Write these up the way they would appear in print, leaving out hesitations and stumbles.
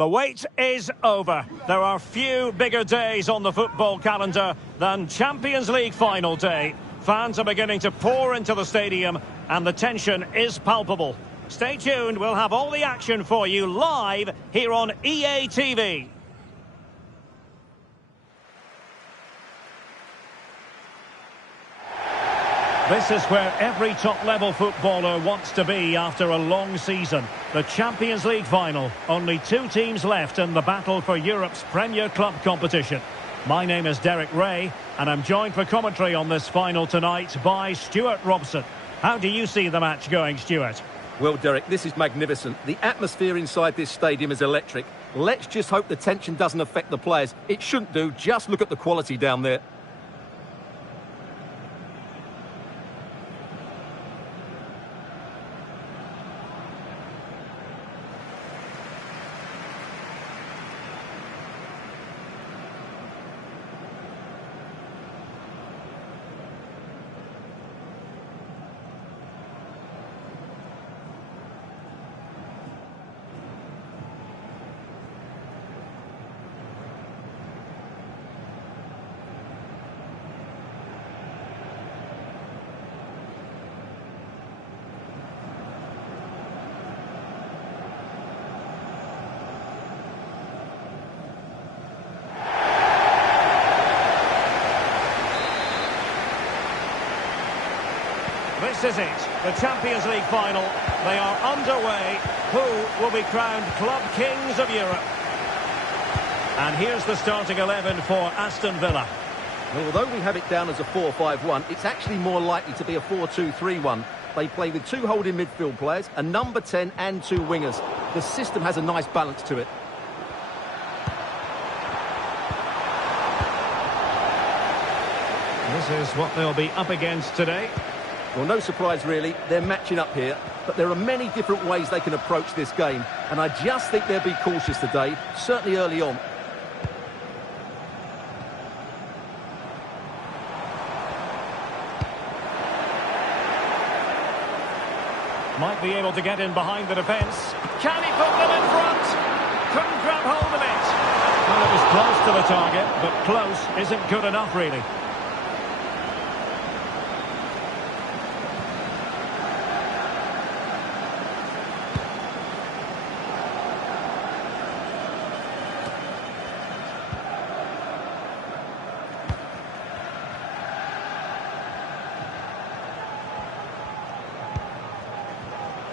The wait is over. There are few bigger days on the football calendar than Champions League final day. Fans are beginning to pour into the stadium and the tension is palpable. Stay tuned, we'll have all the action for you live here on EA TV. This is where every top-level footballer wants to be after a long season. The Champions League final. Only two teams left in the battle for Europe's Premier Club competition. My name is Derek Ray, and I'm joined for commentary on this final tonight by Stuart Robson. How do you see the match going, Stuart? Well, Derek, this is magnificent. The atmosphere inside this stadium is electric. Let's just hope the tension doesn't affect the players. It shouldn't do. Just look at the quality down there. This is it, the Champions League final. They are underway. Who will be crowned Club Kings of Europe? And here's the starting 11 for Aston Villa. Well, although we have it down as a 4-5-1, it's actually more likely to be a 4-2-3-1. They play with two holding midfield players, a number 10 and two wingers. The system has a nice balance to it. This is what they'll be up against today. Well, no surprise really, they're matching up here, but there are many different ways they can approach this game, and I just think they'll be cautious today, certainly early on. Might be able to get in behind the defence. Can he put them in front? Couldn't grab hold of it. Well, it was close to the target, but close isn't good enough really.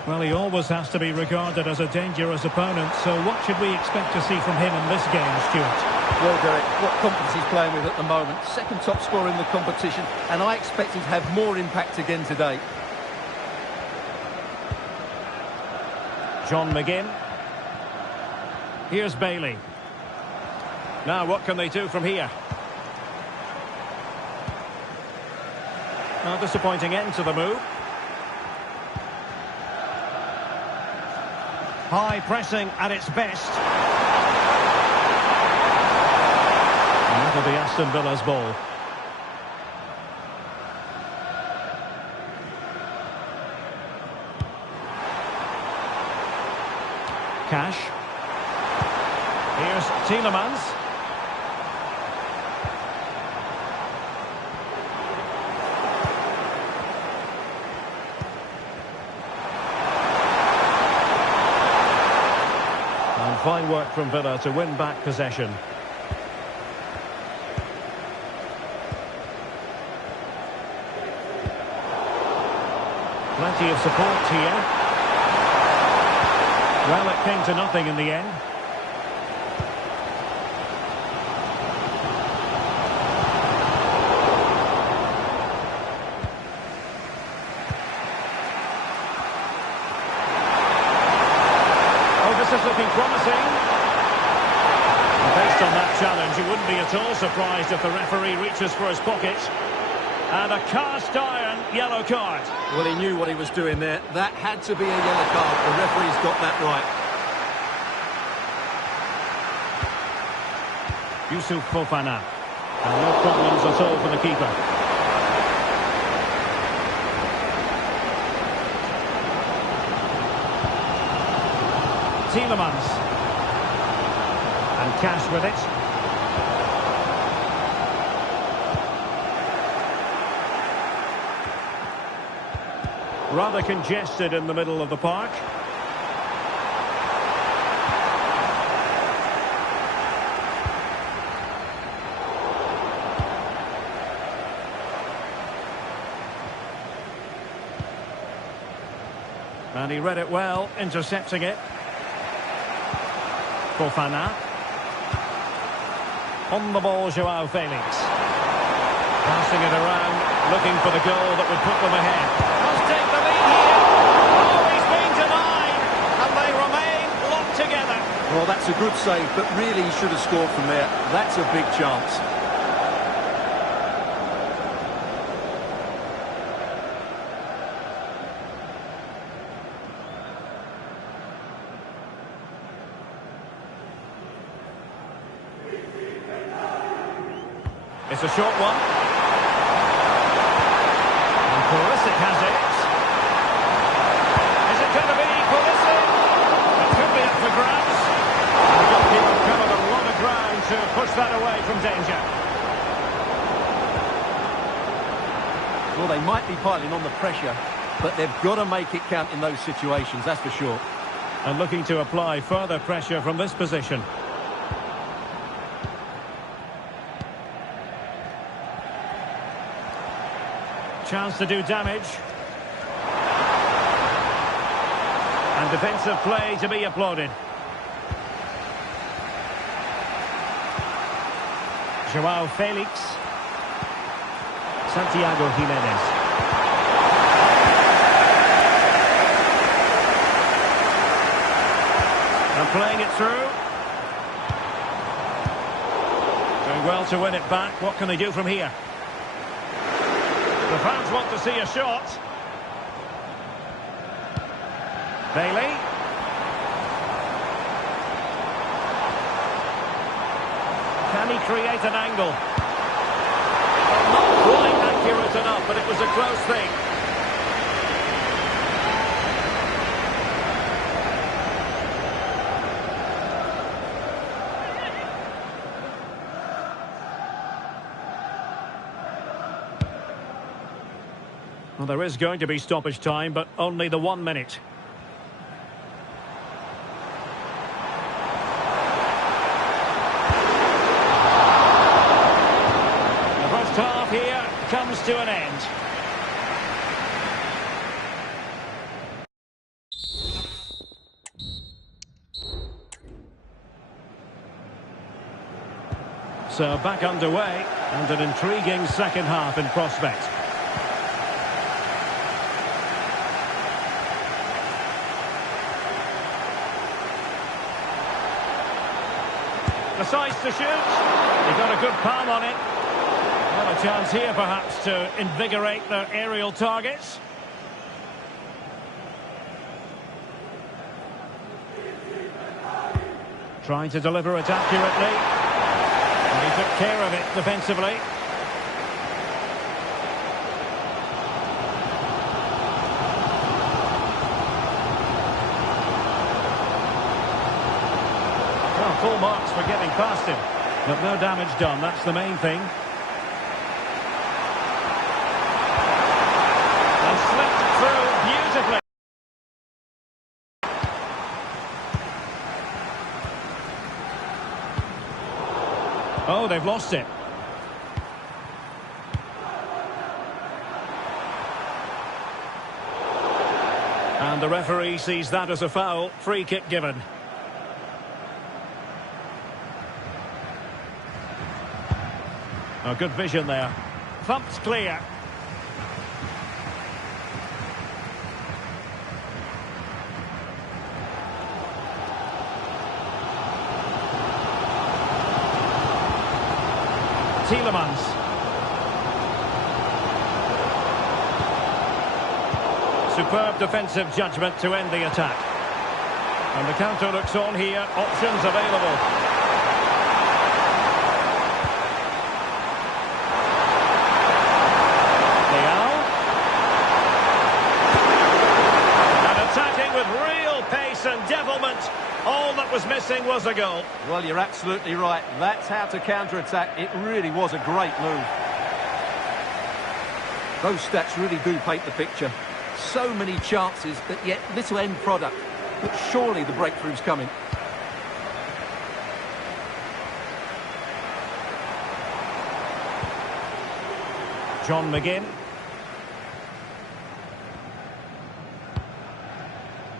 Well, he always has to be regarded as a dangerous opponent, so what should we expect to see from him in this game, Stuart? Well, Derek, what confidence he's playing with at the moment. Second top scorer in the competition, and I expect him to have more impact again today. John McGinn. Here's Bailey. Now, what can they do from here? A disappointing end to the move. High pressing at its best. And that'll be Aston Villa's ball. Cash. Here's Tielemans. Fine work from Villa to win back possession. Plenty of support here. Well, it came to nothing in the end. This is looking promising. Based on that challenge, you wouldn't be at all surprised if the referee reaches for his pocket. And a cast-iron yellow card. Well, he knew what he was doing there. That had to be a yellow card. The referee's got that right. Youssouf Fofana. And no problems at all for the keeper. Tielemans. cash with it. Rather congested in the middle of the park. And he read it well, intercepting it. Fofana. On the ball, Joao Felix. Passing it around, looking for the goal that would put them ahead. Must take the lead here. Oh, he's been denied. And they remain locked together. Well, that's a good save, but really he should have scored from there. That's a big chance. It's a short one. And Pulisic has it. Is it going to be Pulisic? It could be up for grabs. And the goalkeeper covered a lot of ground to push that away from danger. Well, they might be piling on the pressure, but they've got to make it count in those situations, that's for sure. And looking to apply further pressure from this position. Chance to do damage. And defensive play to be applauded. Joao Felix. Santiago Jimenez. And playing it through. Doing well to win it back. What can they do from here? The fans want to see a shot. Bailey. Can he create an angle? Not quite accurate enough, but it was a close thing. Well, there is going to be stoppage time, but only the 1 minute. The first half here comes to an end. So back underway, and an intriguing second half in prospect. Decides to shoot. He got a good palm on it. Well, a chance here perhaps to invigorate their aerial targets. Trying to deliver it accurately. And he took care of it defensively. Full marks for getting past him, but no damage done. That's the main thing. And slipped through beautifully. Oh, they've lost it. And the referee sees that as a foul. Free kick given. Oh, good vision there. Thumped clear. Tielemans. Superb defensive judgment to end the attack. And the counter looks on here. Options available. And was missing was a goal. Well, you're absolutely right. That's how to counter-attack. It really was a great move. Those stats really do paint the picture. So many chances, but yet little end product. But surely the breakthrough's coming. John McGinn.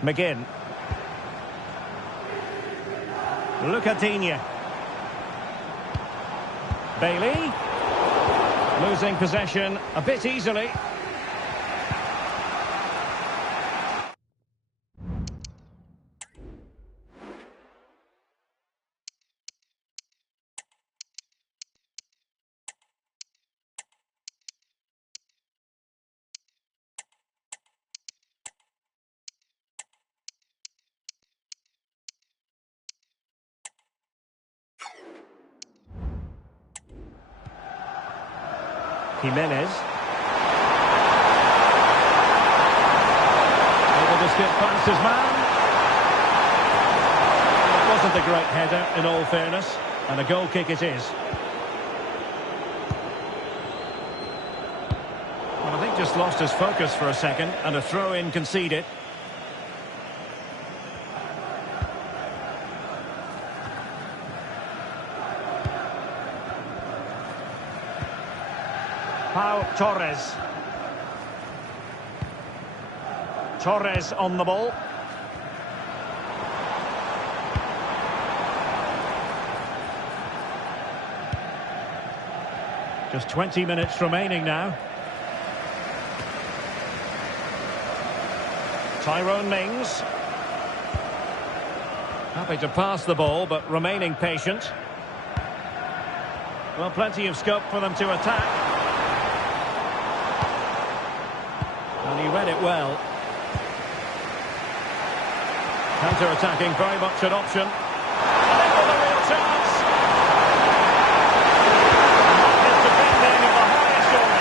McGinn. Lucadinha. Bailey. Losing possession a bit easily. Jimenez. Able to skip past his man. It wasn't a great header, in all fairness, and a goal kick it is. Well, I think just lost his focus for a second, and a throw-in conceded. Pau Torres. Torres on the ball. Just 20 minutes remaining now. Tyrone Mings. Happy to pass the ball, but remaining patient. Well, plenty of scope for them to attack. And he read it well. Counter-attacking, very much an option. And in with a real chance. It's defending of the highest order.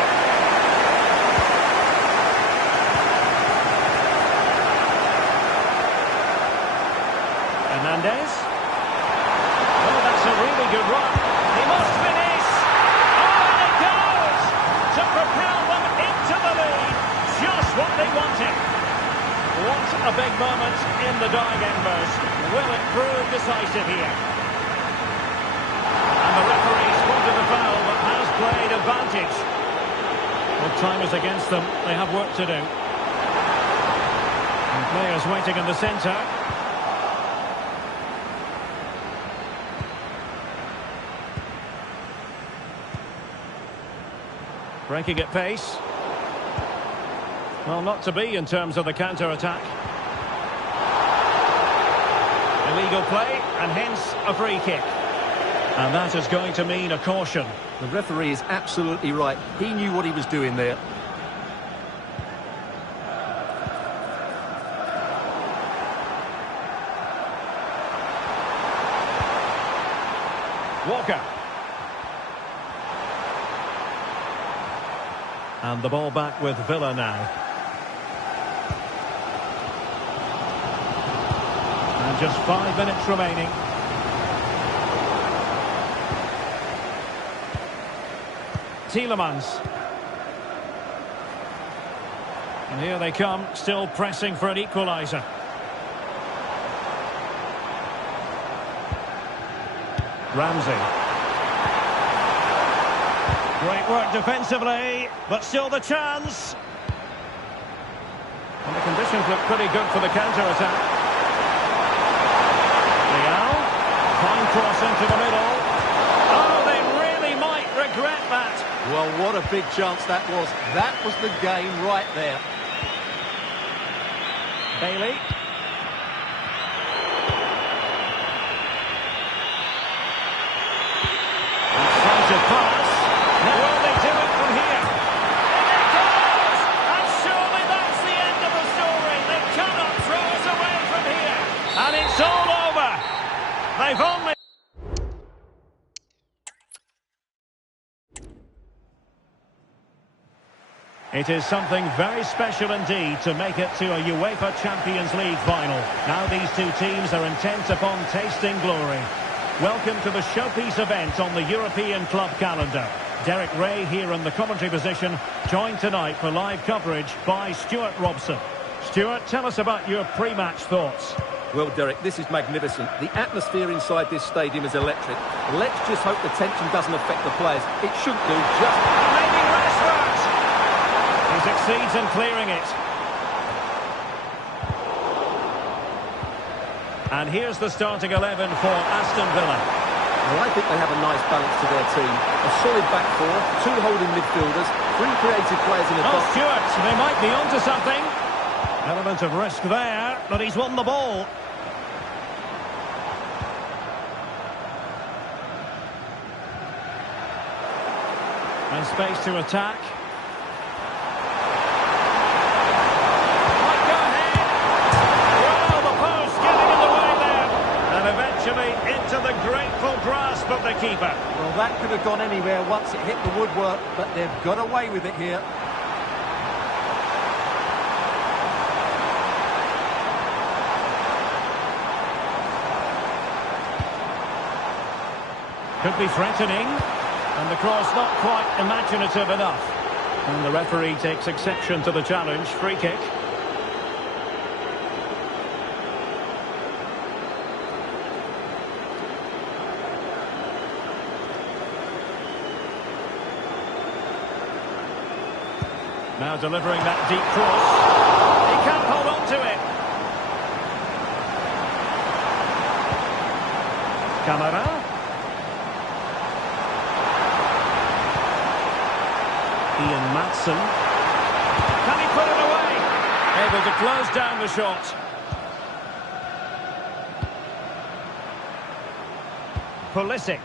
Hernandez. Oh, that's a really good run. He must finish. Oh, and it goes! To propel them into the lead. Just what they wanted. What a big moment in the dying embers. Will it prove decisive here? And the referee spotted the foul but has played advantage. Well, time is against them. They have work to do. And players waiting in the centre. Breaking at pace. Well, not to be in terms of the counter-attack. Illegal play, and hence a free kick. And that is going to mean a caution. The referee is absolutely right. He knew what he was doing there. Walker. And the ball back with Villa now. And just 5 minutes remaining. Tielemans. And here they come, still pressing for an equaliser. Ramsey. Great work defensively, but still the chance. And the conditions look pretty good for the counter-attack. Real. Fine cross into the middle. Oh, they really might regret that. Well, what a big chance that was. That was the game right there. Bailey. Decisive pass. Will they do it from here? And it goes! And surely that's the end of the story. They cannot throw us away from here. And it's all over. They've only... It is something very special indeed to make it to a UEFA Champions League final. Now these two teams are intent upon tasting glory. Welcome to the showpiece event on the European club calendar. Derek Ray here in the commentary position, joined tonight for live coverage by Stuart Robson. Stuart, tell us about your pre-match thoughts. Well, Derek, this is magnificent. The atmosphere inside this stadium is electric. Let's just hope the tension doesn't affect the players. It shouldn't do, just... Maybe Rashford! He succeeds in clearing it. And here's the starting 11 for Aston Villa. Well, I think they have a nice balance to their team. A solid back four, two holding midfielders, three creative players in the box. Stuart, they might be onto something. Element of risk there, but he's won the ball. And space to attack. Might go ahead. Well, the post getting in the way there. And eventually into the grateful grasp of the keeper. Well, that could have gone anywhere once it hit the woodwork, but they've got away with it here. Could be threatening. And the cross not quite imaginative enough. And the referee takes exception to the challenge. Free kick. Now delivering that deep cross. He can't hold on to it. Camara. Ian Matson. Can he put it away? Able to close down the shot. Pulisic.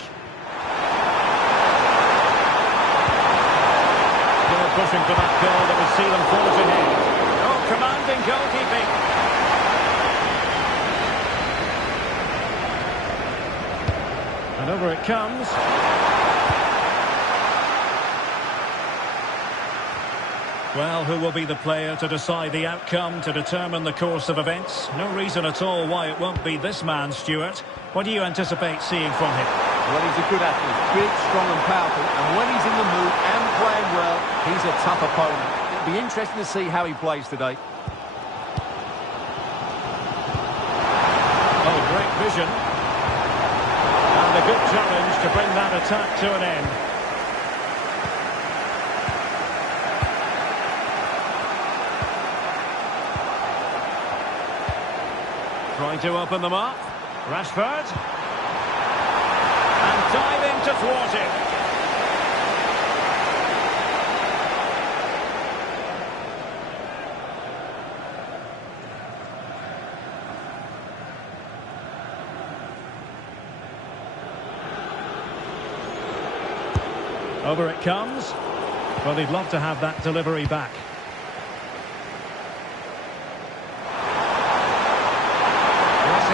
Still pushing for that goal that would see them forward ahead. Oh, commanding goalkeeping. And over it comes. Well, who will be the player to decide the outcome, to determine the course of events? No reason at all why it won't be this man, Stuart. What do you anticipate seeing from him? Well, he's a good athlete, big, strong and powerful. And when he's in the mood and playing well, he's a tough opponent. It'll be interesting to see how he plays today. Oh, great vision. And a good challenge to bring that attack to an end. Trying to open them up. Rashford. And diving to thwart it. Over it comes. Well, he'd love to have that delivery back.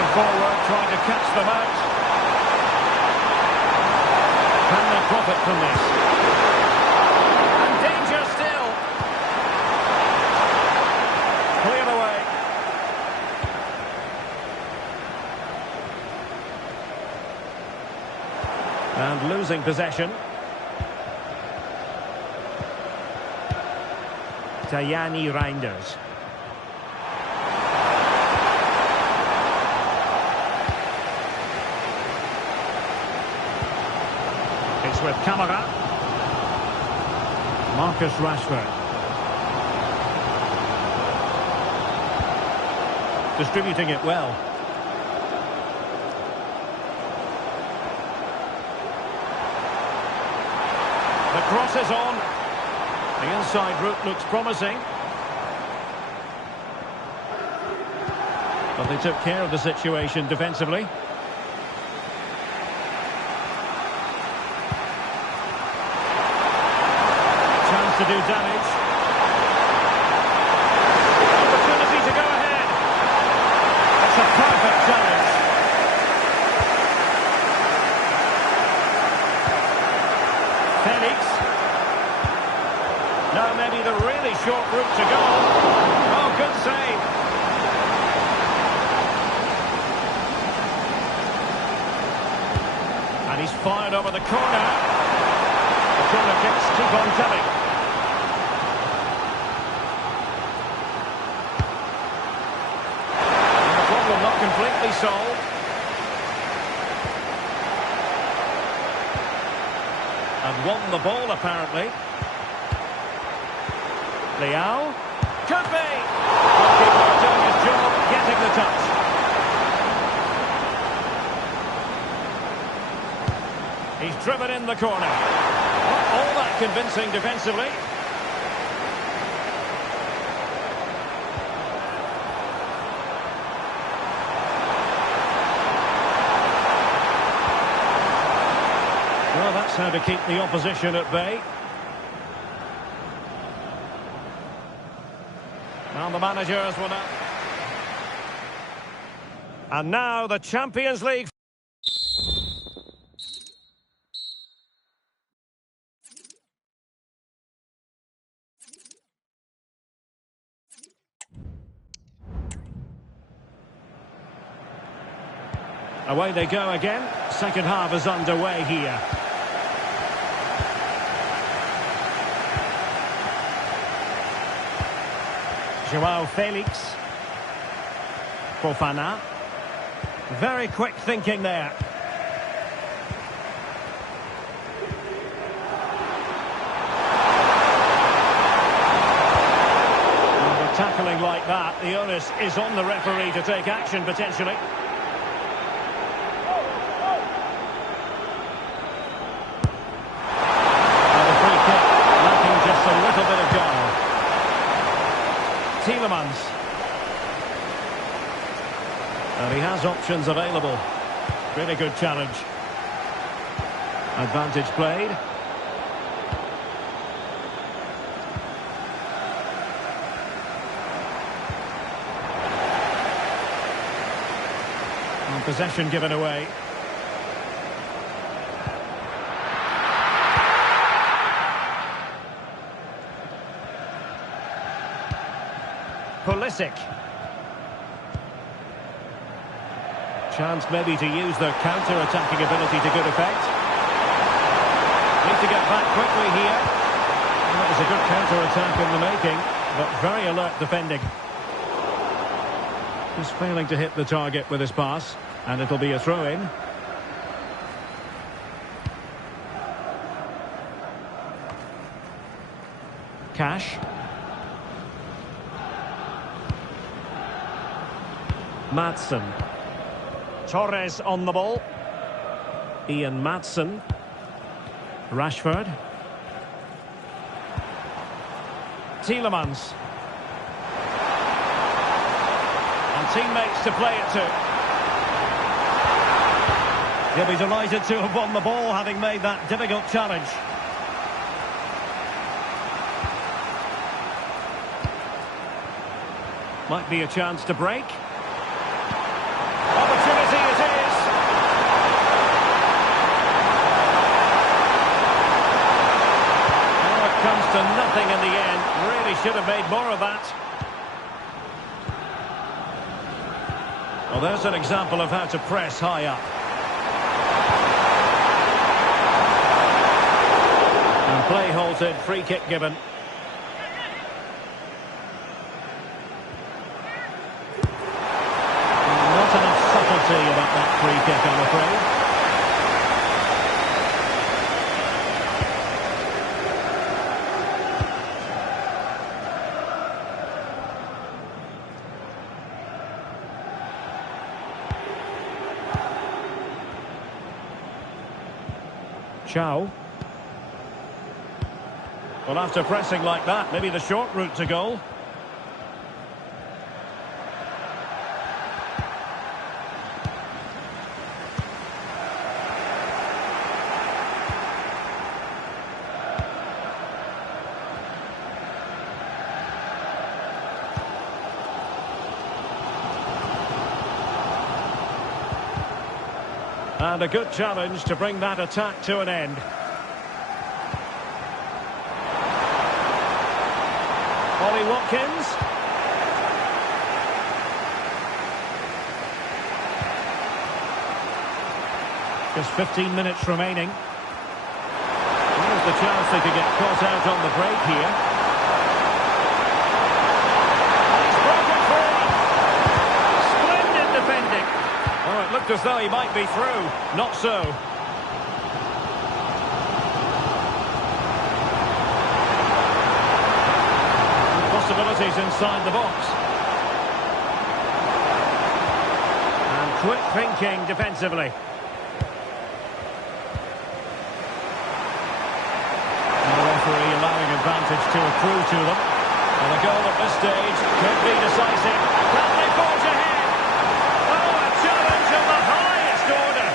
Forward, trying to catch them out. Can they profit from this? And danger still. Cleared away. And losing possession. Tajani Reinders. With Camara. Marcus Rashford. Distributing it well. The cross is on. The inside route looks promising. But they took care of the situation defensively. To do damage. Opportunity to go ahead. That's a perfect challenge. Felix. Now maybe the really short route to go. Oh, good save. And he's fired over the corner. The corner kicks keep on coming. And the problem not completely solved. And won the ball, apparently. Leao. Could be. Goalkeeper doing his job, getting the touch. He's driven in the corner. Not all that convincing defensively. Well, that's how to keep the opposition at bay. And the managers will now... And now the Champions League. Away they go again. Second half is underway here. Joao Felix. Fofana. Very quick thinking there. And with tackling like that, the onus is on the referee to take action potentially. And he has options available. Really good challenge. Advantage played. And possession given away. Pulisic. Chance maybe to use their counter-attacking ability to good effect. Need to get back quickly here. And that was a good counter-attack in the making, but very alert defending. Just failing to hit the target with his pass, and it'll be a throw-in. Cash. Madsen. Torres on the ball. Ian Madsen. Rashford. Tielemans. And teammates to play it to. He'll be delighted to have won the ball, having made that difficult challenge. Might be a chance to break. Opportunity it is. Oh, it comes to nothing in the end. Really should have made more of that. Well, there's an example of how to press high up. And play halted, free kick given. About that free kick, I'm afraid. Chow. Well, after pressing like that, maybe the short route to goal. And a good challenge to bring that attack to an end. Ollie Watkins. Just 15 minutes remaining. Here's the chance they could get caught out on the break here. He's broken free. Splendid defending. Oh, it looked as though he might be through. Not so. Possibilities inside the box. And quick thinking defensively. Allowing advantage to accrue to them. And a goal at this stage could be decisive. Can they forge ahead? Oh, a challenge of the highest order.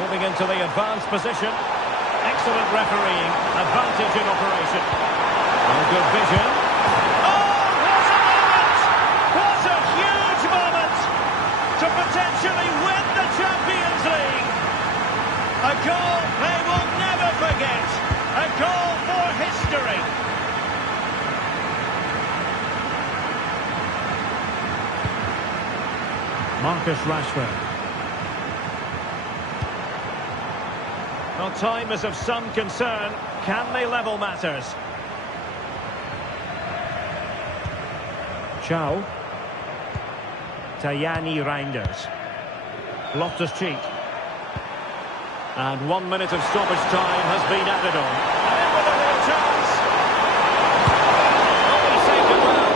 Moving into the advanced position. Excellent refereeing. Advantage in operation. And good vision. To potentially win the Champions League. A goal they will never forget. A goal for history. Marcus Rashford. Well, time is of some concern. Can they level matters? Chow. Tajani Reinders. Loftus-Cheek. And 1 minute of stoppage time has been added on. And in with a real chance. Oh, he saved it well.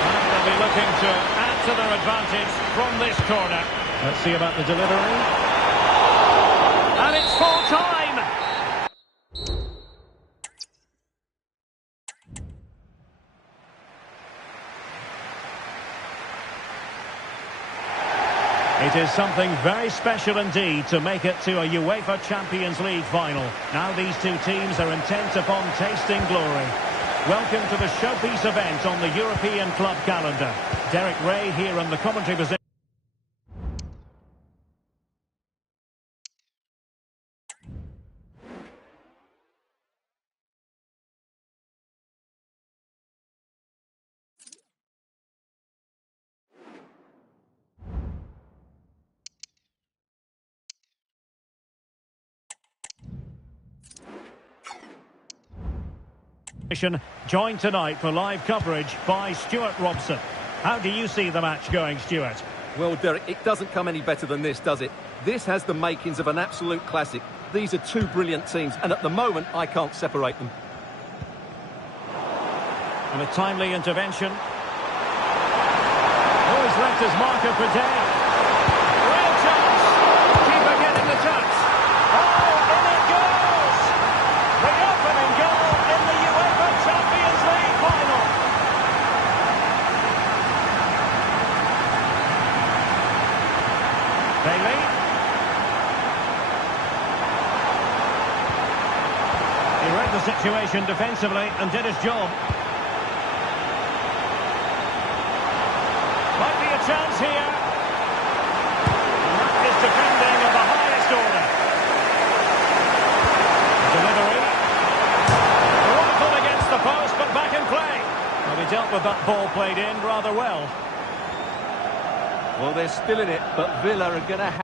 And they'll be looking to add to their advantage from this corner. Let's see about the delivery. And it's full time. It is something very special indeed to make it to a UEFA Champions League final. Now these two teams are intent upon tasting glory. Welcome to the showpiece event on the European club calendar. Derek Ray here in the commentary position. Joined tonight for live coverage by Stuart Robson. How do you see the match going, Stuart? Well, Derek, it doesn't come any better than this, does it? This has the makings of an absolute classic. These are two brilliant teams, and at the moment, I can't separate them. And a timely intervention. Oh, he's left his marker for dead. Real chance. Keeper getting the touch. Oh, in it goes. The opening goal in the UEFA Champions League final. Bailey. He read the situation defensively and did his job. Might be a chance here. And that is defending of the highest order. Delivery. Rifled against the post, but back in play. Well, he dealt with that ball played in rather well. Well, they're still in it, but Villa are going to have...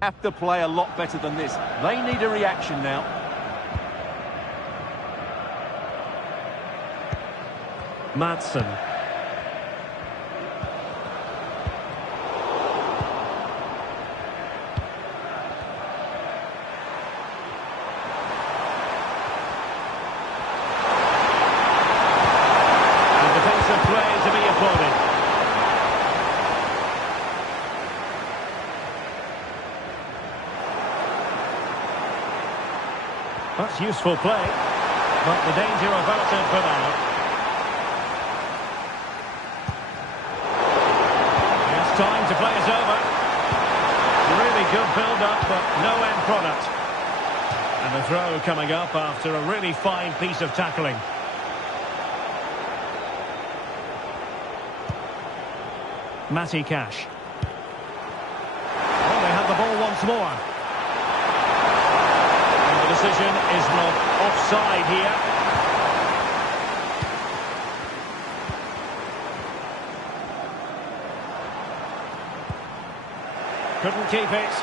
have to play a lot better than this. They need a reaction now. Maatsen. And defensive play to be applauded. That's useful play, but the danger averted for now. It's time to play it over. Really good build-up, but no end product. And the throw coming up after a really fine piece of tackling. Matty Cash. Well, they have the ball once more. And the decision is not offside here. Couldn't keep it.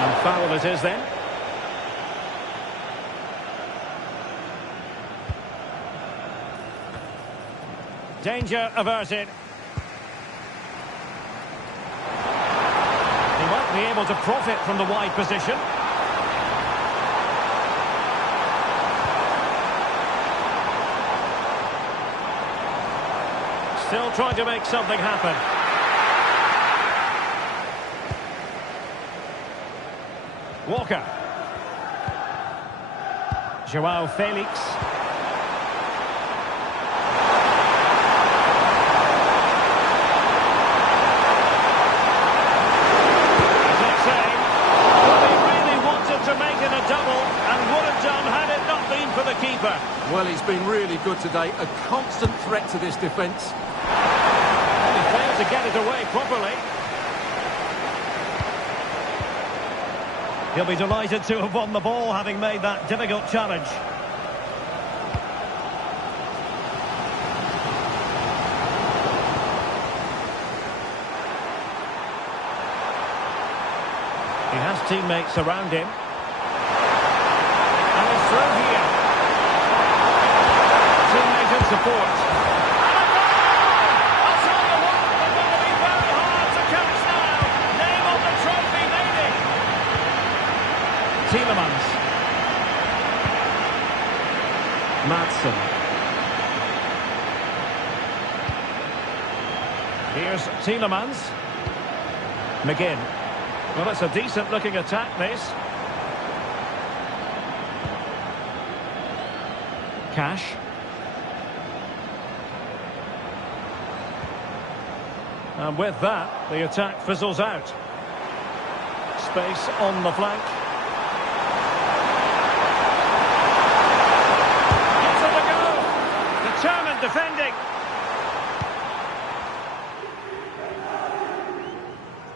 And foul it is then. Danger averted. He won't be able to profit from the wide position. Still trying to make something happen. Walker. Joao Felix. Well, he's been really good today. A constant threat to this defence. And he failed to get it away properly. He'll be delighted to have won the ball, having made that difficult challenge. He has teammates around him. And it's through here. Teammate and support. I'll tell you what, they're going to be very hard to catch now. Name on the trophy, maybe. Tielemans. Madsen. Here's Tielemans. McGinn. Well, it's a decent-looking attack, this. Cash. And with that, the attack fizzles out. Space on the flank. Into the goal! Determined defending.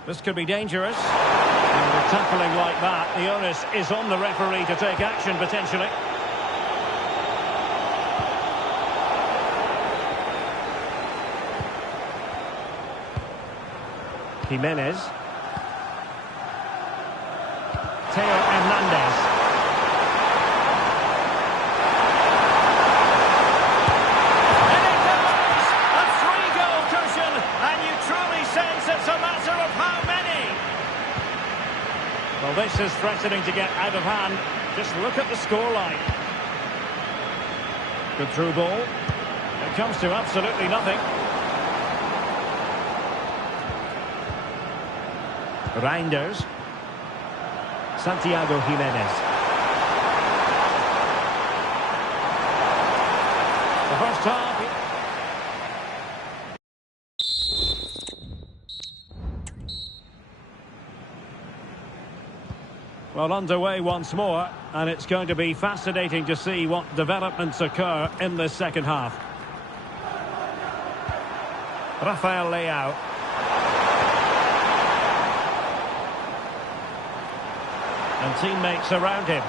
This could be dangerous. And with tackling like that, the onus is on the referee to take action, potentially. Jimenez. Teo Hernandez. And it goes! A 3-goal cushion, and you truly sense it's a matter of how many. Well, this is threatening to get out of hand. Just look at the scoreline. Good through ball. It comes to absolutely nothing. Reinders. Santiago Jimenez. The first half. Well, underway once more, and it's going to be fascinating to see what developments occur in the second half. Rafael Leao. And teammates around him.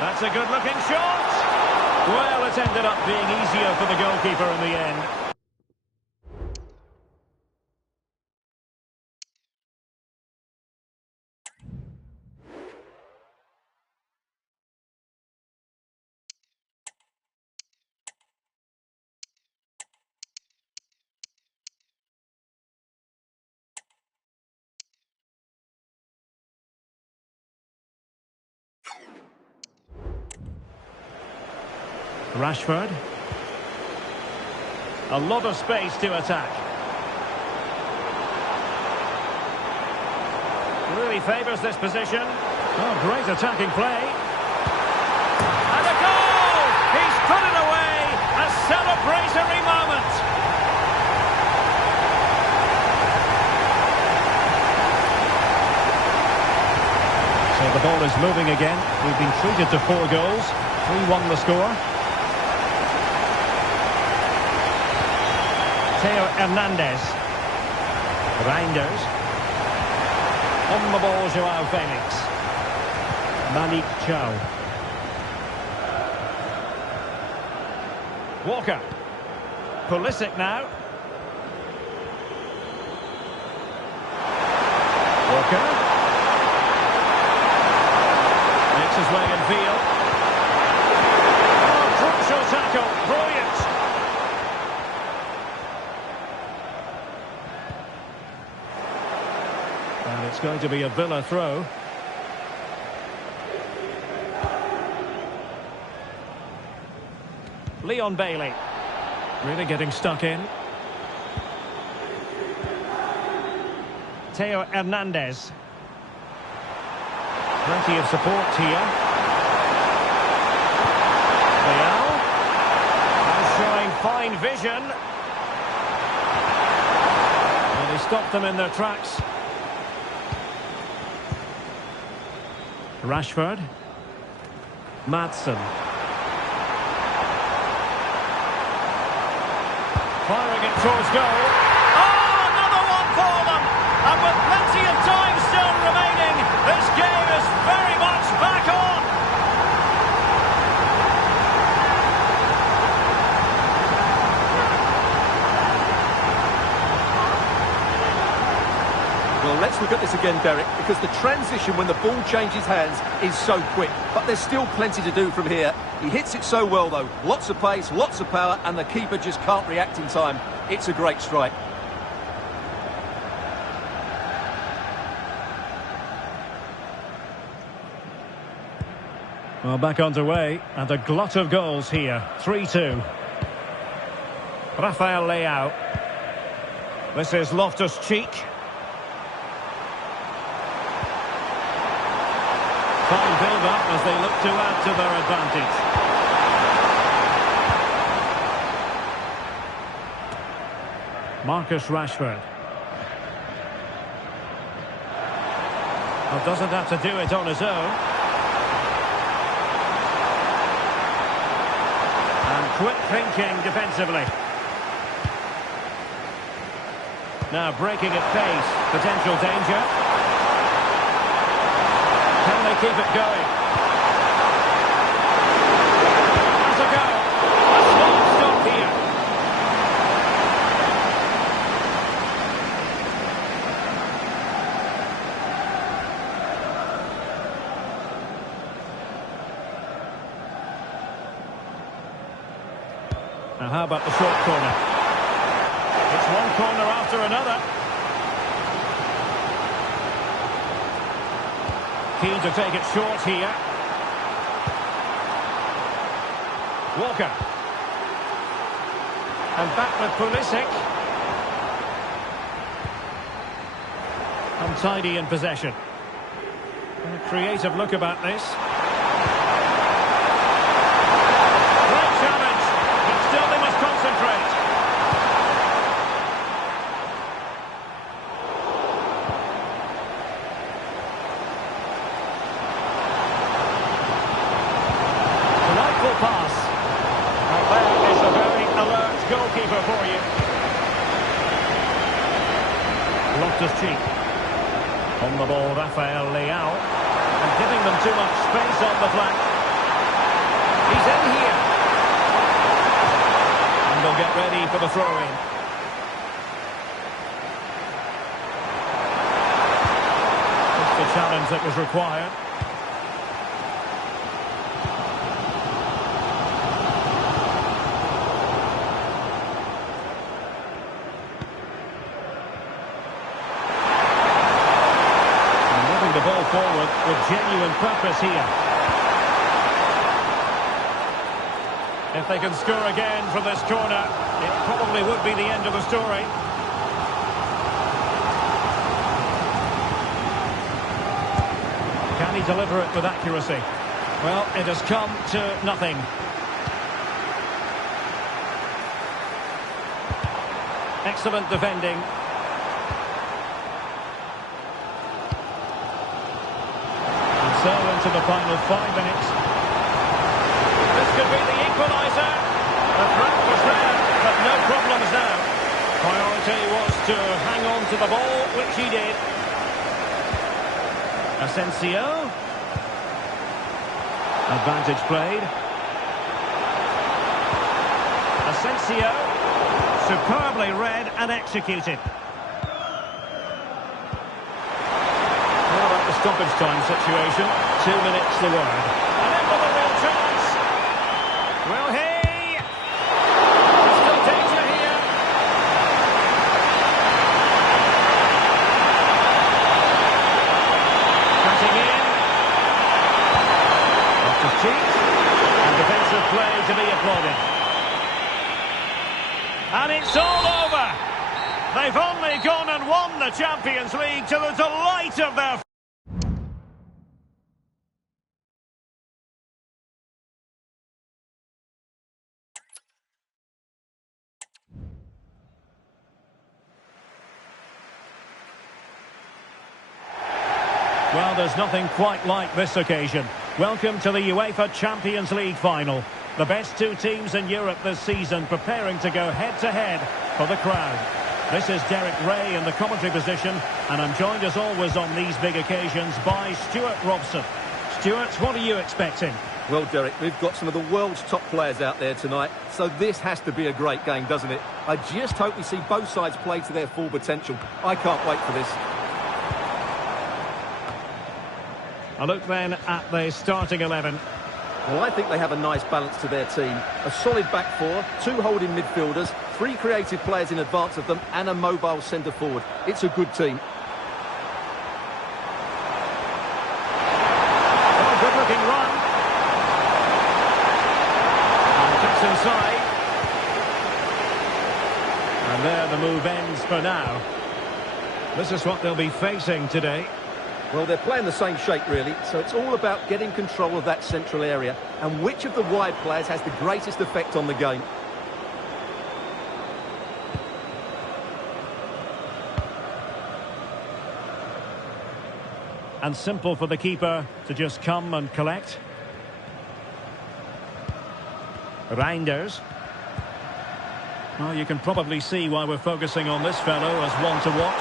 That's a good-looking shot. Well, it ended up being easier for the goalkeeper in the end. Rashford. A lot of space to attack. Really favours this position. Oh, great attacking play. And a goal! He's put it away! A celebratory moment! So the ball is moving again. We've been treated to 4 goals. 3-1 the score. Theo Hernandez. Reinders. On the ball, Joao Felix. Malik Chow. Walker. Pulisic now. Walker. Makes his way in field. Oh, crucial tackle. Brilliant. And it's going to be a Villa throw. Leon Bailey. Really getting stuck in. Theo Hernandez. Plenty of support here. Leal. And showing fine vision. And he stopped them in their tracks. Rashford. Maatsen. Firing it towards goal. Oh, another one for them! And with plenty of time still remaining, this game is very much back on! Well, let's look at this again, Derek, because the transition when the ball changes hands is so quick. But there's still plenty to do from here. He hits it so well, though. Lots of pace, lots of power, and the keeper just can't react in time. It's a great strike. Well, back underway, and a glut of goals here. 3-2. Rafael Leao. This is Loftus-Cheek. Fine build-up as they look to add to their advantage. Marcus Rashford. Well, doesn't have to do it on his own. And quick thinking defensively. Now breaking at pace. Potential danger. Can they keep it going? Has a go. A small stop here. Now how about the short corner? It's one corner after another. Keen to take it short here. Walker. And back with Pulisic. Untidy in possession. And a creative look about this. Great challenge, but still they must concentrate. Pass. And there is a very alert goalkeeper for you. Loftus-Cheek. On the ball, Rafael Leao. And giving them too much space on the flank. He's in here. And they'll get ready for the throw-in. Just the challenge that was required. The ball forward with genuine purpose here. If they can score again from this corner, it probably would be the end of the story. Can he deliver it with accuracy. Well, it has come to nothing. Excellent defending. And so into the final 5 minutes. This could be the equaliser. The threat was there, but no problems now. Priority was to hang on to the ball, which he did. Asensio. Advantage played. Asensio. Superbly read and executed. What about the stoppage time situation? 2 minutes the word. And then with a real chance. Will he? There's still danger here. Cutting in. Off to cheat. And defensive play to be applauded. And it's all over. They've only gone and won the Champions League to the delight of their... Well, there's nothing quite like this occasion. Welcome to the UEFA Champions League Final. The best two teams in Europe this season preparing to go head-to-head for the crowd. This is Derek Ray in the commentary position, and I'm joined as always on these big occasions by Stuart Robson. Stuart, what are you expecting? Well, Derek, we've got some of the world's top players out there tonight, so this has to be a great game, doesn't it? I just hope we see both sides play to their full potential. I can't wait for this. A look then at the starting 11. Well, I think they have a nice balance to their team. A solid back four, 2 holding midfielders, 3 creative players in advance of them, and a mobile centre forward. It's a good team. Oh, good-looking run. And cuts inside. And there the move ends for now. This is what they'll be facing today. Well, they're playing the same shape, really, so it's all about getting control of that central area and which of the wide players has the greatest effect on the game. And simple for the keeper to just come and collect. Reinders. Well, you can probably see why we're focusing on this fellow as one to watch.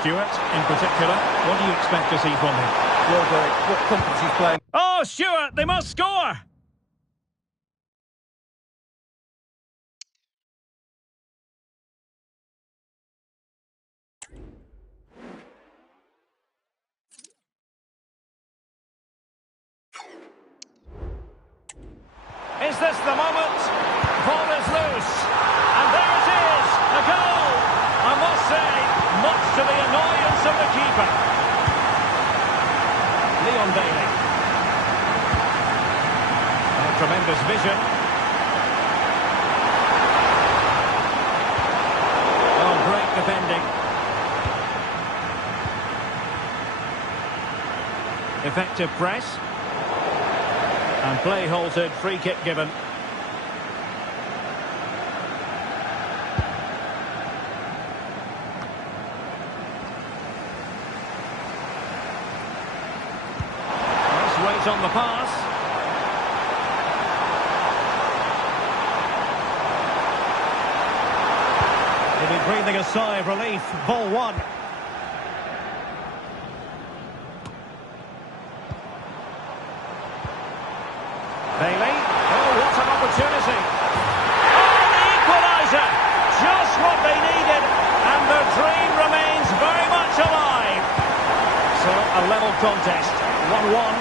Stuart, in particular, what do you expect to see from him? Well, Derek, what confidence he's playing. Oh, Stuart, they must score! Is this the moment? Ball is loose. And there it is, a goal! I must say, much to the annoyance of the keeper. Leon Bailey. Oh, tremendous vision. Oh, great defending. Effective press. And play halted, free kick given. On the pass. He'll be breathing a sigh of relief. Ball one. Bailey. Oh, what an opportunity. Oh, the equaliser. Just what they needed. And the dream remains very much alive. So, a level contest. 1-1.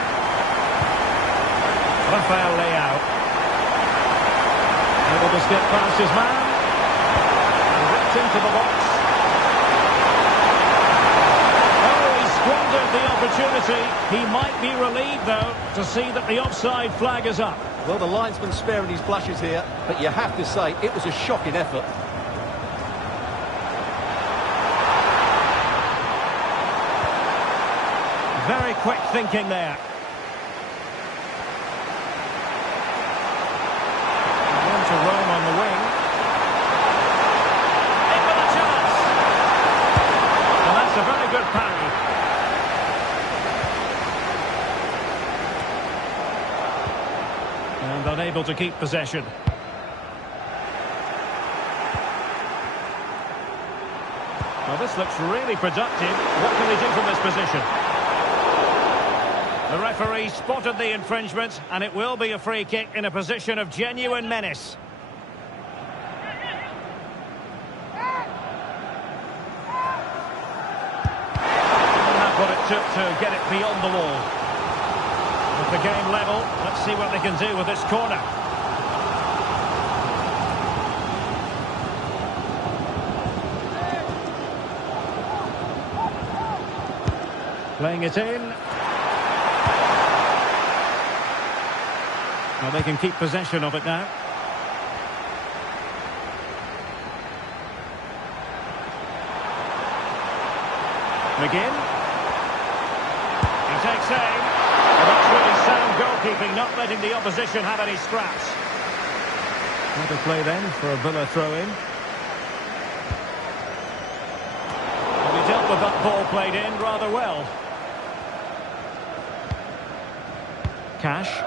Rafael Leao. Able to skip past his man. And ripped into the box. Oh, he squandered the opportunity. He might be relieved, though, to see that the offside flag is up. Well, the linesman's sparing his blushes here, but you have to say, it was a shocking effort. Very quick thinking there. unable to keep possession. Well, this looks really productive. What can they do from this position? The referee spotted the infringement, and it will be a free kick in a position of genuine menace. That's what it took to get it beyond the wall. With the game level, let's see what they can do with this corner. Playing it in. Well, they can keep possession of it now. McGinn. He takes aim. Well, that's really sound goalkeeping, not letting the opposition have any scraps. What a play then for a Villa throw-in. Well, he dealt with that ball played in rather well. Cash.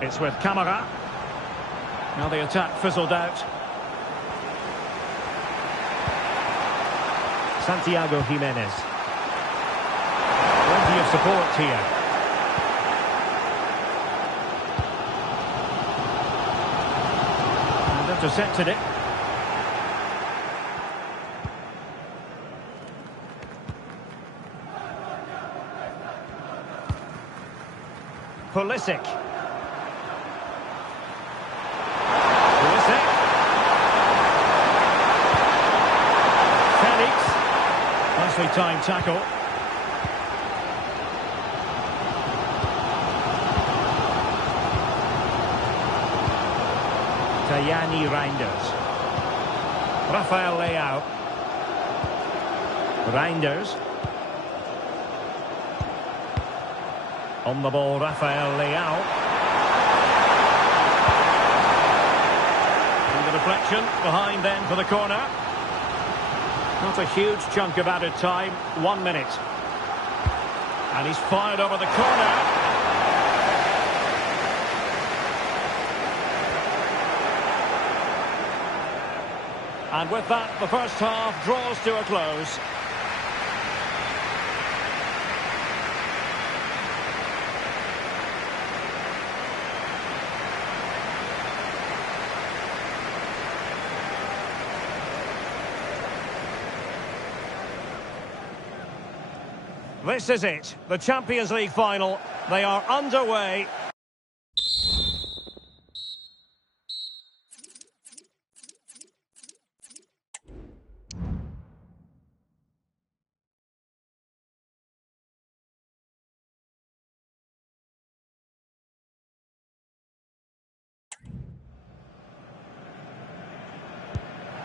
It's with Camara. Now the attack fizzled out. Santiago Jimenez. Plenty of support here. And intercepted it. Pulisic. Nicely timed tackle. Tajani Reinders. Rafael Leao. Reinders. On the ball, Rafael Leao. And the deflection behind then for the corner. Not a huge chunk of added time, 1 minute. And he's fired over the corner. And with that, the first half draws to a close. This is it, the Champions League final. They are underway.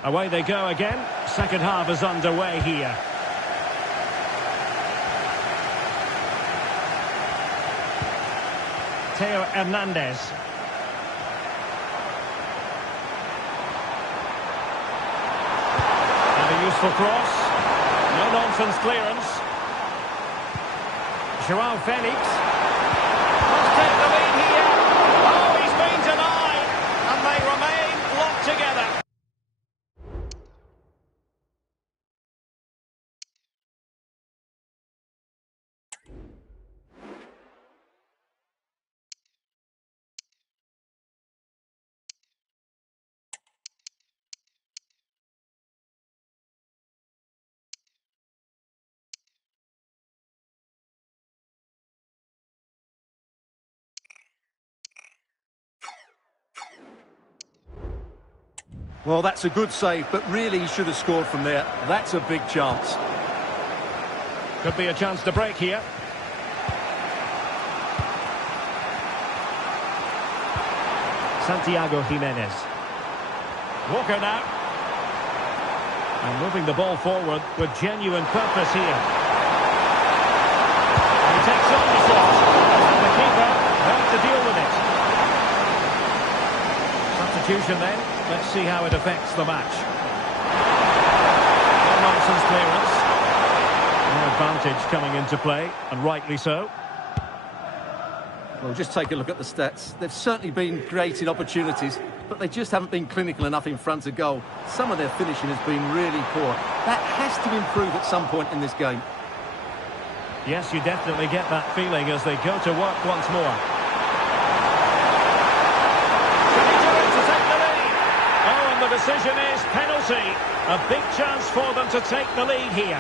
Away they go again. Second half is underway here. Theo Hernandez. And a useful cross. No-nonsense clearance. Joao Felix. Must take the lead here. Oh, he's been denied. And they remain locked together. Well, that's a good save, but really he should have scored from there. That's a big chance. Could be a chance to break here. Santiago Jimenez. Walker now. And moving the ball forward with genuine purpose here. He takes on the shot. And the keeper has to deal with it. Substitution then. Let's see how it affects the match. No-nonsense clearance. No advantage coming into play, and rightly so. Well, just take a look at the stats. They've certainly been creating opportunities, but they just haven't been clinical enough in front of goal. Some of their finishing has been really poor. That has to improve at some point in this game. Yes, you definitely get that feeling as they go to work once more. Can he do it to take the lead? Oh, and the decision is penalty. A big chance for them to take the lead here.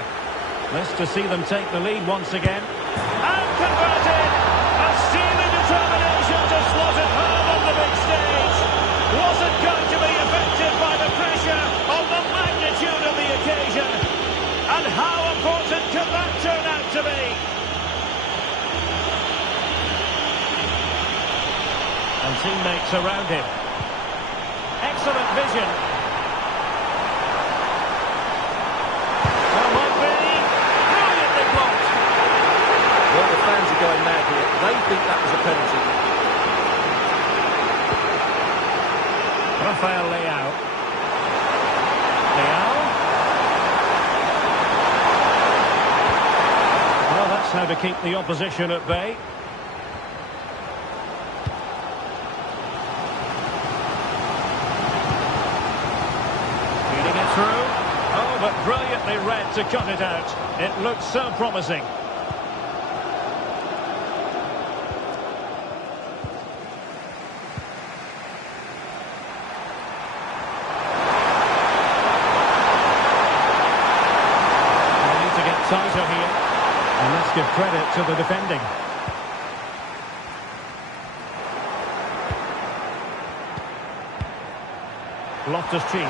Nice to see them take the lead once again. And converted! A steely determination to slot it home on the big stage. Wasn't going to be affected by the pressure of the magnitude of the occasion. And how important can that turn out to be? And teammates around him. Excellent vision. Well, might be. Brilliantly blocked. Well, the fans are going mad here. They think that was a penalty. Rafael Leao. Leao. Well, that's how to keep the opposition at bay. Feeding it through. Oh, but brilliantly read to cut it out. It looks so promising. Tighter here, and let's give credit to the defending. Loftus-Cheek. He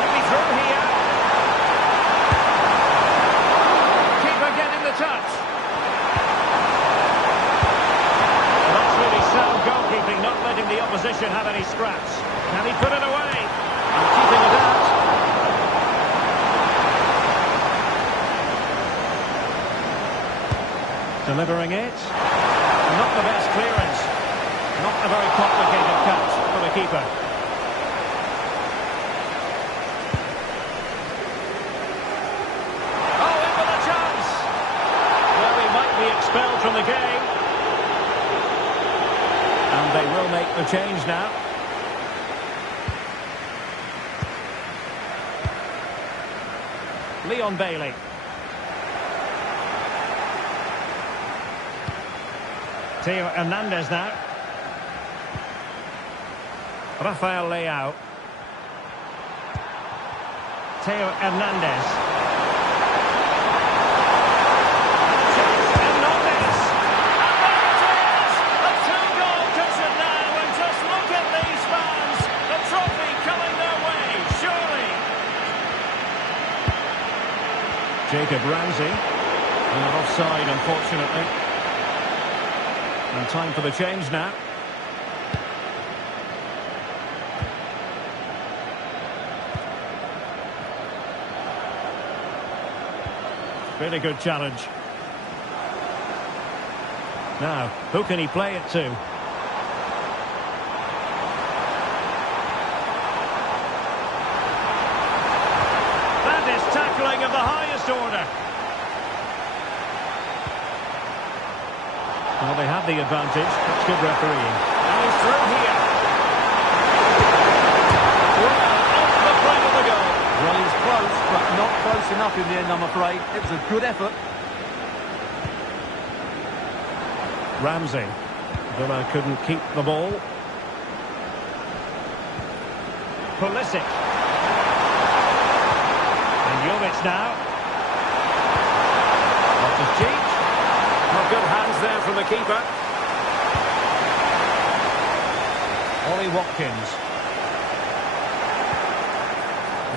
might be through here. Keeper getting the touch. Well, that's really sound goalkeeping, not letting the opposition have any scraps. Can he put it away? And keeping it out. Delivering it. Not the best clearance. Not a very complicated catch for the keeper. Oh, in with a chance. Well, he might be expelled from the game. And they will make the change now. Leon Bailey. Theo Hernandez now. Rafael Leao. Theo Hernandez. Hernandez. And there it is! A two-goal cushion now, and just look at these fans. The trophy coming their way, surely. Jacob Ramsey. Not offside, unfortunately. And time for the change now. Really good challenge. Now, who can he play it to? That is tackling of the highest order. Well, they have the advantage. That's good refereeing. And he's through here. Well, off the front of the goal. Well, he was close, but not close enough in the end, I'm afraid. It was a good effort. Ramsey. Villa couldn't keep the ball. Pulisic. And Jovic now. Loftus-Cheek. Well, good hands there from the keeper. Ollie Watkins.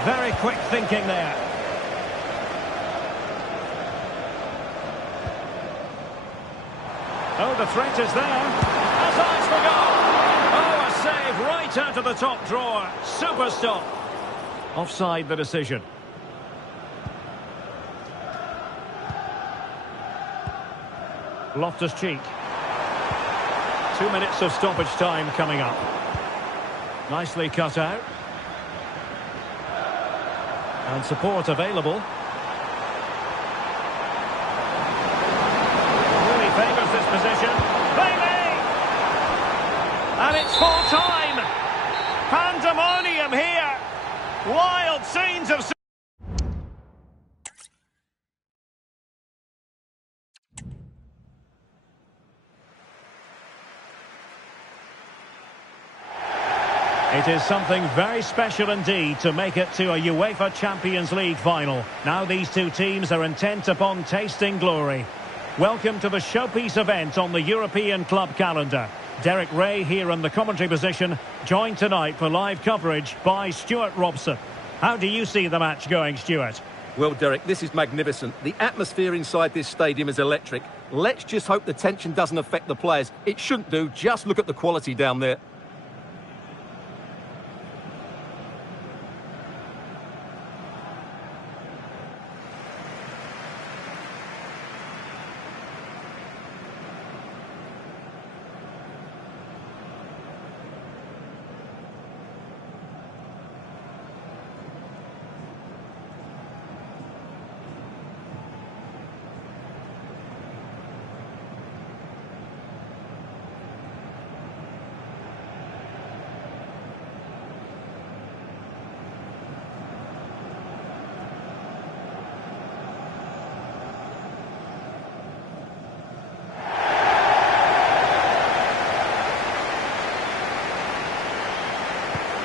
Very quick thinking there. Oh, the threat is there. Has eyes for goal. Oh, a save right out of the top drawer. Super stop. Offside the decision. Loftus-Cheek. 2 minutes of stoppage time coming up. Nicely cut out. And support available. Really favours this position. Bailey! And it's full time! Pandemonium here! Wild scenes of... It is something very special indeed to make it to a UEFA Champions League final. Now these two teams are intent upon tasting glory. Welcome to the showpiece event on the European club calendar. Derek Ray here in the commentary position, joined tonight for live coverage by Stuart Robson. How do you see the match going, Stuart? Well, Derek, this is magnificent. The atmosphere inside this stadium is electric. Let's just hope the tension doesn't affect the players. It shouldn't do. Just look at the quality down there.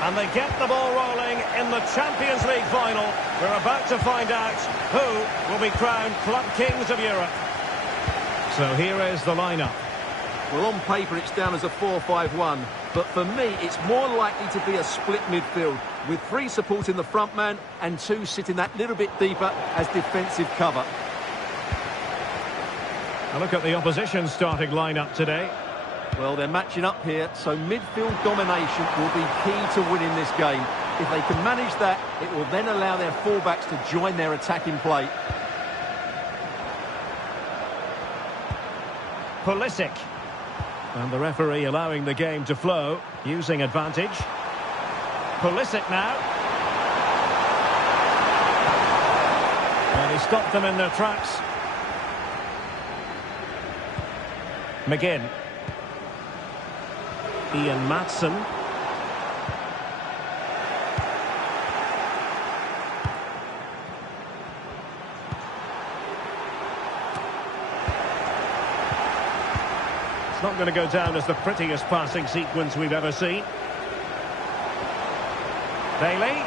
And they get the ball rolling in the Champions League final. We're about to find out who will be crowned Club Kings of Europe. So here is the lineup. Well, on paper it's down as a 4-5-1, but for me it's more likely to be a split midfield, with 3 supporting the front man and 2 sitting that little bit deeper as defensive cover. A look at the opposition starting lineup today. Well, they're matching up here, so midfield domination will be key to winning this game. If they can manage that, it will then allow their fullbacks to join their attacking play. Pulisic. And the referee allowing the game to flow, using advantage. Pulisic now. And he stopped them in their tracks. McGinn. Ian Maatsen. It's not going to go down as the prettiest passing sequence we've ever seen. Bailey.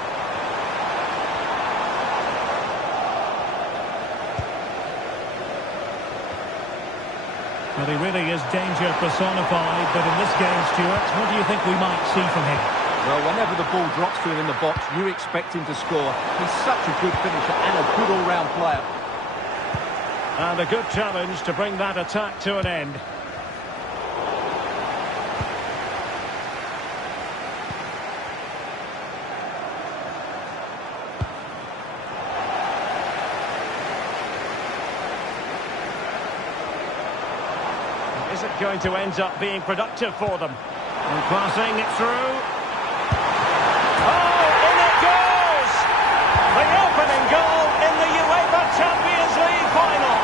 Well, he really is danger personified, but in this game, Stuart, what do you think we might see from him? Well, whenever the ball drops to him in the box, you expect him to score. He's such a good finisher and a good all-round player. And a good challenge to bring that attack to an end. Is it going to end up being productive for them? And passing it through. Oh, in it goes! The opening goal in the UEFA Champions League final.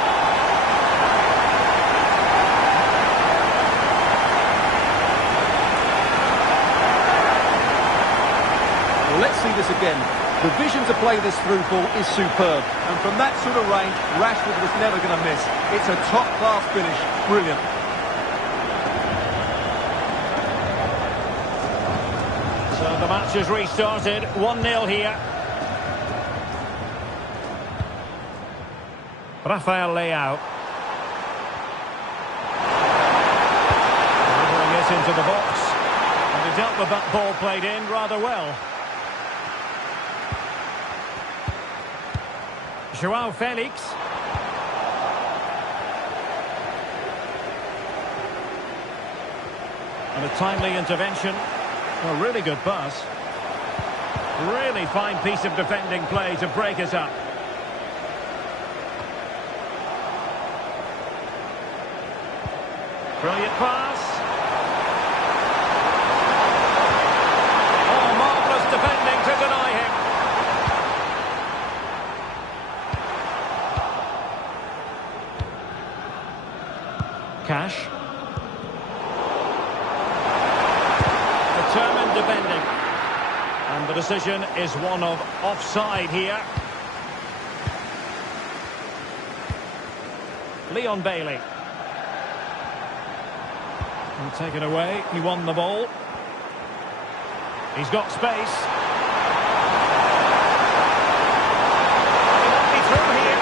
Well, let's see this again. The vision to play this through ball is superb. And from that sort of range, Rashford was never going to miss. It's a top-class finish. Brilliant. So the match has restarted, 1-0 here. Rafael Leao. Delivering it into the box. And he dealt with that ball played in rather well. Joao Felix. And a timely intervention. A really good pass. Really fine piece of defending play to break it up. Brilliant pass. Oh, marvellous defending to deny him. Cash. defending. And the decision is one of offside here. Leon Bailey. And taken away, he won the ball. He's got space. He might be through here.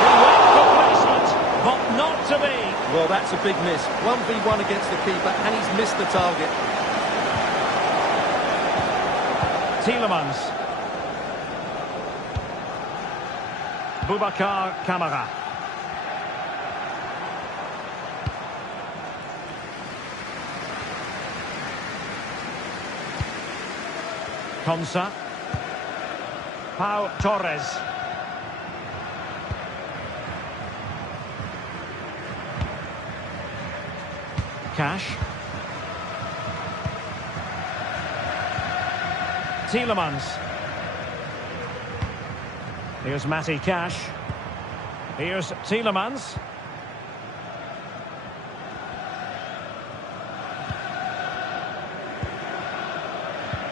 He went for placement, but not to be. Well, that's a big miss. 1v1 against the keeper, and he's missed the target. Tielemans. Boubacar Kamara. Konsa. Pau Torres. Cash. Tielemans. Here's Matty Cash. Here's Tielemans.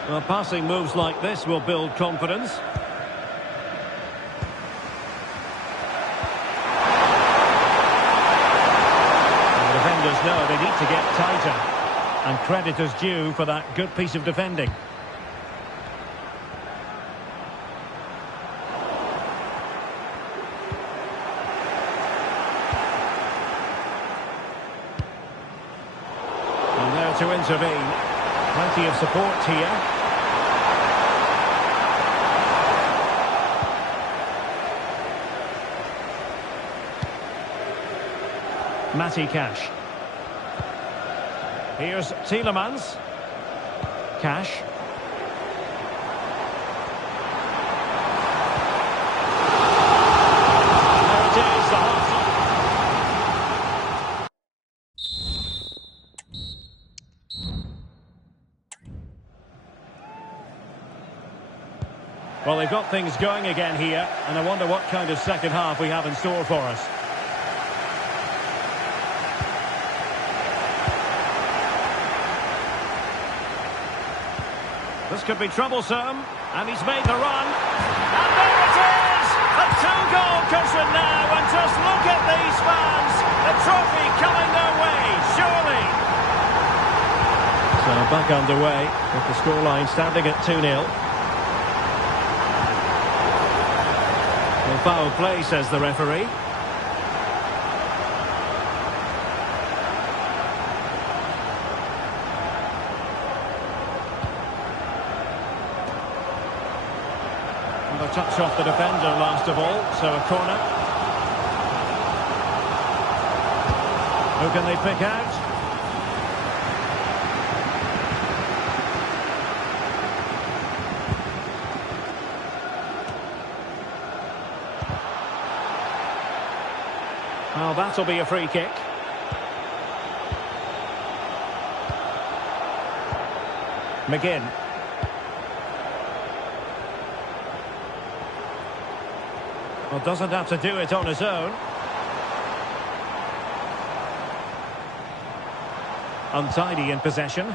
Well, passing moves like this will build confidence. And the defenders know they need to get tighter. And credit is due for that good piece of defending. And there to intervene. Plenty of support here. Matty Cash. Here's Tielemans. Cash. There it is, the half. Well, they've got things going again here, and I wonder what kind of second half we have in store for us. This could be troublesome, and he's made the run. And there it is! A two-goal cushion now, and just look at these fans! The trophy coming their way, surely! So back underway, with the scoreline standing at 2-0. Well, foul play, says the referee. And a touch off the defender last of all, so a corner. Who can they pick out? Well, that'll be a free kick. McGinn. Well, doesn't have to do it on his own. Untidy in possession.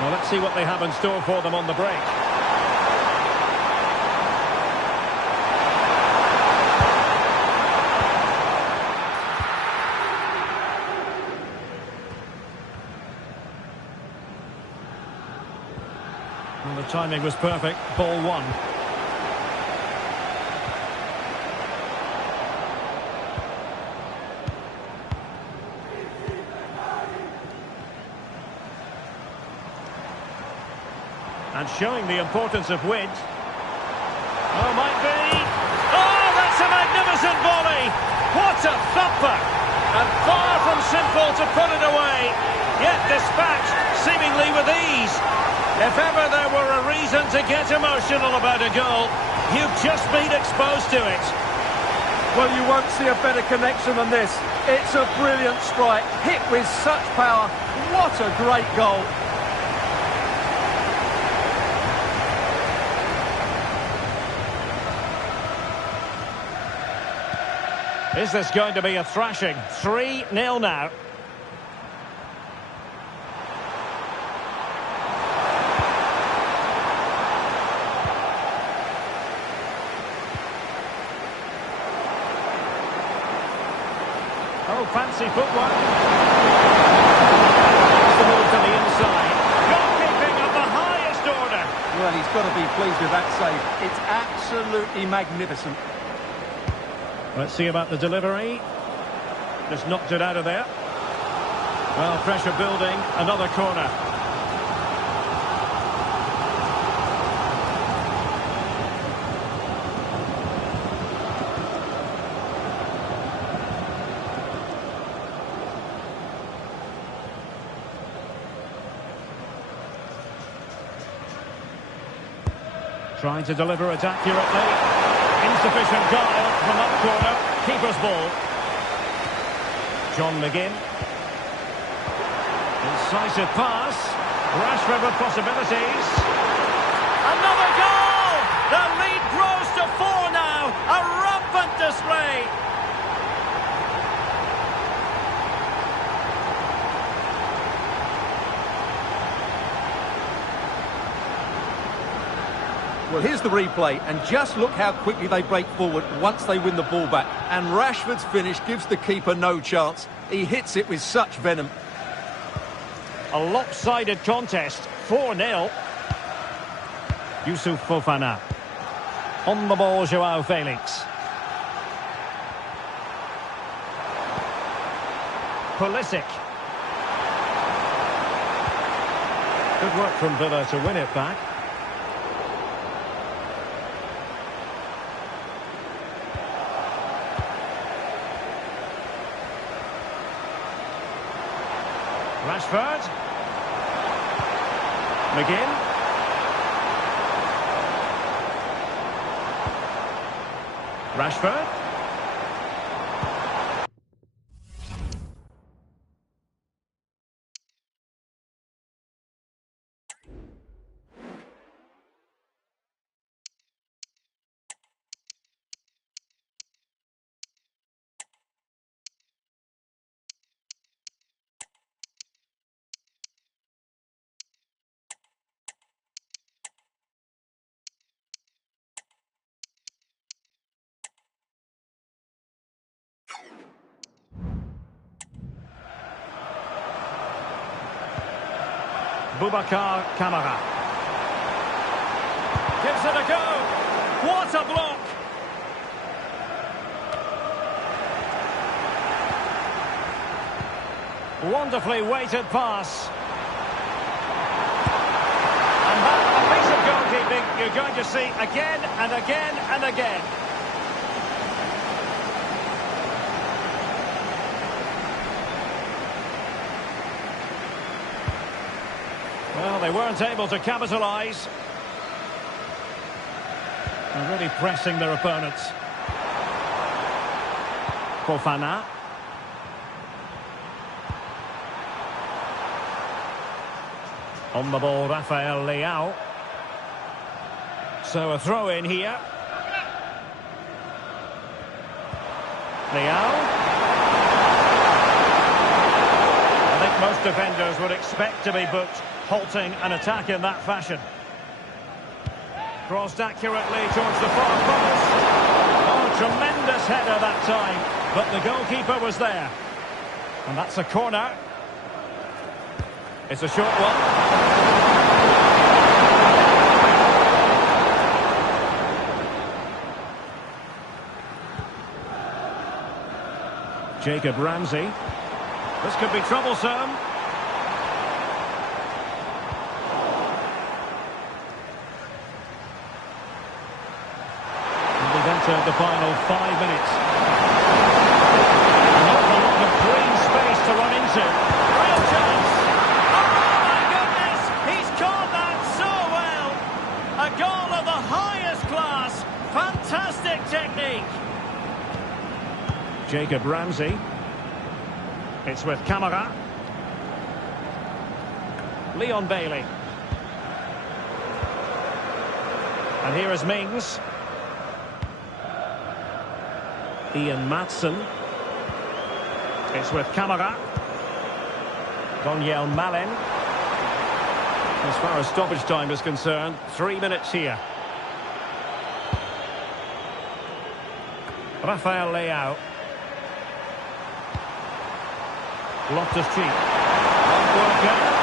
Well, let's see what they have in store for them on the break. Well, the timing was perfect. Ball one. And showing the importance of width. Oh, might be. Oh, that's a magnificent volley. What a thumper. And far from simple to put it away. Yet dispatched, seemingly with ease. If ever there were a reason to get emotional about a goal, you've just been exposed to it. Well, you won't see a better connection than this. It's a brilliant strike, hit with such power. What a great goal. Is this going to be a thrashing? 3-0 now. Oh, fancy footwork. The move to the inside. Goalkeeping of the highest order. Well, he's got to be pleased with that save. It's absolutely magnificent. Let's see about the delivery. Just knocked it out of there. Well, pressure building. Another corner. Trying to deliver it accurately. Insufficient guile from that corner. Keeper's ball. John McGinn. Incisive pass. Rashford with possibilities. Another goal! The lead grows to 4 now. A rampant display. Well, here's the replay, and just look how quickly they break forward once they win the ball back. And Rashford's finish gives the keeper no chance. He hits it with such venom. A lopsided contest, 4-0. Yusuf Fofana. On the ball, Joao Felix. Pulisic. Good work from Villa to win it back. Rashford. McGinn. Rashford. Boubacar Kamara. Gives it a go. What a block! Wonderfully weighted pass. And that, a piece of goalkeeping you're going to see again and again and again. Well, they weren't able to capitalise. They're really pressing their opponents. Fofana. On the ball, Rafael Leao. So a throw in here. Leao. I think most defenders would expect to be booked, halting an attack in that fashion. Crossed accurately towards the far post. Oh, tremendous header that time, but the goalkeeper was there. And that's a corner. It's a short one. Jacob Ramsey. This could be troublesome. And we've entered the final 5 minutes. An awful lot of green space to run into. Real chance. Oh my goodness! He's caught that so well. A goal of the highest class. Fantastic technique. Jacob Ramsey. It's with Kamara. Leon Bailey. And here is Mings. Ian Maatsen. It's with Kamara. Donyell Malen. As far as stoppage time is concerned, 3 minutes here. Rafael Leao. Loftus-Cheek. Won't work out.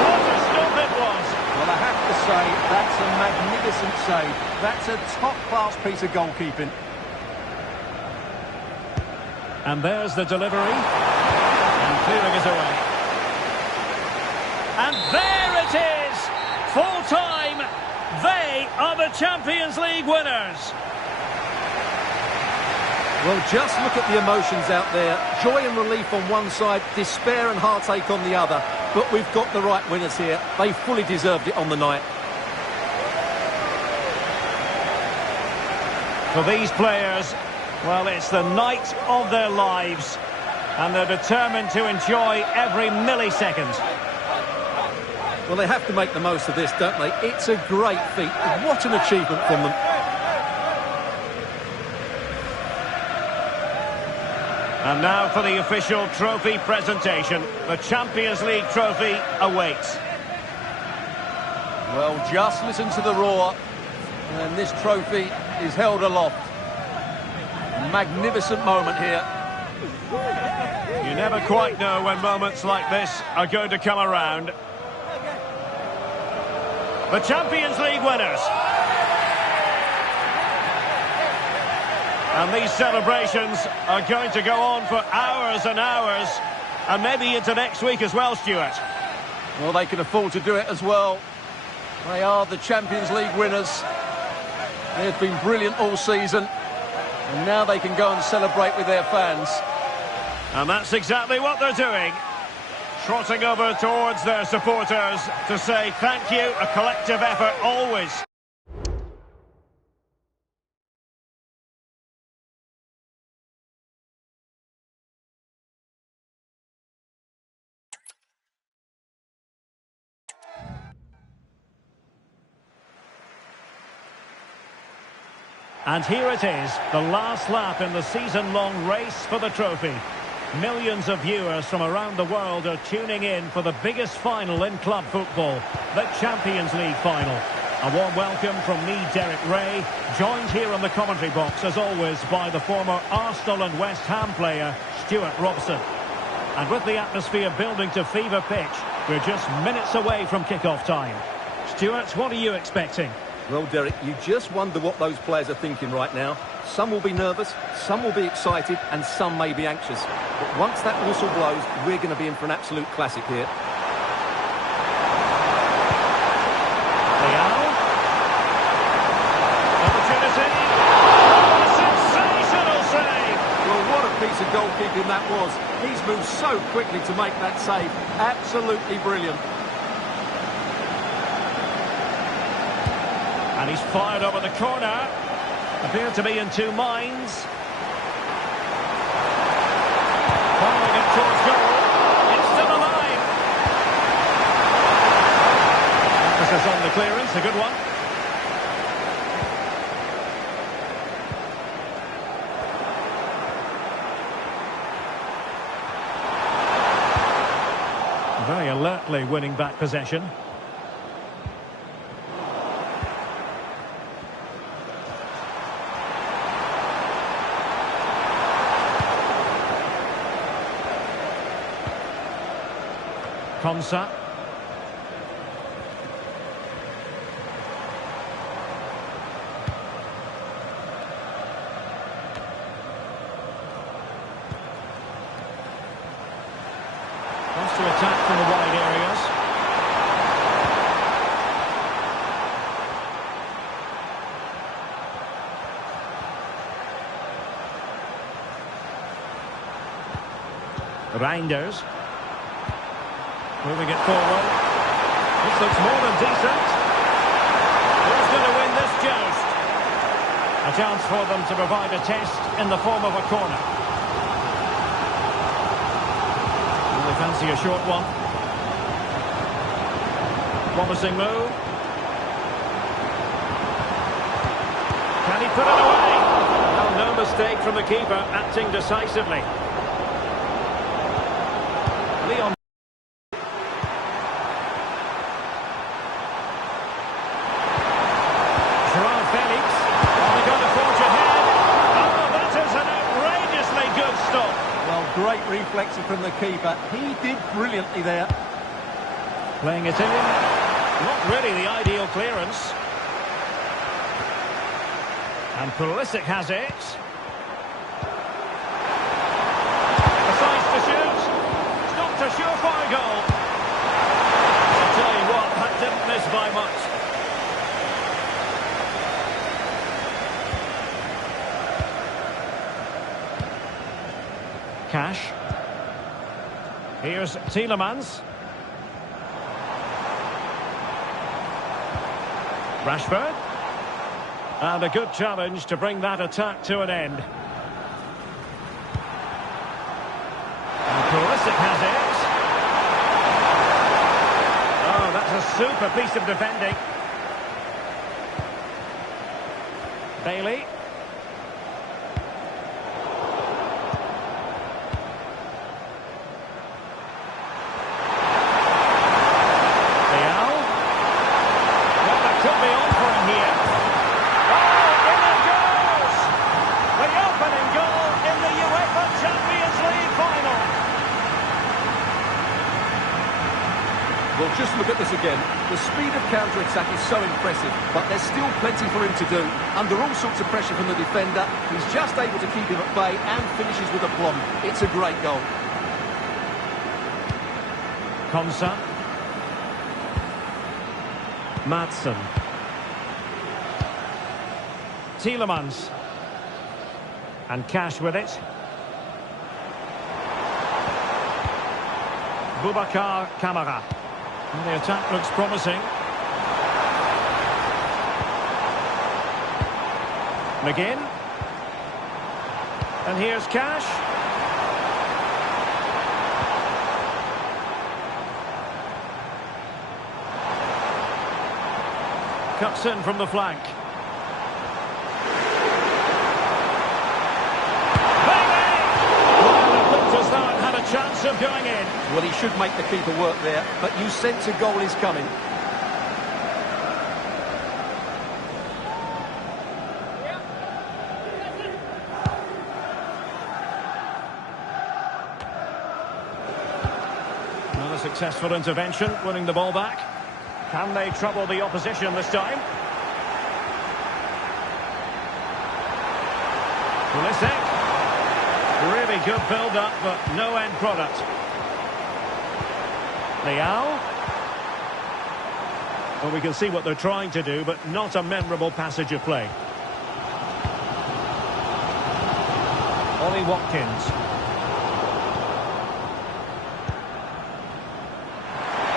What a stop it was. Well, I have to say, that's a magnificent save. That's a top-class piece of goalkeeping. And there's the delivery. And clearing it away. And there it is! Full time! They are the Champions League winners! Well, just look at the emotions out there. Joy and relief on one side, despair and heartache on the other. But we've got the right winners here. They fully deserved it on the night. For these players, well, it's the night of their lives. And they're determined to enjoy every millisecond. Well, they have to make the most of this, don't they? It's a great feat. What an achievement from them. And now for the official trophy presentation. The Champions League trophy awaits. Well, just listen to the roar. And this trophy is held aloft. Magnificent moment here. You never quite know when moments like this are going to come around. The Champions League winners. And these celebrations are going to go on for hours and hours, and maybe into next week as well, Stuart. Well, they can afford to do it as well. They are the Champions League winners. They've been brilliant all season, and now they can go and celebrate with their fans. And that's exactly what they're doing. Trotting over towards their supporters to say thank you, a collective effort always. And here it is, the last lap in the season-long race for the trophy. Millions of viewers from around the world are tuning in for the biggest final in club football, the Champions League Final. A warm welcome from me, Derek Ray, joined here in the commentary box, as always, by the former Arsenal and West Ham player, Stuart Robson. And with the atmosphere building to fever pitch, we're just minutes away from kick-off time. Stuart, what are you expecting? Well, Derek, you just wonder what those players are thinking right now. Some will be nervous, some will be excited, and some may be anxious. But once that whistle blows, we're going to be in for an absolute classic here. Opportunity. Sensational save. Well, what a piece of goalkeeping that was. He's moved so quickly to make that save. Absolutely brilliant. And he's fired over the corner. Appeared to be in two minds. Following it towards goal. It's still alive. Emphasis on the clearance, a good one. Very alertly winning back possession. Konsa. Wants to attack from the wide areas. Reinders. Moving it forward. This looks more than decent. Who's going to win this joust? A chance for them to provide a test in the form of a corner. Will they fancy a short one? Promising move. Can he put it away? Well, no mistake from the keeper, acting decisively. Leon. Felix, are they going to forge ahead? Oh, that is an outrageously great reflection from the keeper. He did brilliantly there. Playing it in. Not really the ideal clearance. And Pulisic has it. Decides to shoot. It's not a surefire goal. I'll tell you what, that didn't miss by much. Cash. Here's Tielemans. Rashford. And a good challenge to bring that attack to an end. And Pulisic has it. Oh, that's a super piece of defending. Bailey. Well, just look at this again. The speed of counter-attack is so impressive, but there's still plenty for him to do. Under all sorts of pressure from the defender, he's just able to keep him at bay and finishes with aplomb. It's a great goal. Konsa. Madsen. Tielemans. And Cash with it. Boubacar Kamara. And the attack looks promising. McGinn. And here's Cash. Cuts in from the flank. Chance of going in. Well, he should make the keeper work there, but you sense a goal is coming. Not a successful intervention, winning the ball back. Can they trouble the opposition this time? Pulisic. Really good build-up, but no end product. Leao. Well, we can see what they're trying to do, but not a memorable passage of play. Ollie Watkins.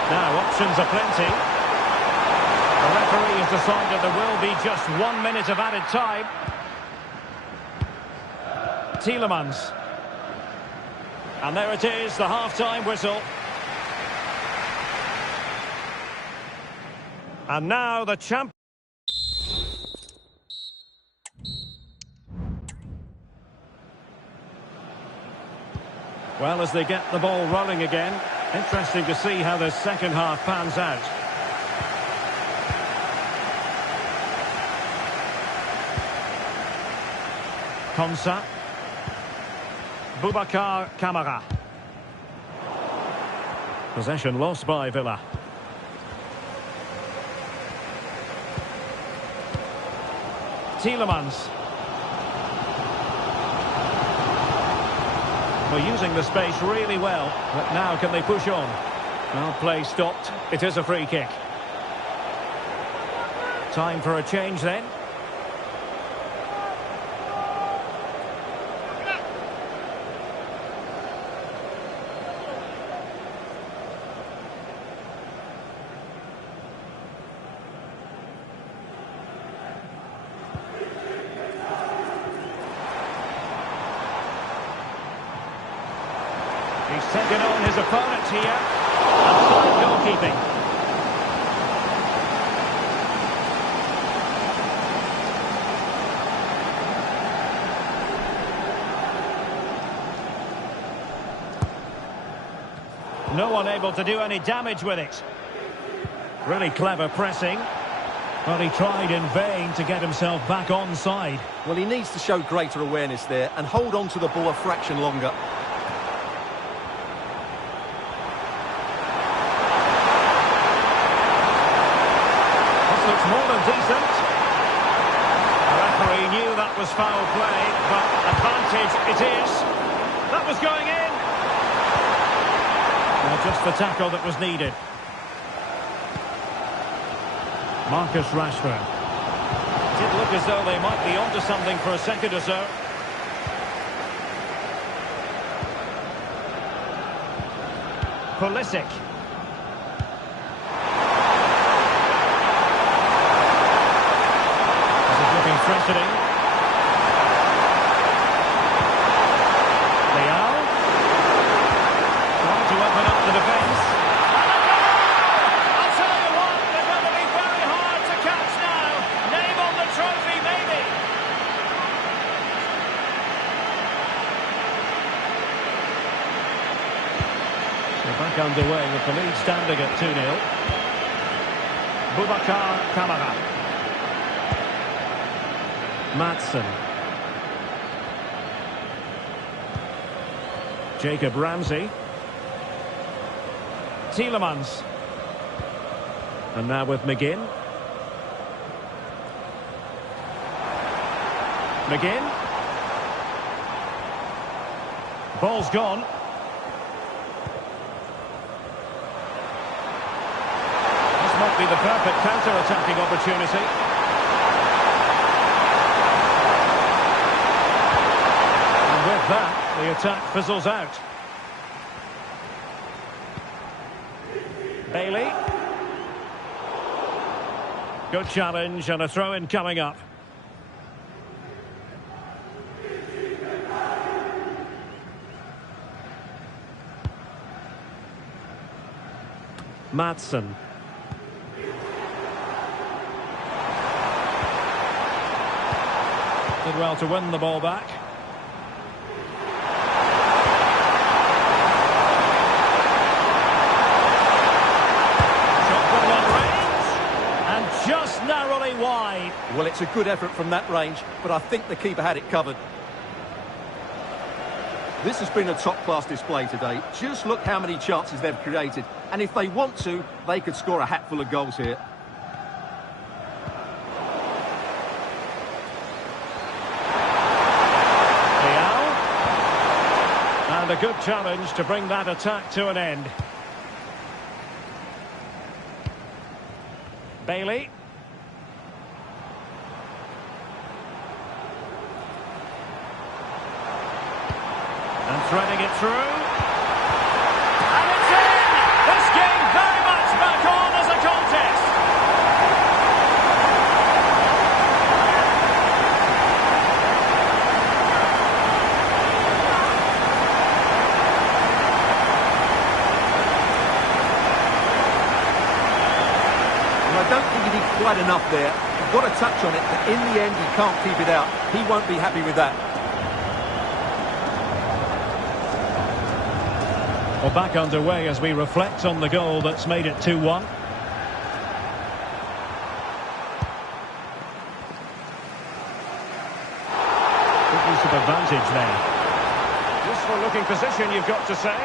Now, options are plenty. The referee has decided there will be just 1 minute of added time. Tielemans. And there it is, the half-time whistle. And now the champ. Well, as they get the ball rolling again, interesting to see how the second half pans out. Konsa. Boubacar Kamara. Possession lost by Villa. Tielemans. Well, using the space really well, but now can they push on? Well, play stopped. It is a free kick. Time for a change then. He's taken on his opponent here. And fine goalkeeping. No one able to do any damage with it. Really clever pressing. But he tried in vain to get himself back onside. Well, he needs to show greater awareness there and hold on to the ball a fraction longer. more than decent. The referee knew that was foul play, but advantage it is. That was going in. Well, just the tackle that was needed. Marcus Rashford. Did look as though they might be onto something for a second or so. Pulisic. This is looking threatening. Leao. Trying to open up the defence. I'll tell you what, they're going to be very hard to catch now. Name on the trophy, maybe. They're back underway with the lead standing at 2-0. Boubacar Kamara. Maatsen. Jacob Ramsey. Tielemans. And now with McGinn. McGinn. Ball's gone. This might be the perfect counter-attacking opportunity. And with that, the attack fizzles out. Bailey. Good challenge and a throw-in coming up. Maatsen. Did well to win the ball back. Shot from long range and just narrowly wide. Well, it's a good effort from that range, but I think the keeper had it covered. This has been a top-class display today. Just look how many chances they've created. And if they want to, they could score a hatful of goals here. Leao. And a good challenge to bring that attack to an end. Bailey. And threading it through. And it's in! This game very much back on as a contest. Well, I don't think he did quite enough there. He got a touch on it, but in the end, he can't keep it out. He won't be happy with that. Well, back underway as we reflect on the goal that's made it 2-1. Good use of advantage there. Useful looking position, you've got to say.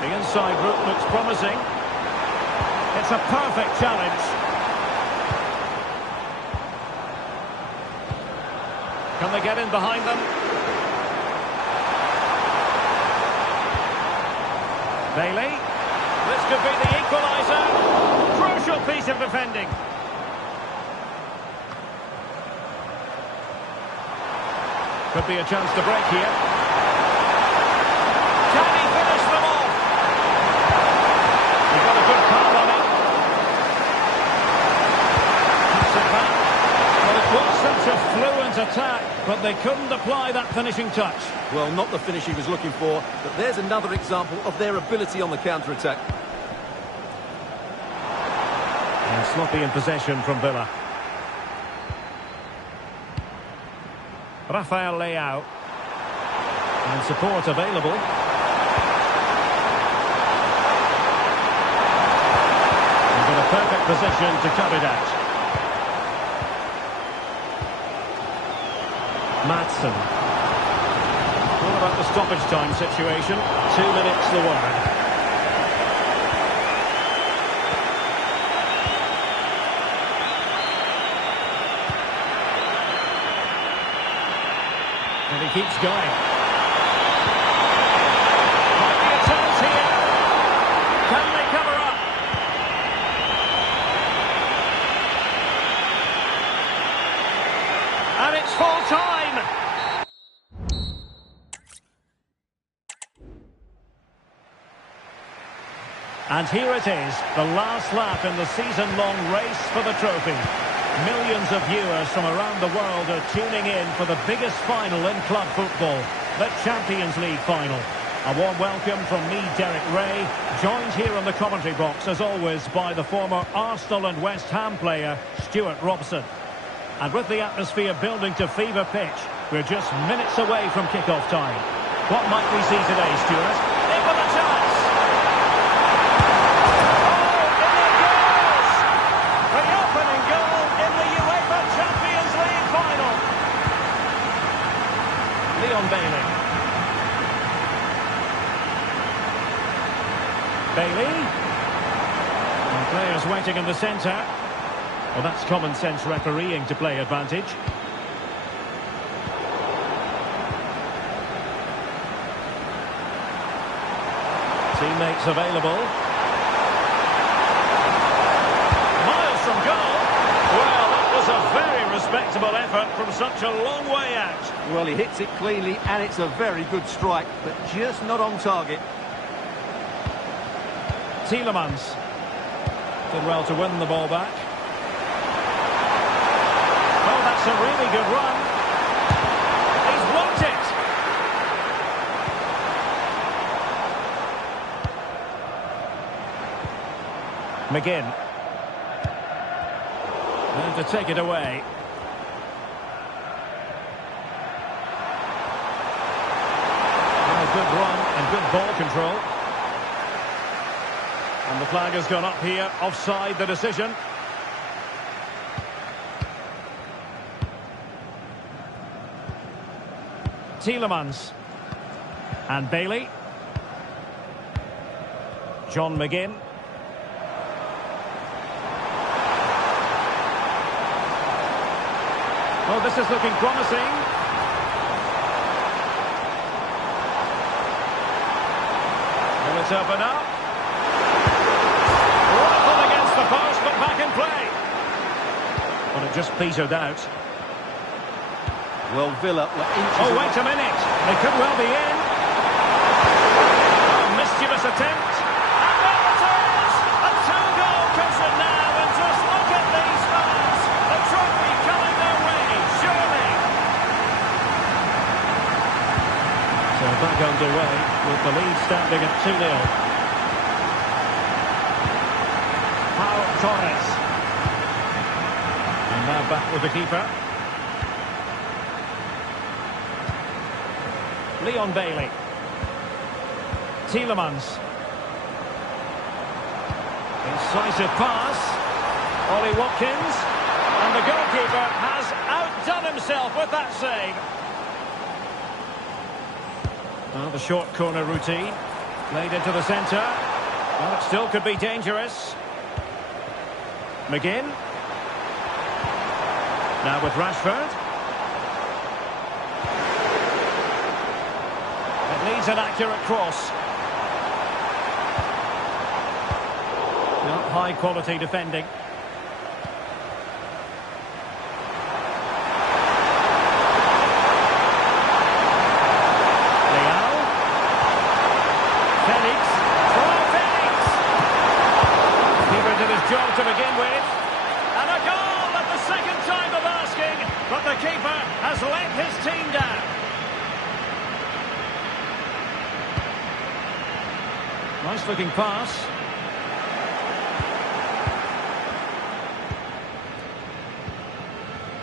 The inside route looks promising. It's a perfect challenge. Can they get in behind them? Bailey. This could be the equaliser. Crucial piece of defending. Could be a chance to break here. Can he finish them off? He got a good power on it. Pass it back. Well, it was such a fluent attack, but they couldn't apply that finishing touch. Well, not the finish he was looking for, but there's another example of their ability on the counter-attack. And sloppy in possession from Villa. Rafael Leao. And support available. He's in a perfect position to cut it out. Madsen. What about the stoppage time situation? 2 minutes the word. And he keeps going. Might be a chance here. Can they cover up? And it's full time. And here it is, the last lap in the season-long race for the trophy. Millions of viewers from around the world are tuning in for the biggest final in club football, the Champions League final. A warm welcome from me, Derek Ray, joined here in the commentary box, as always, by the former Arsenal and West Ham player, Stuart Robson. And with the atmosphere building to fever pitch, we're just minutes away from kick-off time. What might we see today, Stuart? In with a chance! Bailey. And players waiting in the centre. Well, that's common sense refereeing to play advantage. Teammates available. Miles from goal. Well, that was a very respectable effort from such a long way out. Well, he hits it cleanly, and it's a very good strike, but just not on target. Tielemans did well to win the ball back. Oh, that's a really good run. He's blocked it. McGinn. And to take it away. Good run and good ball control. And the flag has gone up here, offside the decision. Tielemans. And Bailey. John McGinn. Well, this is looking promising. It's open up. Rifled against the post, but back in play. But it just petered out. Well, Villa were inches. Oh, wait a minute. They could well be in. A mischievous attempt. And there it is. A two-goal cushion now. And just look at these fans. The trophy coming their way, surely. So back underway with the lead standing at 2-0. Pau Torres. And now back with the keeper. Leon Bailey. Tielemans. Incisive pass. Ollie Watkins. And the goalkeeper has outdone himself with that save. Well, the short corner routine. Played into the centre. Well, it still could be dangerous. McGinn. Now with Rashford. It needs an accurate cross. Not high quality defending. Job to begin with, and a goal at the second time of asking, but the keeper has let his team down. Nice looking pass.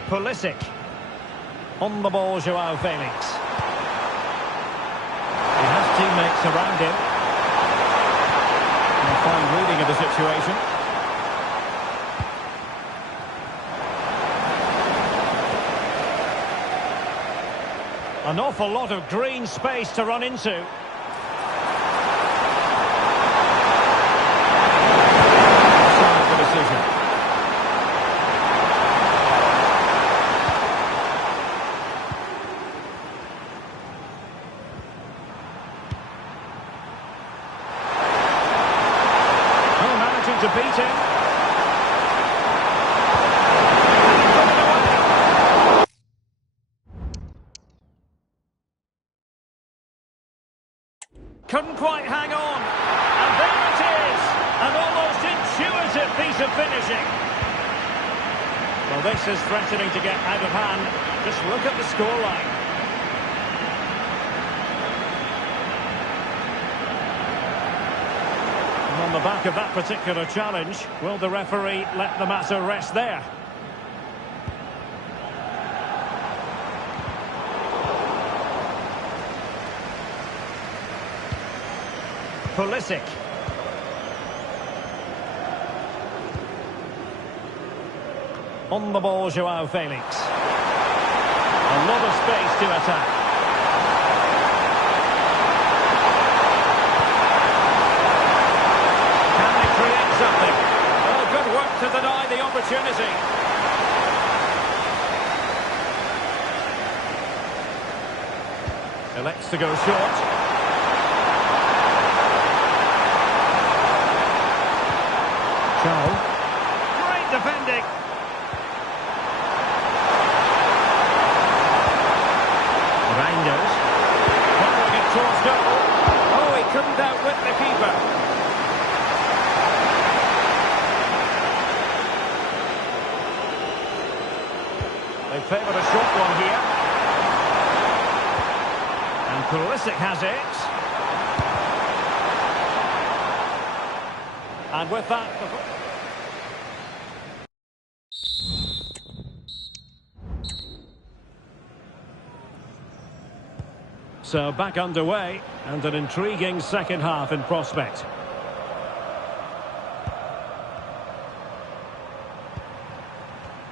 Pulisic. On the ball, Joao Felix. He has teammates around him. And a fine reading of the situation. An awful lot of green space to run into. Solid the decision. Oh, managing to beat him. Couldn't quite hang on. And there it is! An almost intuitive piece of finishing. Well, this is threatening to get out of hand. Just look at the scoreline. And on the back of that particular challenge, will the referee let the matter rest there? Pulisic. On the ball, Joao Felix. A lot of space to attack. Can they create something? Oh, good work to deny the opportunity. Elects to go short. Great defending. Reinders. Following it towards goal. Oh, he couldn't outwit the keeper. They favoured a short one here. And Pulisic has it. And with that... So back underway, and an intriguing second half in prospect.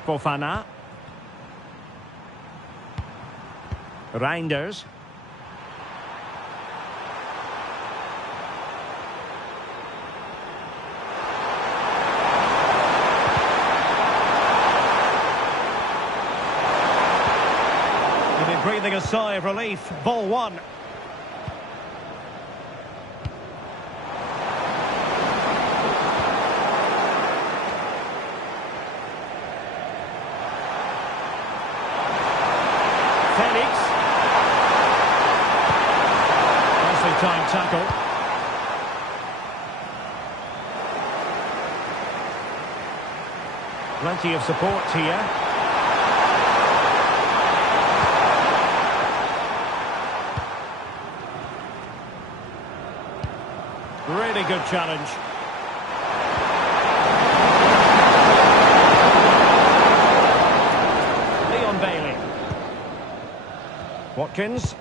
Fofana. Reinders. Breathing a sigh of relief. Ball one. Felix. Nicely timed tackle. Plenty of support here. Really good challenge. Leon Bailey. Watkins.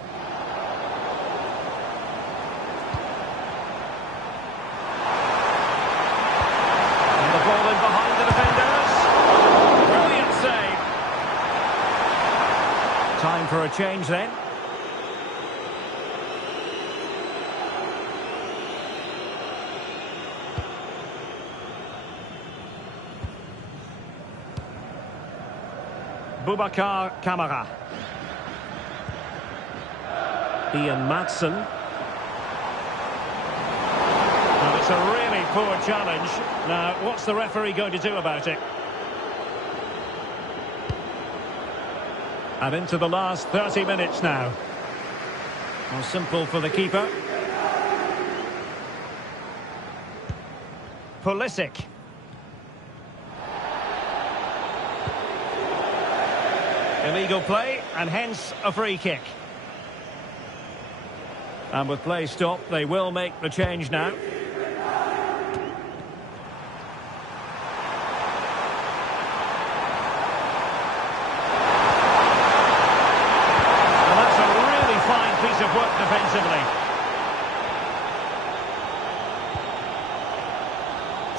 And the ball in behind the defenders. Brilliant save. Time for a change then. Boubacar Kamara. Ian Maatsen. Well, it's a really poor challenge. Now, what's the referee going to do about it? And into the last 30 minutes now. Well, simple for the keeper. Pulisic. Illegal play, and hence a free kick. And with play stopped, they will make the change now.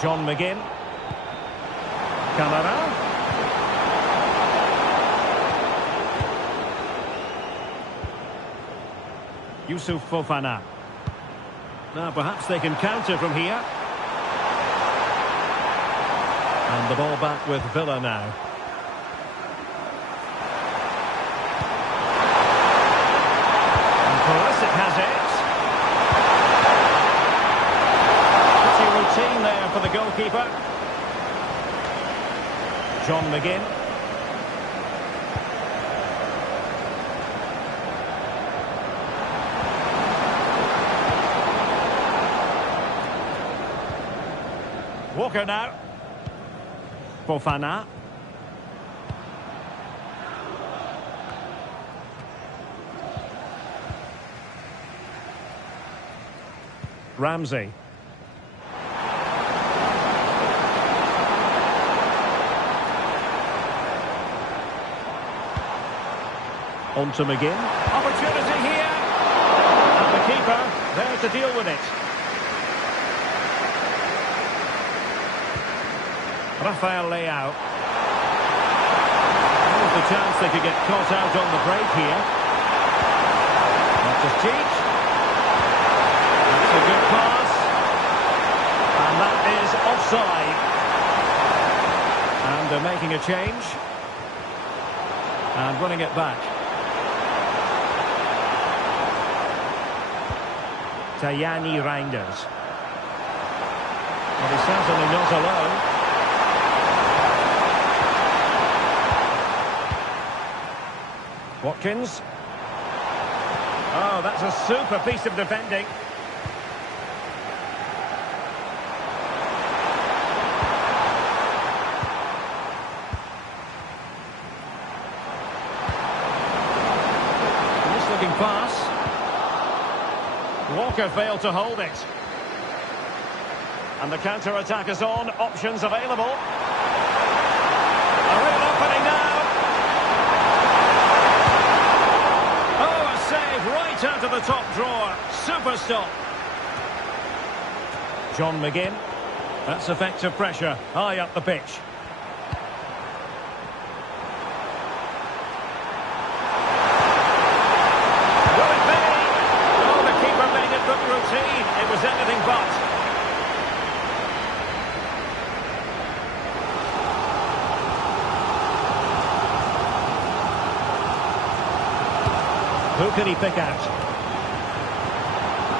John McGinn. Camara. Yusuf Fofana. Now perhaps they can counter from here. And the ball back with Villa now. And Pulisic has it. Pretty routine there for the goalkeeper. John McGinn. Walker now. Fofana. Ramsey. On to McGinn. Opportunity here. And the keeper there to deal with it. Rafael Leao. There's the chance they could get caught out on the break here. Not just cheat. That's a good pass. And that is offside. And they're making a change. And running it back. Tajani Reinders. Well, he's certainly not alone. Watkins. Oh, that's a super piece of defending. Nice looking pass. Walker failed to hold it. And the counter-attack is on. Options available. A real opening now. Right out of the top drawer. Super stop. John McGinn. That's effective pressure. High up the pitch. Will it be? Oh, the keeper made it look routine. It was anything but. Who can he pick out?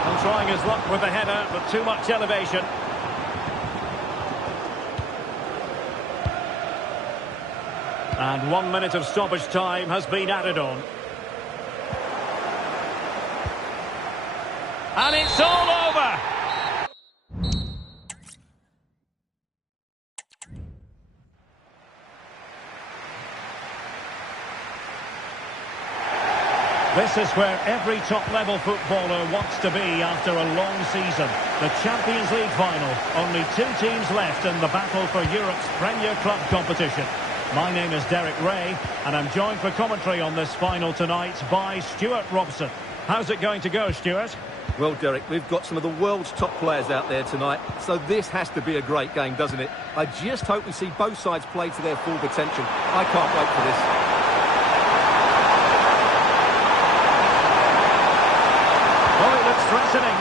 And trying his luck with the header, but too much elevation. And 1 minute of stoppage time has been added on. And it's all over! This is where every top-level footballer wants to be after a long season. The Champions League Final. Only 2 teams left in the battle for Europe's Premier Club competition. My name is Derek Ray, and I'm joined for commentary on this final tonight by Stuart Robson. How's it going to go, Stuart? Well, Derek, we've got some of the world's top players out there tonight, so this has to be a great game, doesn't it? I just hope we see both sides play to their full potential. I can't wait for this. Threatening.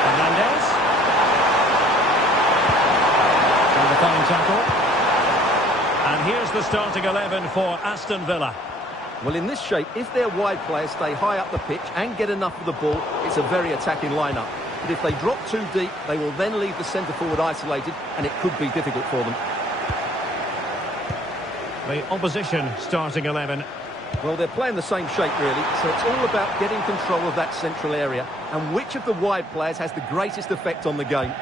Hernandez. And the fine tackle. And here's the starting 11 for Aston Villa. Well, in this shape, if their wide players stay high up the pitch and get enough of the ball, it's a very attacking lineup. But if they drop too deep, they will then leave the centre-forward isolated, and it could be difficult for them. The opposition starting 11. Well, they're playing the same shape, really, so it's all about getting control of that central area and which of the wide players has the greatest effect on the game.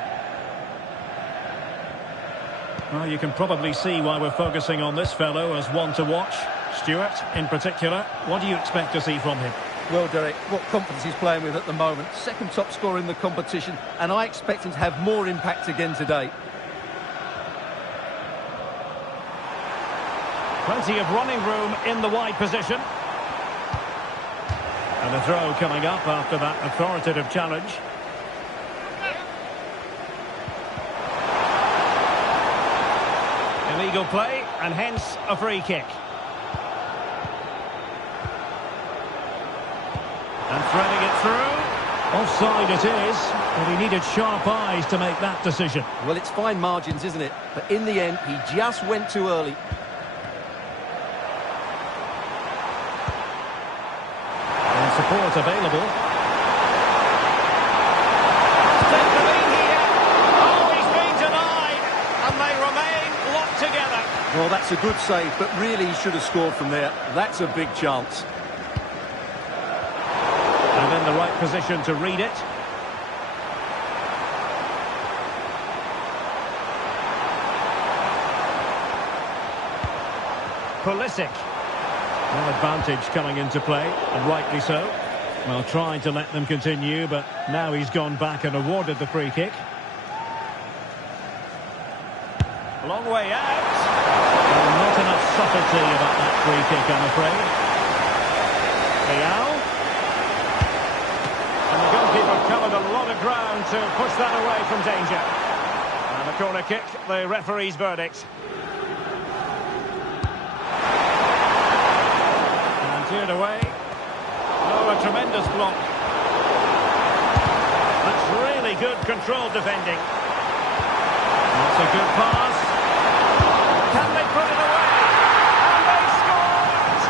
Well, you can probably see why we're focusing on this fellow as one to watch. Stuart, in particular, what do you expect to see from him? Well, Derek, what confidence he's playing with at the moment. Second top scorer in the competition, and I expect him to have more impact again today. Plenty of running room in the wide position. And a throw coming up after that authoritative challenge. illegal play, and hence a free kick. And threading it through. Offside it is, but he needed sharp eyes to make that decision. Well, it's fine margins, isn't it? But in the end, he just went too early. And support available. Take the lead here. Oh, he's been denied. And they remain locked together. Well, that's a good save, but really he should have scored from there. That's a big chance. And in the right position to read it. Pulisic. Well, advantage coming into play, and rightly so. Well, trying to let them continue, but now he's gone back and awarded the free kick. A long way out. Well, not enough subtlety about that free kick, I'm afraid. Real. And the goalkeeper covered a lot of ground to push that away from danger. And a corner kick, the referee's verdict. And cleared away. Oh, a tremendous block. That's really good controlled defending. That's a good pass. Can they put it away? And they scored!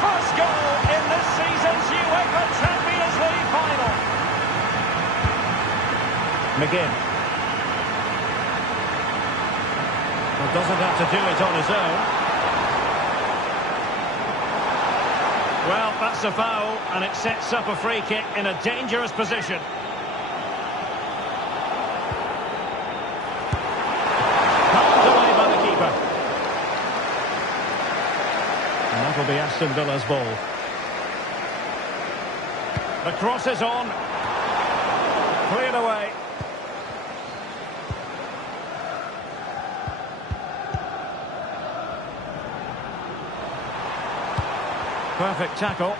First goal in this season's UEFA Champions League Final. McGinn. Well, doesn't have to do it on his own. Well, that's a foul, and it sets up a free kick in a dangerous position. Pulled away by the keeper. And that'll be Aston Villa's ball. The cross is on. Cleared away. Perfect tackle.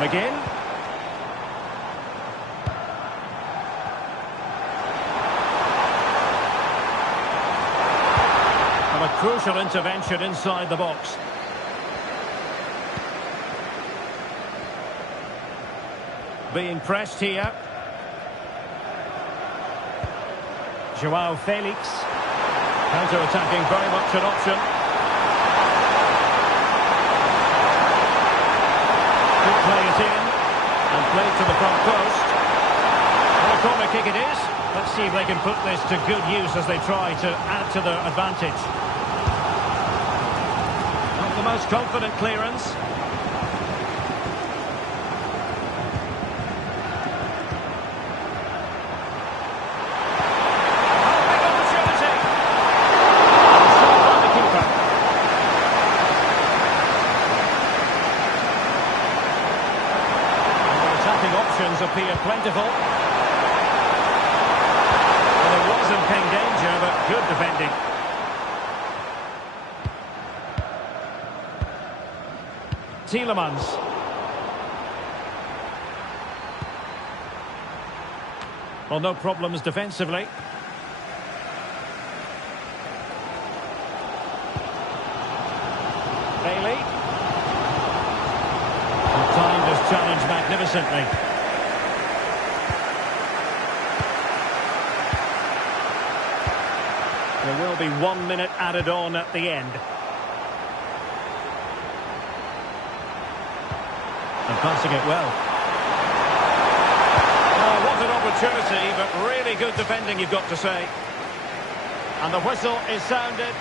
McGinn. And a crucial intervention inside the box. Being pressed here. Joao Felix. Counter-attacking, very much an option. Could play it in, and play to the front post. And a corner kick it is. Let's see if they can put this to good use as they try to add to their advantage. Not the most confident clearance. Options appear plentiful. Well, there was impending danger, but good defending. Tielemans. Well, no problems defensively. Bailey. Timed his challenge magnificently. There will be 1 minute added on at the end. And passing it well. Oh, what an opportunity, but really good defending, you've got to say. And the whistle is sounded.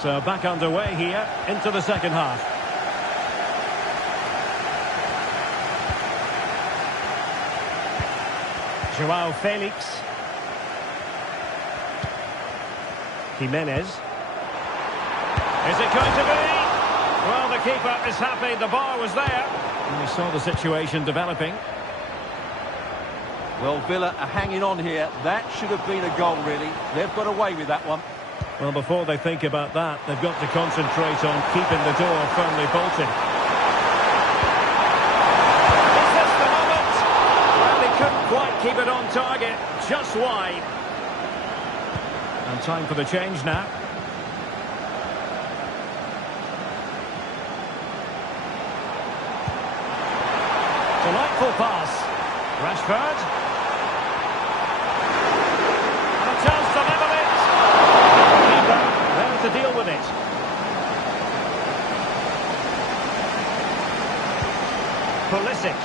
So back underway here into the second half. Joao Felix. Jimenez. Is it going to be? Well, the keeper is happy. The bar was there. And we saw the situation developing. Well, Villa are hanging on here. That should have been a goal, really. They've got away with that one. Well, before they think about that, they've got to concentrate on keeping the door firmly bolted. Is this the moment? Well, he couldn't quite keep it on target. Just wide. And time for the change now. Delightful pass. Rashford. And a chance to level it. Keeper there to deal with it. Pulisic.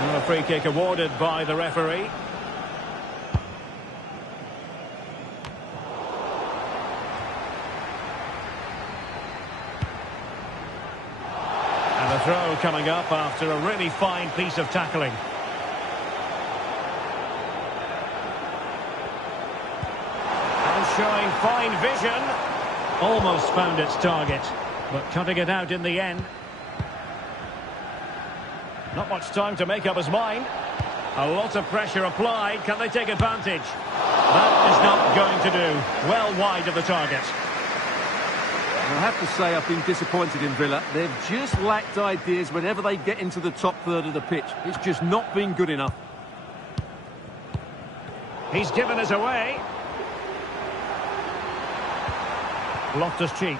And a free kick awarded by the referee. And a throw coming up after a really fine piece of tackling. And showing fine vision. Almost found its target, but cutting it out in the end. Not much time to make up his mind. A lot of pressure applied. Can they take advantage? That is not going to do. Well wide of the target. I have to say I've been disappointed in Villa. They've just lacked ideas whenever they get into the top third of the pitch. It's just not been good enough. He's given us away. Loftus-Cheek.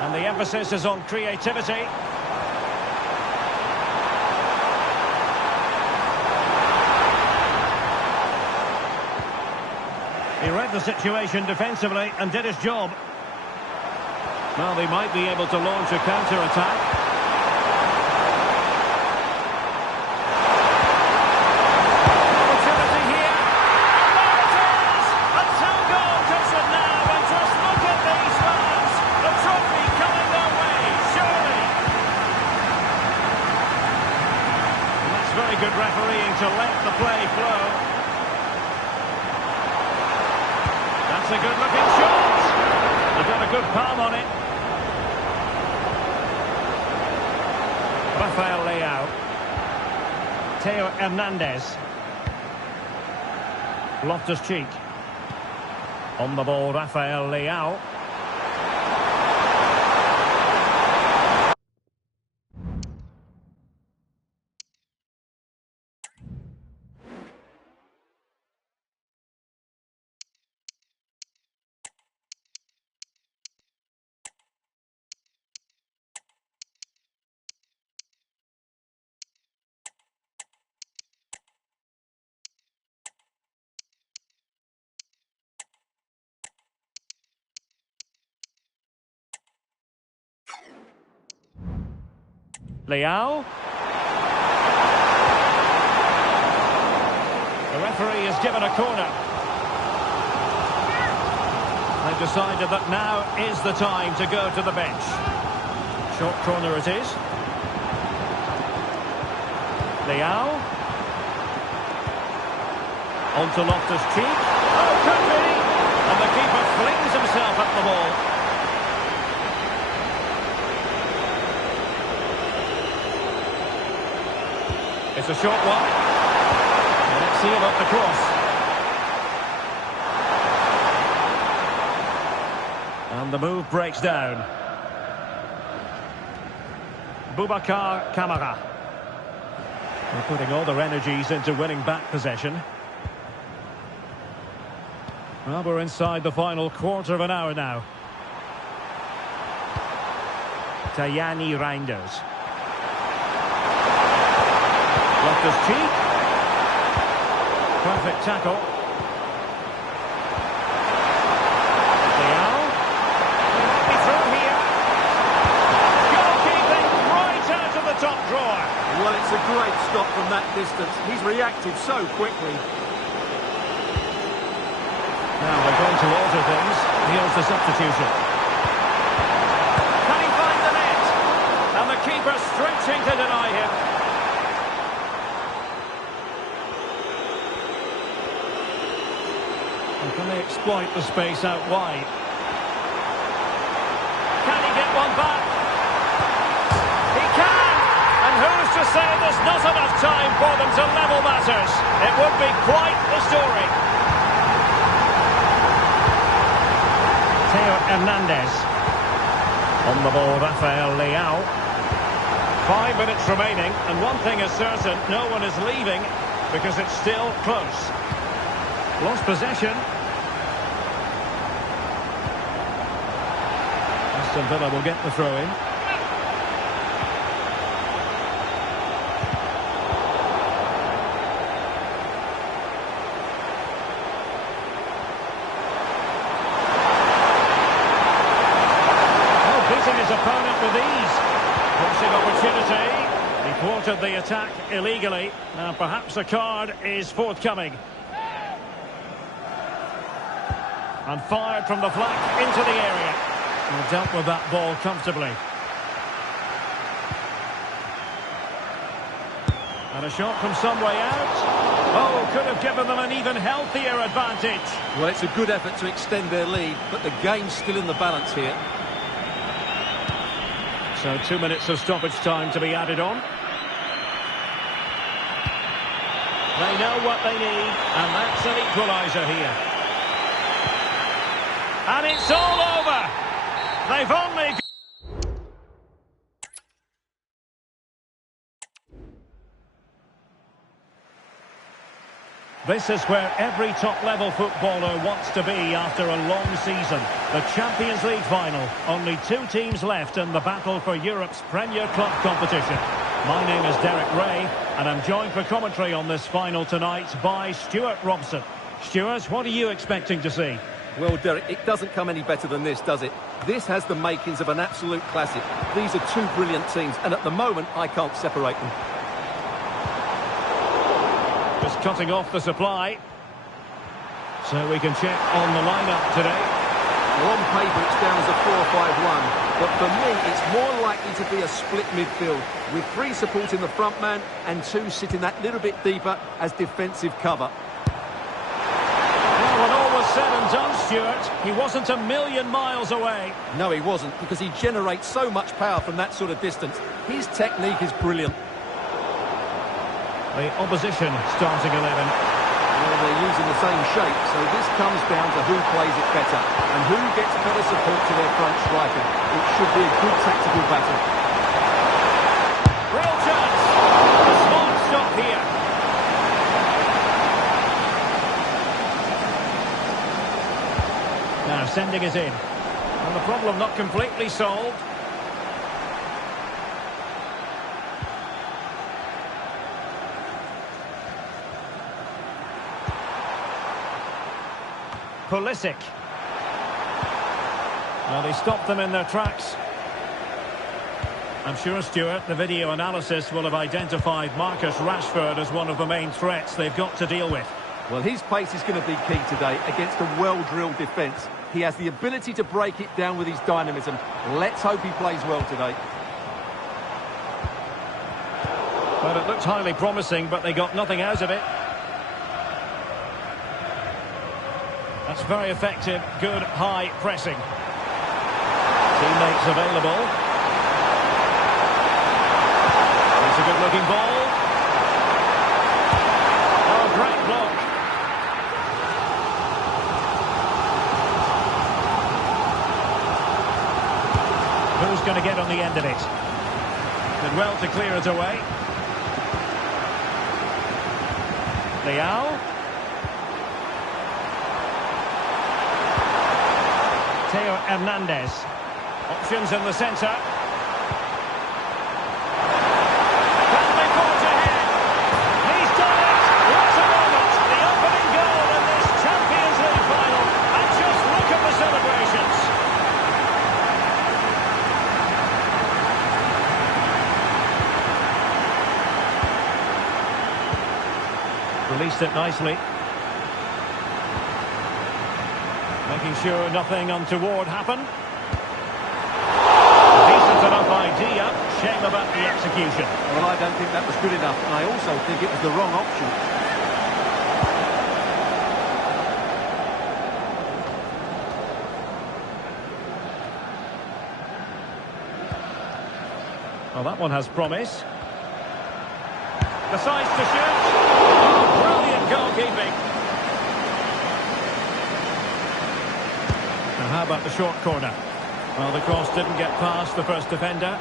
And the emphasis is on creativity. He read the situation defensively and did his job. Well, they might be able to launch a counter-attack. Opportunity here. And there it is! A two-goal cushion now, and just look at these fans. The trophy coming their way, surely. And that's very good refereeing to let the play flow. That's a good-looking shot. He got a good palm on it. Rafael Leao. Theo Hernandez. Loftus-Cheek. On the ball, Rafael Leao. Leao. The referee has given a corner. They've decided that now is the time to go to the bench. Short corner it is. Leao. On to Loftus-Cheek. Oh, could be! And the keeper flings himself at the ball. It's a short one. And let's see about the cross. And the move breaks down. Boubacar Kamara. They're putting all their energies into winning back possession. Well, we're inside the final quarter of an hour now. Tajani Reinders. Loftus-Cheek. Perfect tackle. Leao. They might be through here. Goalkeeping right out of the top drawer. Well, it's a great stop from that distance. He's reacted so quickly. Now they're going to alter things. Here's the substitution. Can he find the net? And the keeper stretching to deny him. And can they exploit the space out wide? Can he get one back? He can! And who's to say there's not enough time for them to level matters? It would be quite the story. Theo Hernandez. On the ball, Rafael Leao. 5 minutes remaining, and one thing is certain, no one is leaving because it's still close. Lost possession. Aston Villa will get the throw-in. His opponent with ease. Crossing opportunity. He thwarted the attack illegally. Now perhaps a card is forthcoming. And fired from the flank into the area. And dealt with that ball comfortably. And a shot from some way out. Oh, could have given them an even healthier advantage. Well, it's a good effort to extend their lead, but the game's still in the balance here. So 2 minutes of stoppage time to be added on. They know what they need, and that's an equaliser here. And it's all over. They've only... This is where every top-level footballer wants to be after a long season. The Champions League Final. Only 2 teams left in the battle for Europe's Premier Club competition. My name is Derek Ray, and I'm joined for commentary on this final tonight by Stuart Robson. Stuart, what are you expecting to see? Well, Derek, it doesn't come any better than this, does it? This has the makings of an absolute classic. These are 2 brilliant teams, and at the moment, I can't separate them. Just cutting off the supply. So we can check on the lineup today. Well, on paper it's down as a 4-5-1, but for me it's more likely to be a split midfield, with 3 supporting the front man and 2 sitting that little bit deeper as defensive cover. Well, when all was said and done, Stuart, he wasn't a million miles away. No, he wasn't, because he generates so much power from that sort of distance. His technique is brilliant. The opposition starting 11. Well, they're using the same shape, so this comes down to who plays it better and who gets better support to their front striker. It should be a good tactical battle. Real chance. A smart stop here. Now sending it in. And the problem not completely solved. Pulisic. Well, they stopped them in their tracks. I'm sure, Stuart, the video analysis will have identified Marcus Rashford as one of the main threats they've got to deal with. Well, his pace is going to be key today against a well-drilled defence. He has the ability to break it down with his dynamism. Let's hope he plays well today. Well, it looked highly promising, but they got nothing out of it. That's very effective, good high pressing. Teammates available. It's a good looking ball. Oh, great block. Who's going to get on the end of it? Did well to clear it away. Leao. Theo Hernandez. Options in the centre. Can they forge ahead? He's done it! What a moment! The opening goal in this Champions League final. And just look at the celebrations. Released it nicely. Making sure nothing untoward happened. Decent enough idea. Shame about the execution. Well, I don't think that was good enough, and I also think it was the wrong option. Well, that one has promise. Decides to shoot. Oh, brilliant goalkeeping. Now, how about the short corner? Well, the cross didn't get past the first defender.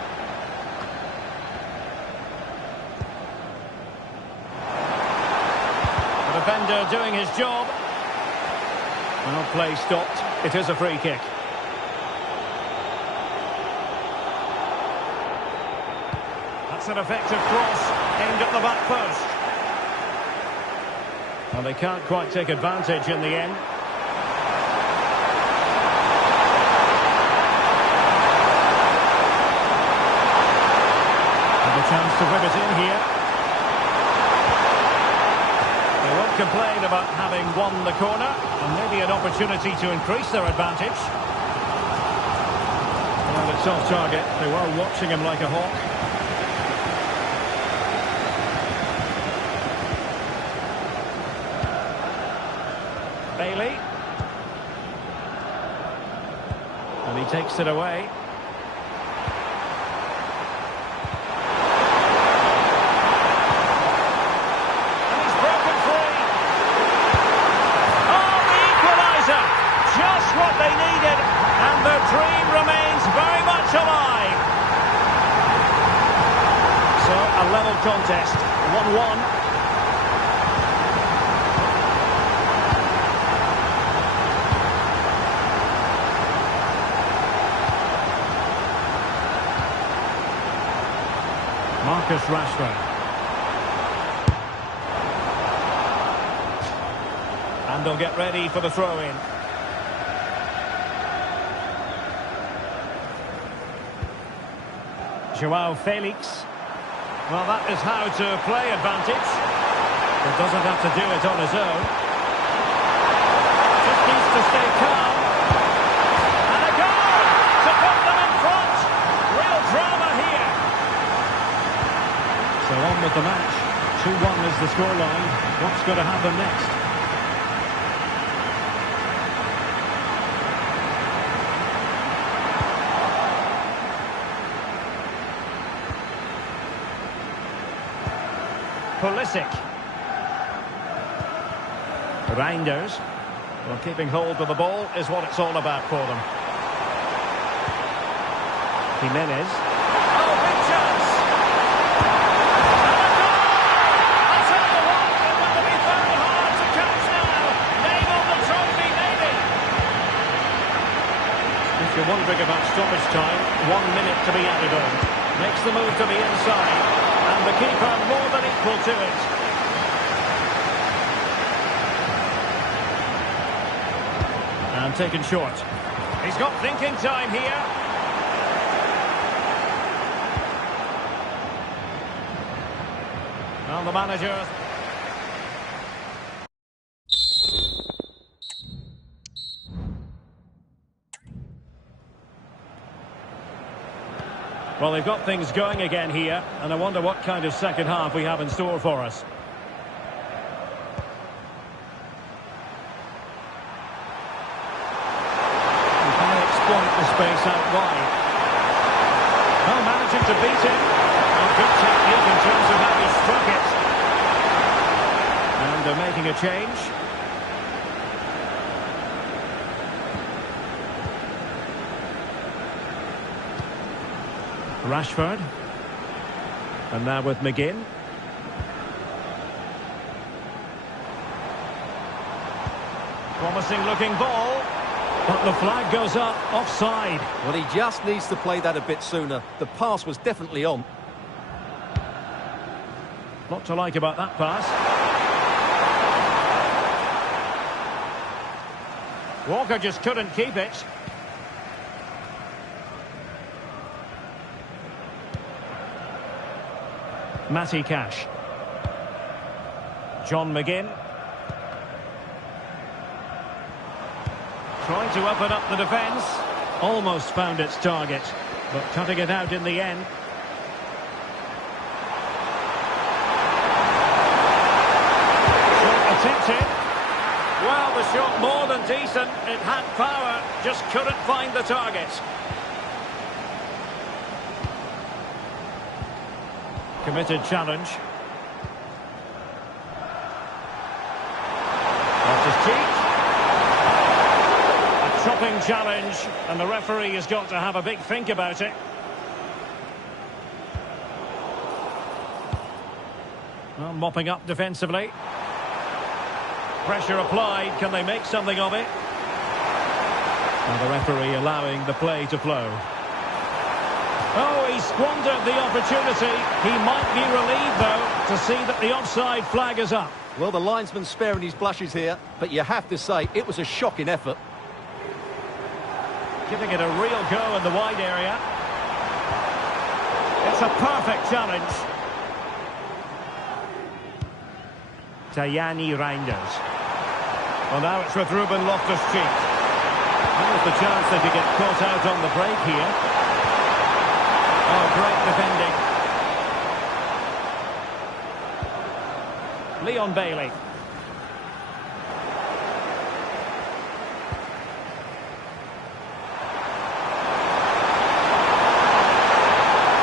The defender doing his job. Well, play stopped. It is a free kick. That's an effective cross aimed at the back post. Well, they can't quite take advantage in the end. And a chance to whip it in here. They won't complain about having won the corner, and maybe an opportunity to increase their advantage. Well, it's off target. They were watching him like a hawk. Bailey. And he takes it away. And he's broken free. Oh, the equaliser! Just what they needed. And their dream remains very much alive. So, a level contest. 1-1. Marcus Rashford. And they'll get ready for the throw-in. Joao Felix. Well, that is how to play advantage. But doesn't have to do it on his own. Just needs to stay calm. And a goal to put them in front. Real drama here. So on with the match. 2-1 is the scoreline. What's going to happen next? Pulisic. Reinders. Well, keeping hold of the ball is what it's all about for them. Jimenez. Oh, big chance! You're wondering about stoppage time. 1 minute to be added on. Makes the move to the inside. And the keeper more than equal to it. And taken short. He's got thinking time here. Well, the manager... Well, they've got things going again here, and I wonder what kind of second half we have in store for us. We can exploit the space out wide. Well, managing to beat it. Well, good technique in terms of how he struck it. And they're making a change. Rashford. And now with McGinn. Promising looking ball. But the flag goes up, offside. Well, he just needs to play that a bit sooner. The pass was definitely on. Lot to like about that pass. Walker just couldn't keep it. Matty Cash. John McGinn. Trying to open up the defence. Almost found its target, but cutting it out in the end. Shot attempted. Well, the shot more than decent. It had power, just couldn't find the target. Committed challenge. Loftus-Cheek. A chopping challenge, and the referee has got to have a big think about it. Well, mopping up defensively. Pressure applied. Can they make something of it? And the referee allowing the play to flow. Oh, he squandered the opportunity. He might be relieved, though, to see that the offside flag is up. Well, the linesman's sparing his blushes here, but you have to say it was a shocking effort. Giving it a real go in the wide area. It's a perfect challenge. Tajani Reinders. Well, now it's with Ruben Loftus-Cheek. There's the chance they could get caught out on the break here. Oh, great defending. Leon Bailey.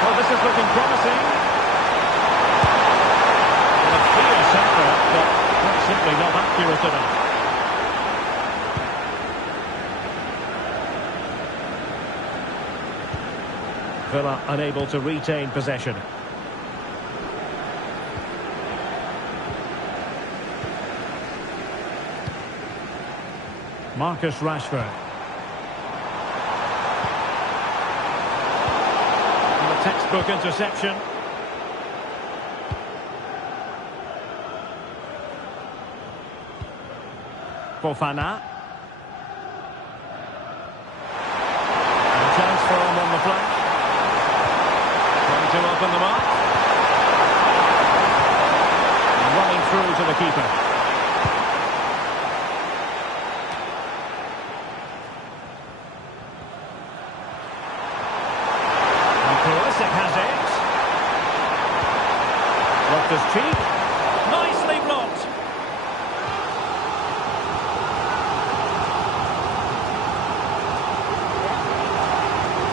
Well, this is looking promising. A fierce effort, but that's simply not accurate enough. Villa unable to retain possession. Marcus Rashford. And a textbook interception. Fofana. And a chance for him on the flank. Trying to open them up. And running through to the keeper. Has it. Loftus-Cheek. Nicely blocked.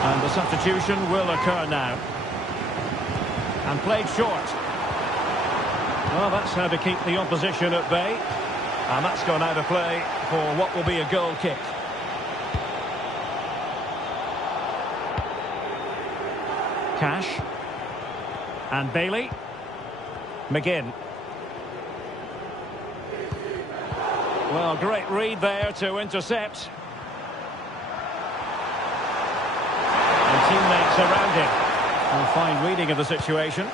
And the substitution will occur now. And played short. Well, that's how to keep the opposition at bay. And that's gone out of play for what will be a goal kick. Cash. And Bailey. McGinn. Well, great read there to intercept. And teammates around him. A fine reading of the situation.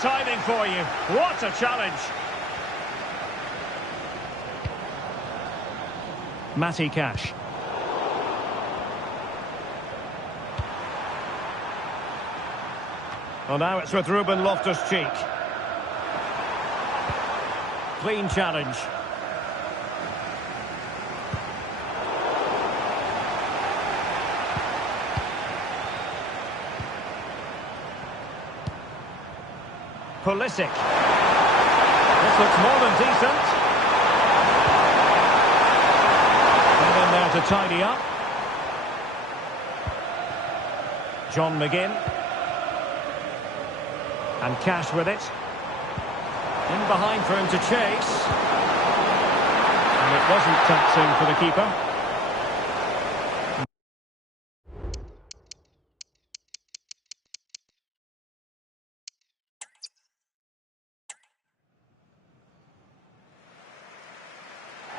Timing for you. What a challenge. Matty Cash. Well, now it's with Ruben Loftus-Cheek. Clean challenge. Pulisic. This looks more than decent. And in there to tidy up. John McGinn. And Cash with it. In behind for him to chase. And it wasn't taxing for the keeper.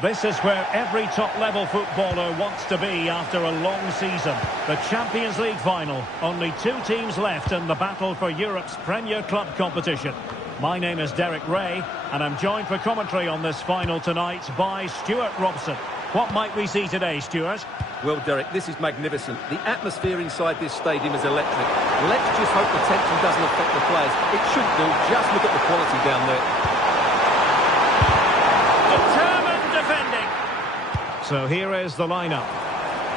This is where every top-level footballer wants to be after a long season. The Champions League Final. Only two teams left in the battle for Europe's Premier Club competition. My name is Derek Ray, and I'm joined for commentary on this final tonight by Stuart Robson. What might we see today, Stuart? Well, Derek, this is magnificent. The atmosphere inside this stadium is electric. Let's just hope the tension doesn't affect the players. It shouldn't do. Just look at the quality down there. Determined defending. So here is the lineup.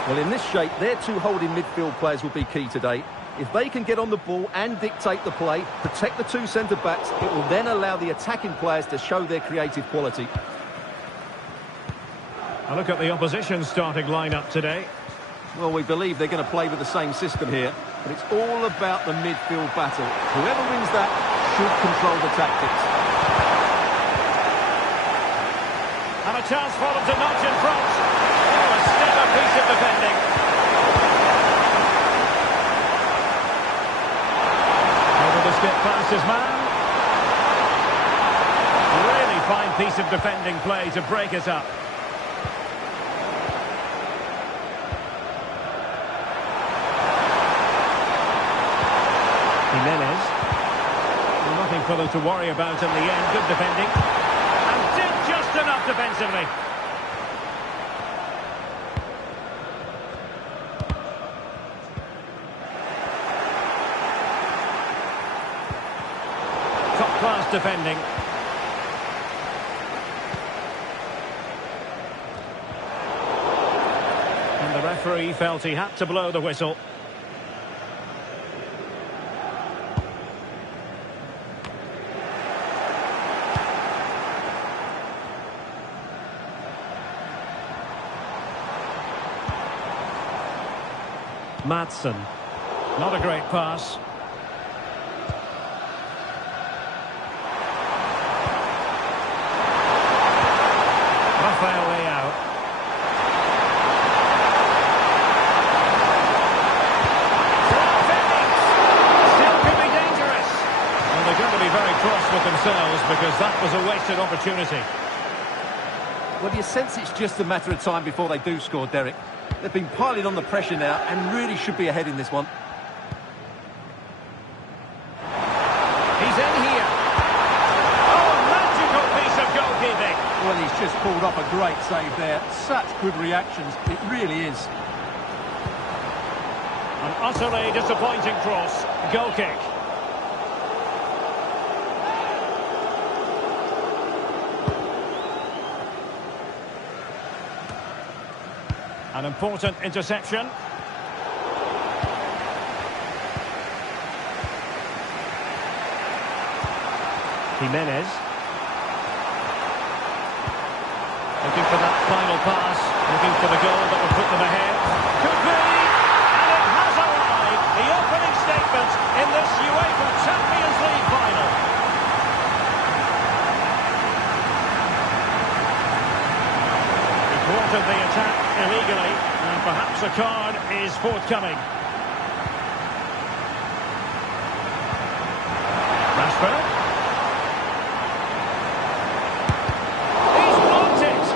Well, in this shape, their two holding midfield players will be key today. If they can get on the ball and dictate the play, protect the two centre-backs, it will then allow the attacking players to show their creative quality. A look at the opposition starting lineup today. Well, we believe they're going to play with the same system here, but it's all about the midfield battle. Whoever wins that should control the tactics. And a chance for them to notch in front. Oh, a stellar piece of defending. Able to skip past his man. Really fine piece of defending play to break it up. Jimenez. Nothing for them to worry about in the end. Good defending. And did just enough defensively. Top-class defending. And the referee felt he had to blow the whistle. Madsen. Not a great pass. Rafael Leao. Still could be dangerous. And they're going to be very cross with themselves because that was a wasted opportunity. Well, do you sense it's just a matter of time before they do score, Derek? They've been piling on the pressure now and really should be ahead in this one. He's in here. Oh, magical piece of goalkeeping. Well, he's just pulled off a great save there. Such good reactions. It really is. An utterly disappointing cross. Goal kick. An important interception. Jimenez. Looking for that final pass. Looking for the goal that will put them ahead. Could be! And it has arrived! The opening statement in this UEFA Champions League final. He thwarted the attack illegally, and perhaps a card is forthcoming. Rashford. He's blocked it.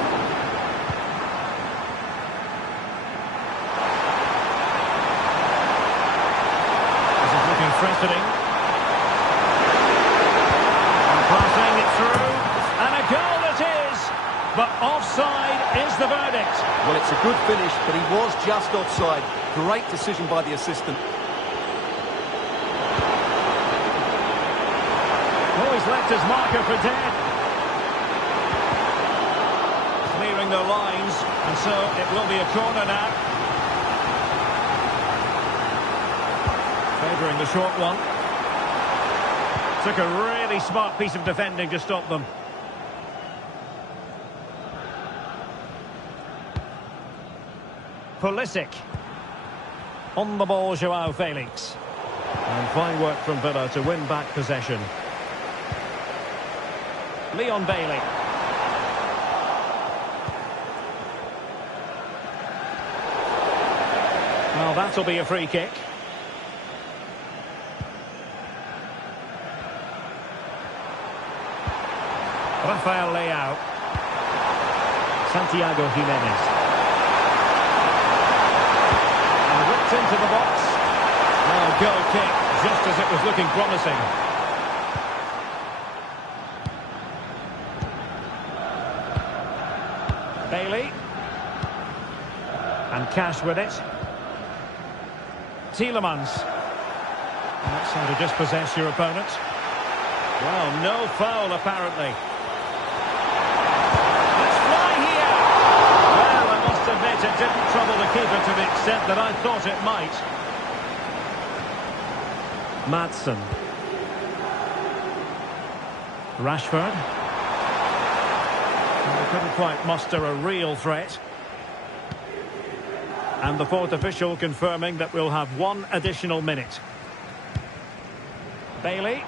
This is looking threatening. And passing it through, and a goal it is. But offside is the verdict. Well, it's a good finish, but he was just offside. Great decision by the assistant. Oh, he's left his marker for dead. Clearing the lines, and so it will be a corner now. Favouring the short one. Took a really smart piece of defending to stop them. Pulisic. On the ball, Joao Felix. And fine work from Villa to win back possession. Leon Bailey. Well, that'll be a free kick. Rafael Leao. Santiago Jimenez. Into the box. Well, goal kick, just as it was looking promising. Bailey. And Cash with it. Tielemans. That's how to dispossess your opponent. Well, no foul apparently. Let's fly here! Well, I must admit it didn't trouble the keeper to the extent that I thought it might. Madsen. Rashford. They couldn't quite muster a real threat. And the fourth official confirming that we'll have one additional minute. Bailey.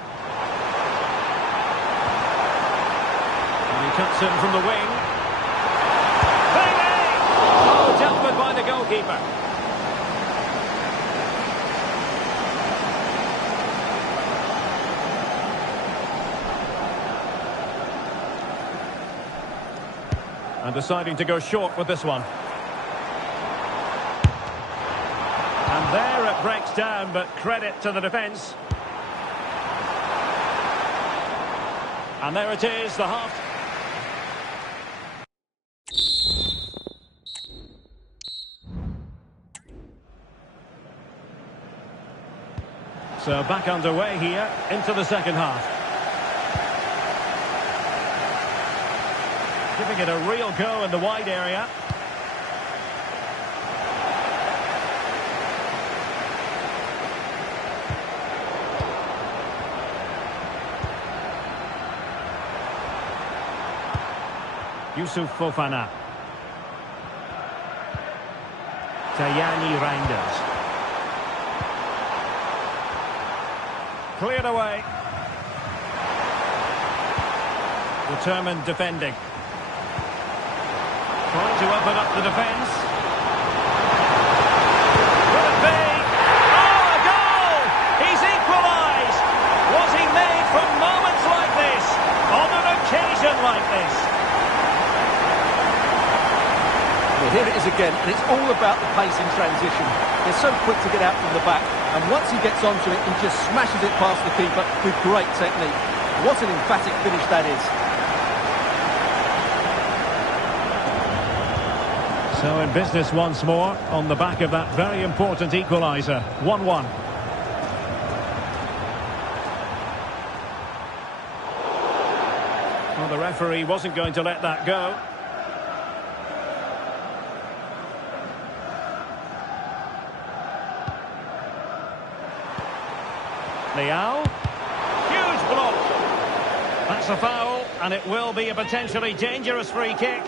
And he cuts in from the wing. Bailey! Oh, dealt with by the goalkeeper. And deciding to go short with this one. And there it breaks down, but credit to the defence. And there it is, the half. So back underway here into the second half. Giving it a real go in the wide area. Yusuf Fofana. Tajani Reinders. Cleared away. Determined defending. Trying to open up the defence. Will it be? Oh, a goal! He's equalised! Was he made from moments like this? On an occasion like this? Well, here it is again, and it's all about the pace in transition. They're so quick to get out from the back, and once he gets onto it, he just smashes it past the keeper with great technique. What an emphatic finish that is. So in business once more, on the back of that very important equaliser. 1-1. Well, the referee wasn't going to let that go. Leao. Huge block. That's a foul, and it will be a potentially dangerous free kick.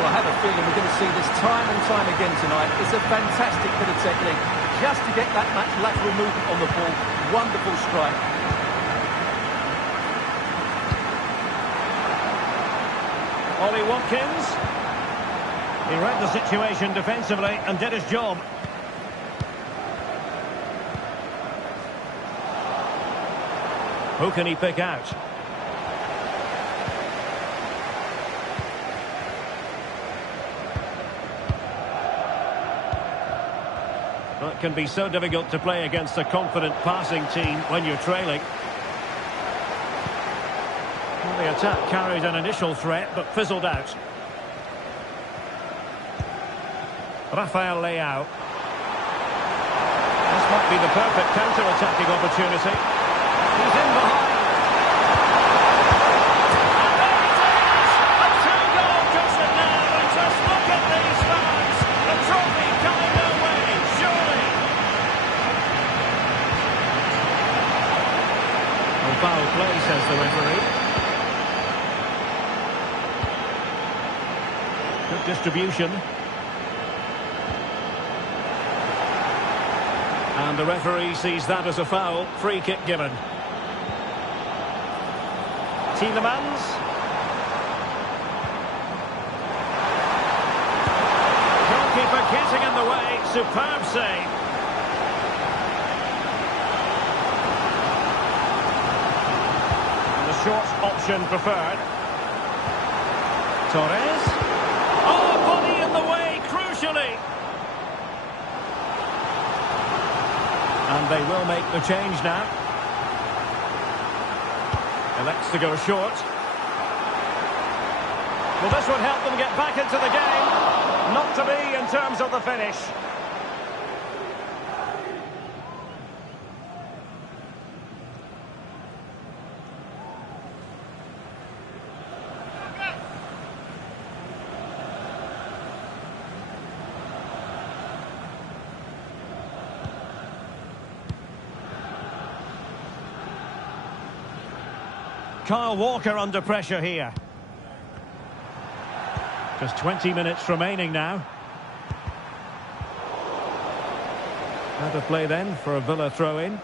I have a feeling we're going to see this time and time again tonight. It's a fantastic bit of technique. Just to get that much lateral movement on the ball. Wonderful strike. Ollie Watkins. He read the situation defensively and did his job. Who can he pick out? Well, it can be so difficult to play against a confident passing team when you're trailing. Well, the attack carried an initial threat, but fizzled out. Rafael Leao. This might be the perfect counter-attacking opportunity. He's in behind. Foul play, says the referee. Good distribution. And the referee sees that as a foul. Free kick given. Tielemans. Goalkeeper getting in the way. Superb save. short option preferred. Torres. Oh, body in the way, crucially. And they will make the change now. Elects to go short. Well, this would help them get back into the game. Not to be in terms of the finish. Kyle Walker under pressure here. Just 20 minutes remaining now. Out of play then for a Villa throw-in.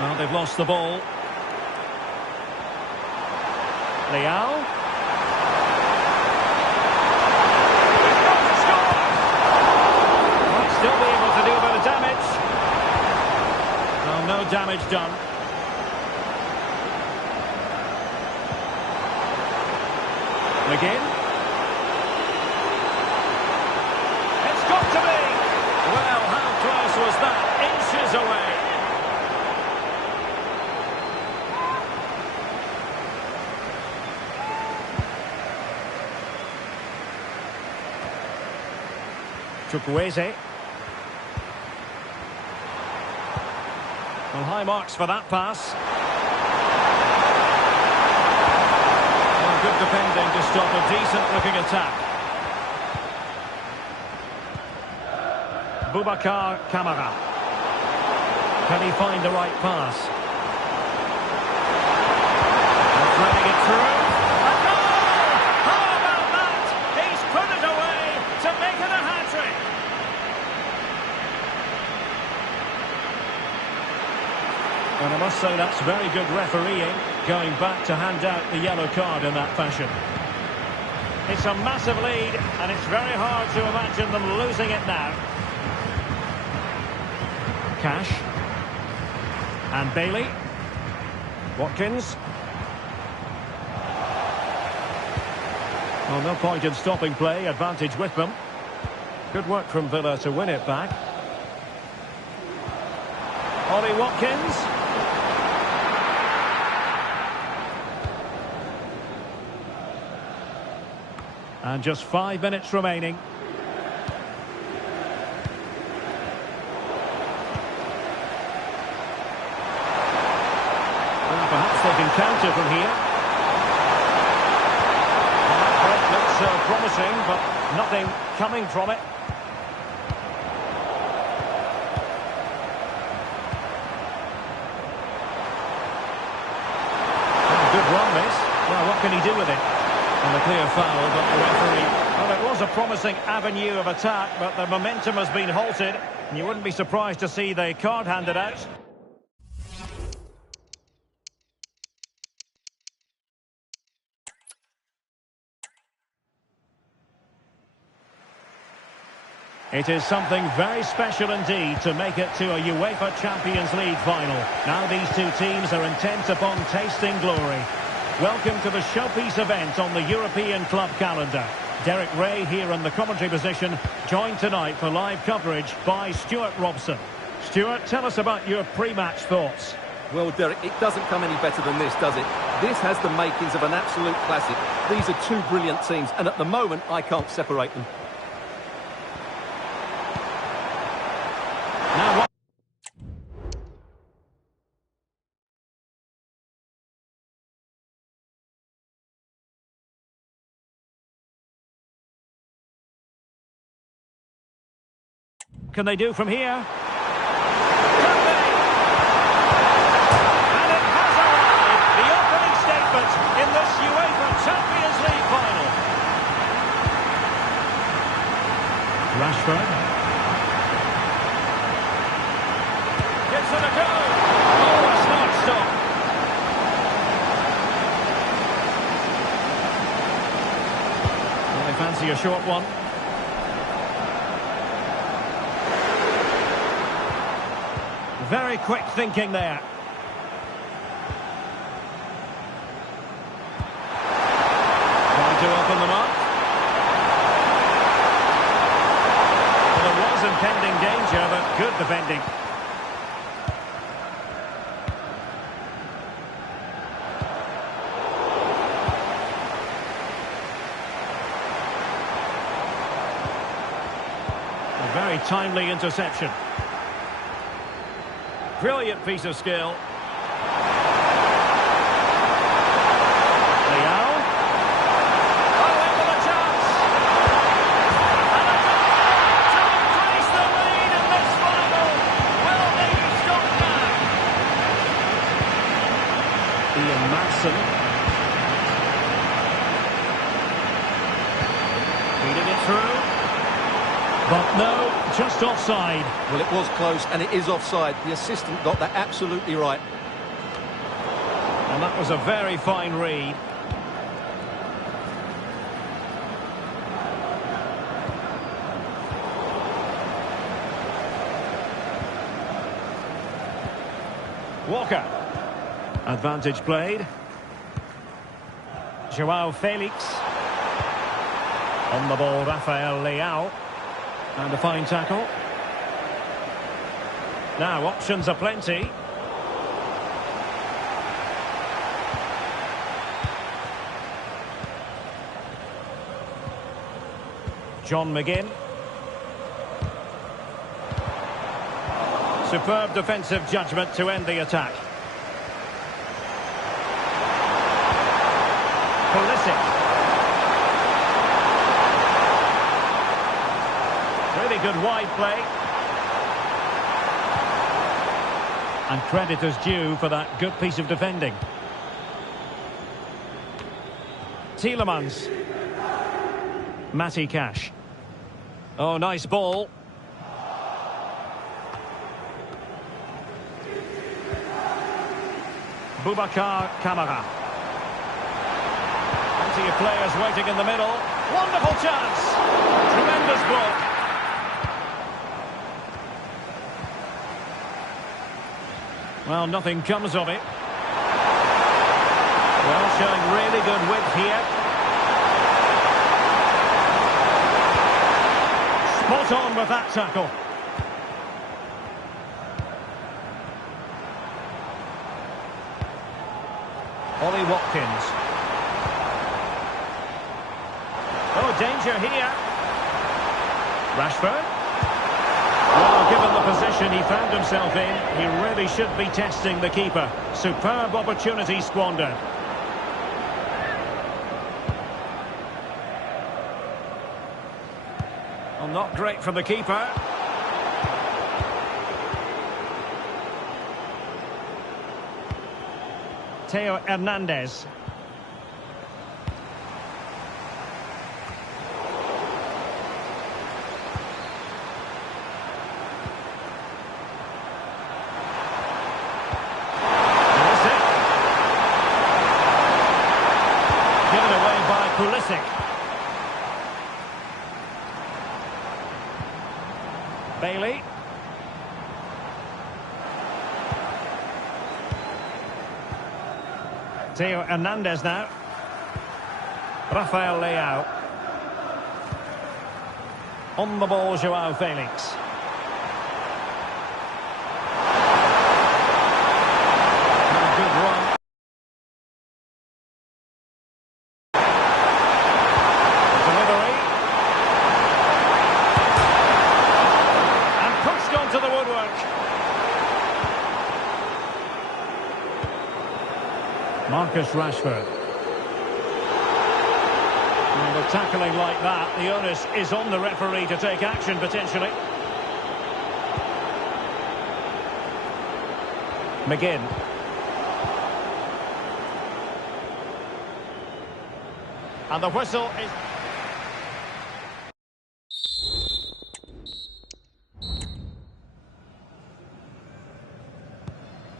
Well, they've lost the ball. Leao. Might still be able to do a bit of damage. Well, no damage done. McGinn. It's got to be! Well, how close was that? Inches away. Chukwueze. Well, high marks for that pass. Good defending to stop a decent-looking attack. Boubacar Kamara. Can he find the right pass? And threading it through. A goal! How about that? He's put it away to make it a hat-trick. And I must say that's very good refereeing, going back to hand out the yellow card in that fashion. It's a massive lead, and it's very hard to imagine them losing it now. Cash. And Bailey. Watkins. Well, no point in stopping play, advantage with them. Good work from Villa to win it back. Ollie Watkins. And just 5 minutes remaining. Well, perhaps they can counter from here. That looks promising, but nothing coming from it. Oh, good run, this. Well, what can he do with it? And a clear foul, but the referee... Well, it was a promising avenue of attack, but the momentum has been halted. And you wouldn't be surprised to see the card handed out. It is something very special indeed to make it to a UEFA Champions League final. Now these two teams are intent upon tasting glory. Welcome to the showpiece event on the European club calendar. Derek Ray here in the commentary position, joined tonight for live coverage by Stuart Robson. Stuart, tell us about your pre-match thoughts. Well, Derek, it doesn't come any better than this, does it? This has the makings of an absolute classic. These are two brilliant teams, and at the moment, I can't separate them. Now what? Can they do from here? Can they? And it has arrived, the opening statement in this UEFA Champions League final. Rashford. Gives it a go. Oh, a smart stop. Well, they fancy a short one. Very quick thinking there. Trying to open them up. Well, there was impending danger, but good defending. A very timely interception. Brilliant piece of skill. Leao. Oh, into the chance. And a goal to increase the lead in this final. Will they stop now? Ian Madsen. Feeding it through. But no, just offside. Well, it was close, and it is offside. The assistant got that absolutely right. And that was a very fine read. Walker. Advantage played. Joao Felix. On the ball, Rafael Leao. And a fine tackle. Now, options are plenty. John McGinn. Superb defensive judgment to end the attack. Pulisic. Really good wide play. And credit is due for that good piece of defending. Tielemans. Matty Cash. Oh, nice ball. Boubacar Kamara. Plenty of players waiting in the middle. Wonderful chance. Tremendous block. Well, nothing comes of it. Well, showing really good width here. Spot on with that tackle. Ollie Watkins. Oh, danger here. Rashford. Well, given the position he found himself in, he really should be testing the keeper. Superb opportunity squandered. Well, not great from the keeper. Theo Hernandez. Given away by Pulisic. Bailey. Theo Hernandez now. Rafael Leao. On the ball, Joao Felix. And a good run. Delivery. And pushed onto the woodwork. Marcus Rashford. And with tackling like that, the onus is on the referee to take action potentially. McGinn. And the whistle is...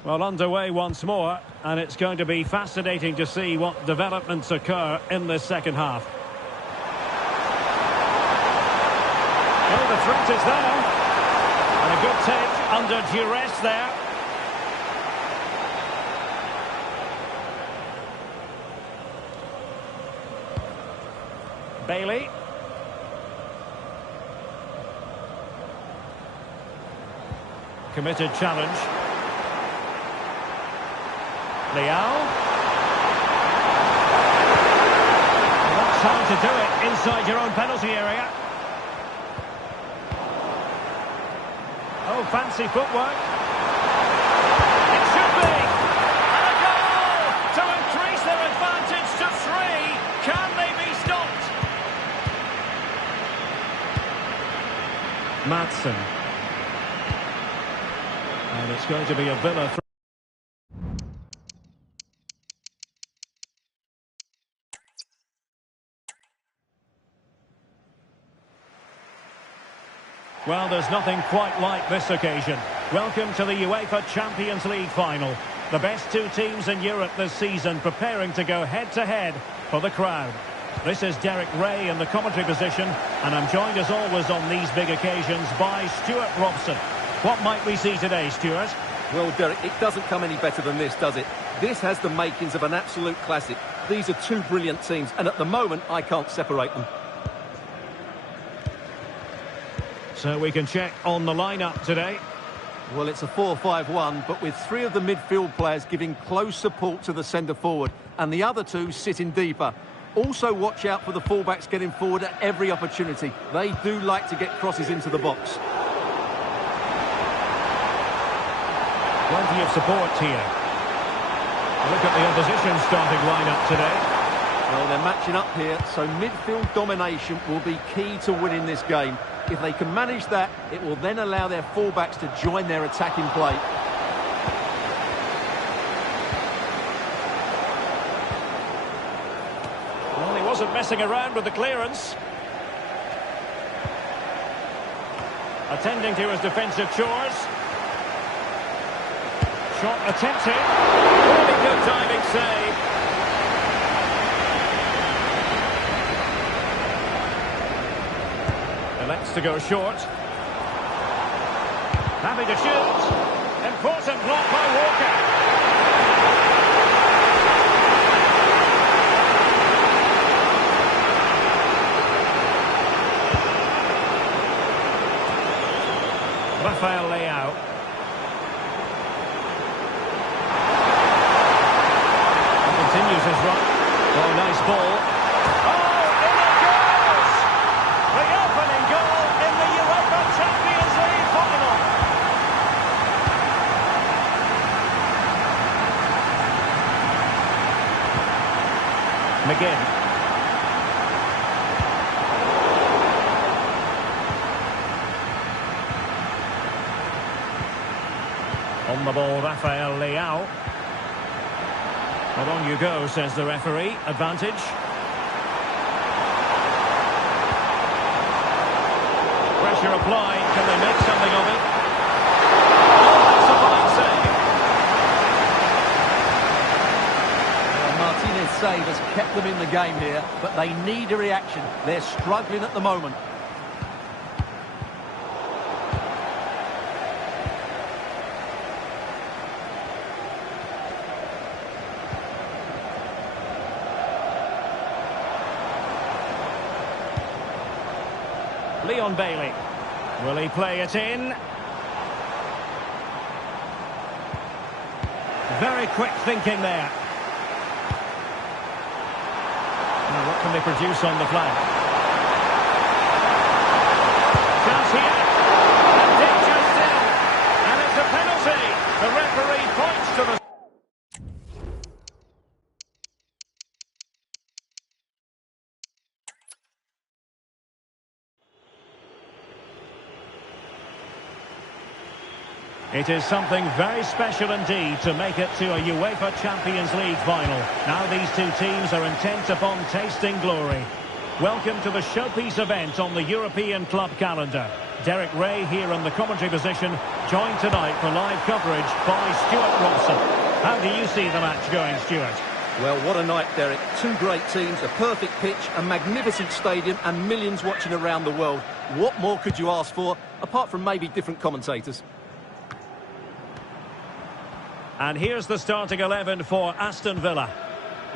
Well, underway once more, and it's going to be fascinating to see what developments occur in this second half. Well, the threat is there, and a good take under duress there. Bailey. Committed challenge. Leao. That's how to do it inside your own penalty area. Oh, fancy footwork. It should be. And a goal to increase their advantage to 3. Can they be stopped? Madsen. And it's going to be a Villa. Well, there's nothing quite like this occasion. Welcome to the UEFA Champions League Final. The best two teams in Europe this season preparing to go head-to-head for the crowd. This is Derek Ray in the commentary position, and I'm joined as always on these big occasions by Stuart Robson. What might we see today, Stuart? Well, Derek, it doesn't come any better than this, does it? This has the makings of an absolute classic. These are two brilliant teams, and at the moment, I can't separate them. So we can check on the lineup today. Well, it's a 4-5-1, but with 3 of the midfield players giving close support to the centre-forward, and the other 2 sitting deeper. Also watch out for the fullbacks getting forward at every opportunity. They do like to get crosses into the box. Plenty of support here. Look at the opposition starting lineup today. Well, they're matching up here, so midfield domination will be key to winning this game. If they can manage that, it will then allow their fullbacks to join their attacking play. Well, he wasn't messing around with the clearance. Attending to his defensive chores. Shot attempted. Really good diving save. Elects to go short. Happy to shoot. Important block by Walker. Rafael Leao. Continues his run. Oh, nice ball. Oh, in it goes! The opening goal in the UEFA Champions League Final. McGinn. On the ball, Rafael Leao. Well, on you go, says the referee. Advantage. Pressure applied. Can they make something of it? Oh, that's a fine save. Well, Martinez's save has kept them in the game here, but they need a reaction. They're struggling at the moment. Leon Bailey. Will he play it in? Very quick thinking there. Now what can they produce on the flank? Chance here. And danger still. And it's a penalty. The referee points to the... It is something very special indeed to make it to a UEFA Champions League final. Now these two teams are intent upon tasting glory. Welcome to the showpiece event on the European club calendar. Derek Ray here in the commentary position, joined tonight for live coverage by Stuart Robson. How do you see the match going, Stuart? Well, what a night, Derek. Two great teams, a perfect pitch, a magnificent stadium, and millions watching around the world. What more could you ask for, apart from maybe different commentators? And here's the starting 11 for Aston Villa.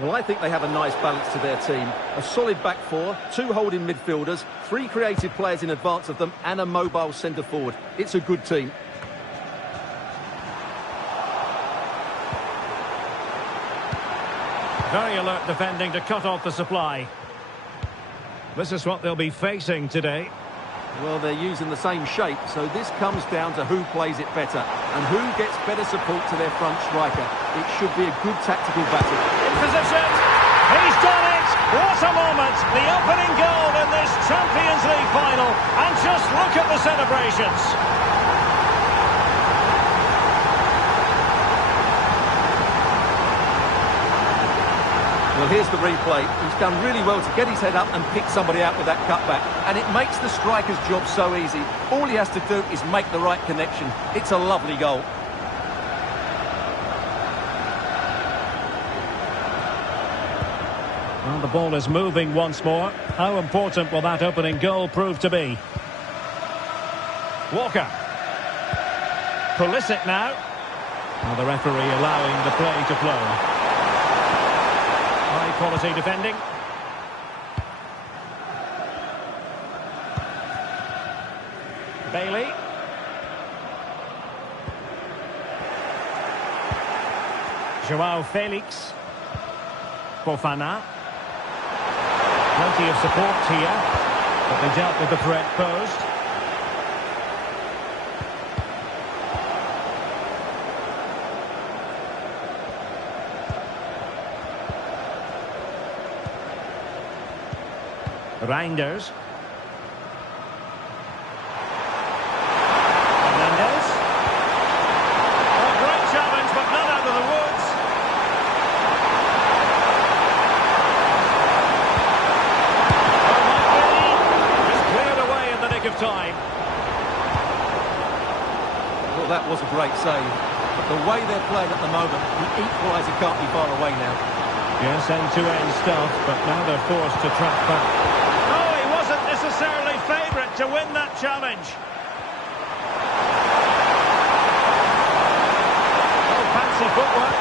Well, I think they have a nice balance to their team. A solid back four, 2 holding midfielders, 3 creative players in advance of them, and a mobile centre-forward. It's a good team. Very alert defending to cut off the supply. This is what they'll be facing today. Well, they're using the same shape, so this comes down to who plays it better and who gets better support to their front striker. It should be a good tactical battle. In position! He's done it! What a moment! The opening goal in this Champions League final. And just look at the celebrations. Well, here's the replay. He's done really well to get his head up and pick somebody out with that cutback. And it makes the striker's job so easy. All he has to do is make the right connection. It's a lovely goal. Well, the ball is moving once more. How important will that opening goal prove to be? Walker. Pulisic now. Now the referee allowing the play to flow. High-quality defending. Bailey. Joao Felix. Fofana. Plenty of support here, but they dealt with the threat posed. Reinders. Hernandez. Oh, great challenge, but none out of the woods. Oh, might be. Just cleared away in the nick of time. Well, that was a great save. But the way they're playing at the moment, the equaliser can't be far away now. Yes, end-to-end stuff, but now they're forced to track back. Necessarily favourite to win that challenge. Oh, fancy footwork.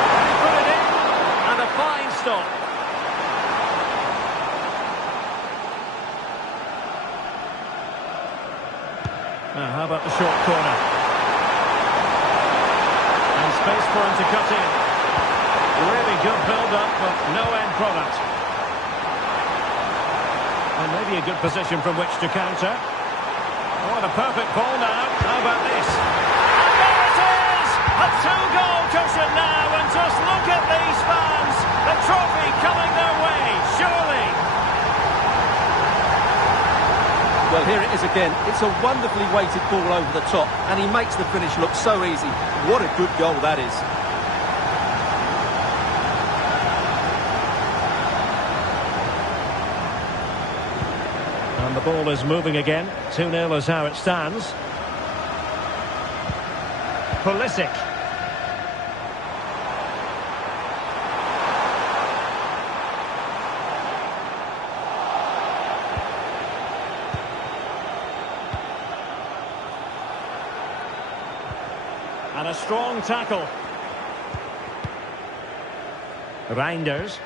He put it in, and a fine stop. Now, how about the short corner? And space for him to cut in. Really good build-up, but no end product. And maybe a good position from which to counter. Oh, and a perfect ball now. How about this? And there it is! A 2-goal cushion now, and just look at these fans. The trophy coming their way, surely. Well, here it is again. It's a wonderfully weighted ball over the top, and he makes the finish look so easy. What a good goal that is. And the ball is moving again. 2-0 is how it stands. Pulisic. And a strong tackle. Reinders.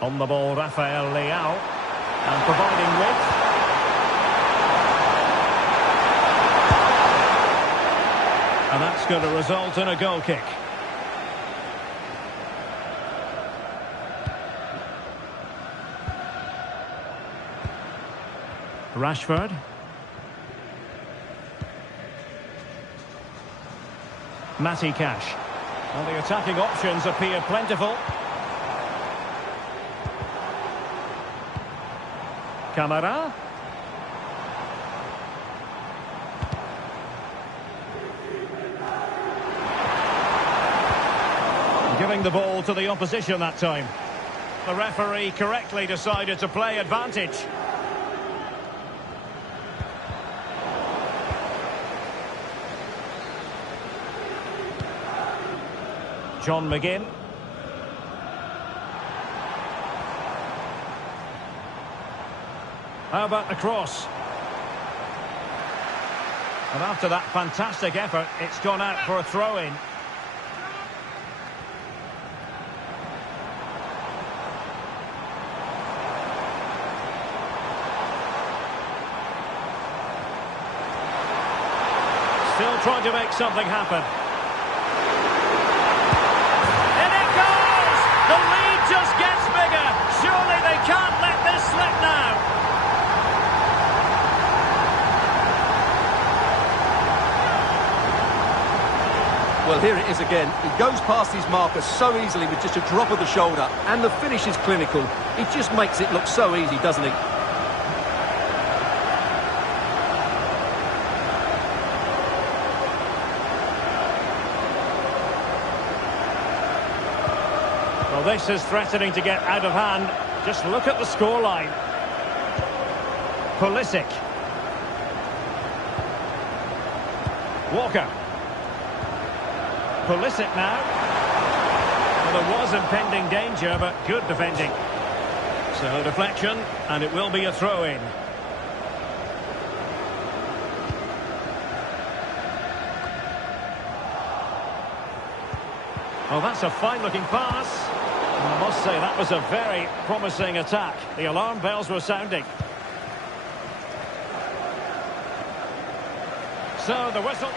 On the ball, Rafael Leao. And providing width. And that's going to result in a goal kick. Rashford. Matty Cash. And the attacking options appear plentiful. Camara. Giving the ball to the opposition that time. The referee correctly decided to play advantage. John McGinn. How about the cross? And after that fantastic effort, it's gone out for a throw-in. Still trying to make something happen. And it goes! The lead just gets bigger. Surely they can't let this slip now. Well, here it is again. He goes past his marker so easily with just a drop of the shoulder. And the finish is clinical. He just makes it look so easy, doesn't he? Well, this is threatening to get out of hand. Just look at the scoreline. Pulisic. Walker. Pulisic now. Well, there was impending danger, but good defending. So deflection, and it will be a throw-in. Oh, that's a fine-looking pass. I must say that was a very promising attack. The alarm bells were sounding. So the whistle.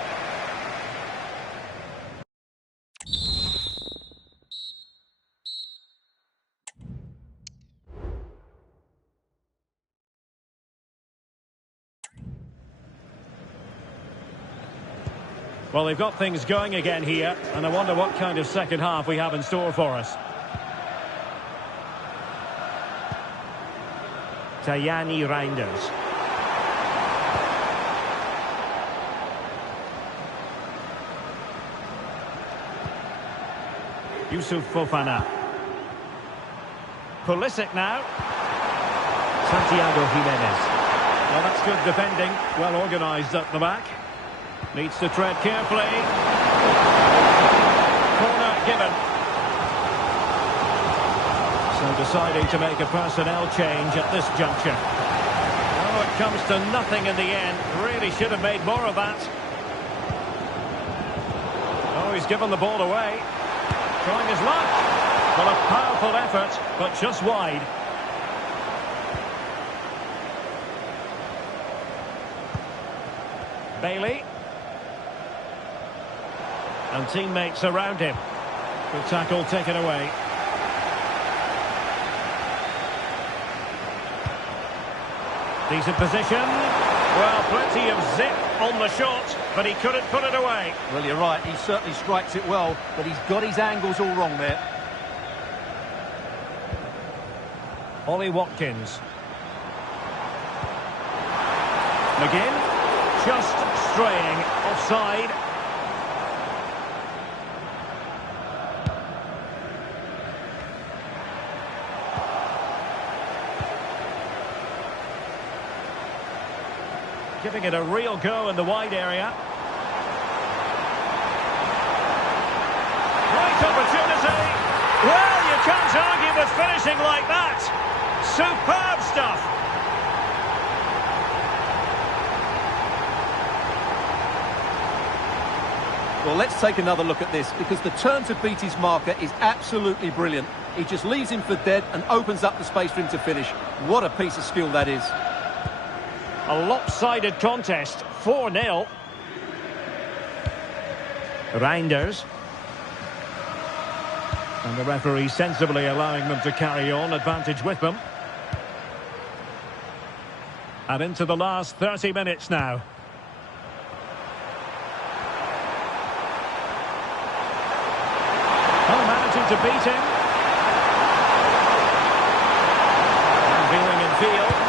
Well, they've got things going again here, and I wonder what kind of second half we have in store for us. Tajani Reinders. Yusuf Fofana. Pulisic now. Santiago Jimenez. Well, that's good defending, well organised at the back. Needs to tread carefully. Corner given. So deciding to make a personnel change at this juncture. Oh, it comes to nothing in the end. Really should have made more of that. Oh, he's given the ball away. Trying his luck. Well, a powerful effort, but just wide. Bailey. And teammates around him. Good tackle taken away. Decent position. Well, plenty of zip on the shot, but he couldn't put it away. Well, you're right. He certainly strikes it well, but he's got his angles all wrong there. Ollie Watkins. McGinn. Just straying offside. Giving it a real go in the wide area. Great opportunity. Well, you can't argue with finishing like that. Superb stuff. Well, let's take another look at this, because the turn to beat his marker is absolutely brilliant. He just leaves him for dead and opens up the space for him to finish. What a piece of skill that is. A lopsided contest, 4-0. Reinders. And the referee sensibly allowing them to carry on, advantage with them. And into the last 30 minutes now. Oh, managing to beat him. And viewing in field.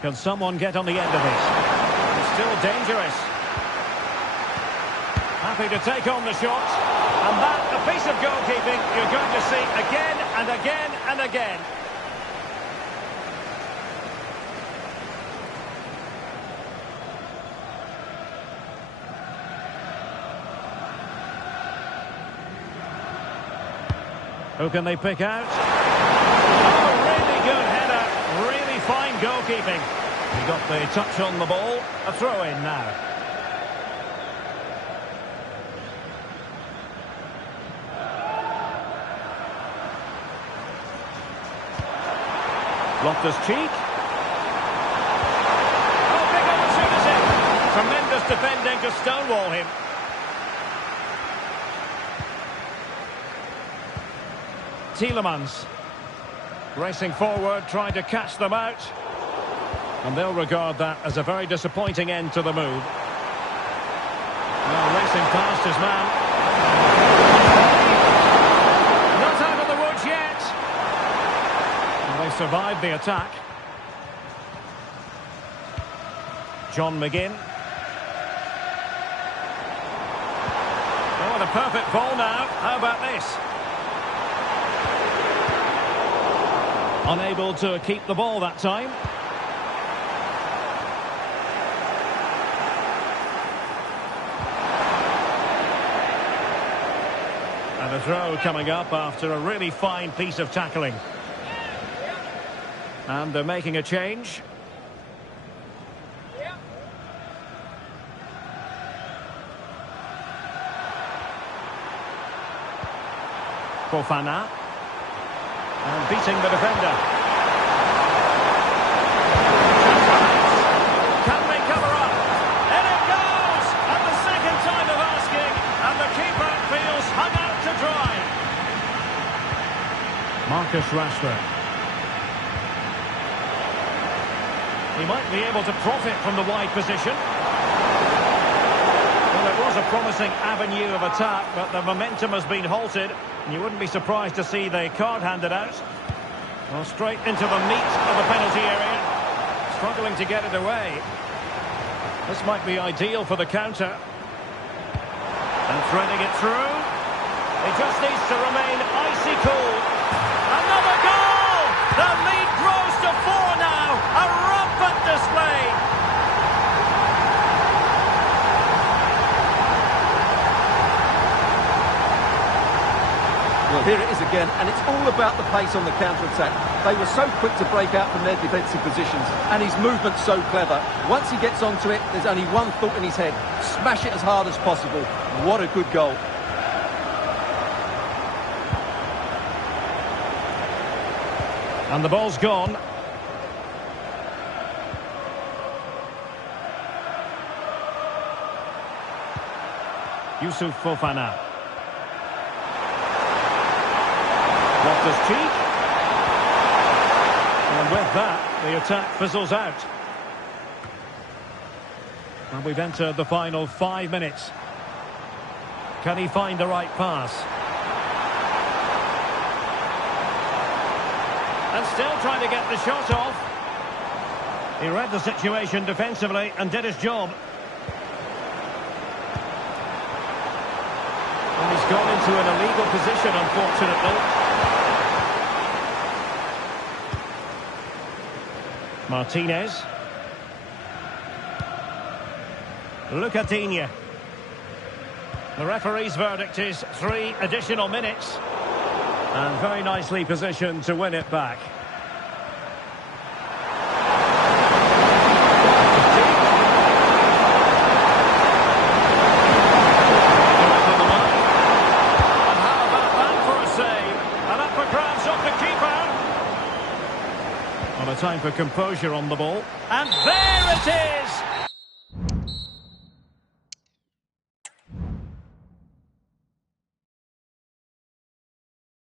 Can someone get on the end of it? It's still dangerous. Happy to take on the shot. And that, a piece of goalkeeping you're going to see again and again and again. Who can they pick out? Oh, really good header. Really fine goalkeeping. He got the touch on the ball. A throw-in now. Loftus-Cheek. Oh, big opportunity. Tremendous defending to stonewall him. Tielemans. Racing forward, trying to catch them out. And they'll regard that as a very disappointing end to the move. Now racing past his man. Not out of the woods yet. And they survived the attack. John McGinn. Oh, the perfect ball now. How about this? Unable to keep the ball that time. And a throw coming up after a really fine piece of tackling. And they're making a change. Fofana. And beating the defender. Can they cover up? And it goes! And the second time of asking. And the keeper feels hung out to dry. Marcus Rashford. He might be able to profit from the wide position. Well, it was a promising avenue of attack, but the momentum has been halted. And you wouldn't be surprised to see the card handed out. Well, straight into the meat of the penalty area. Struggling to get it away. This might be ideal for the counter. And threading it through. He just needs to remain icy cool. Another goal! The lead grows to 4 now. A rampant display. Well, here it is again, and it's all about the pace on the counter-attack. They were so quick to break out from their defensive positions, and his movement's so clever. Once he gets onto it, there's only one thought in his head. Smash it as hard as possible. What a good goal. And the ball's gone. Youssouf Fofana. Loftus-Cheek. And with that, the attack fizzles out. And we've entered the final 5 minutes. Can he find the right pass? And still trying to get the shot off. He read the situation defensively and did his job. And he's gone into an illegal position, unfortunately. Martinez. Lucadinha. The referee's verdict is 3 additional minutes. And very nicely positioned to win it back. And how about that for a save? And up for grabs off the keeper. Well, a time for composure on the ball. And there it is!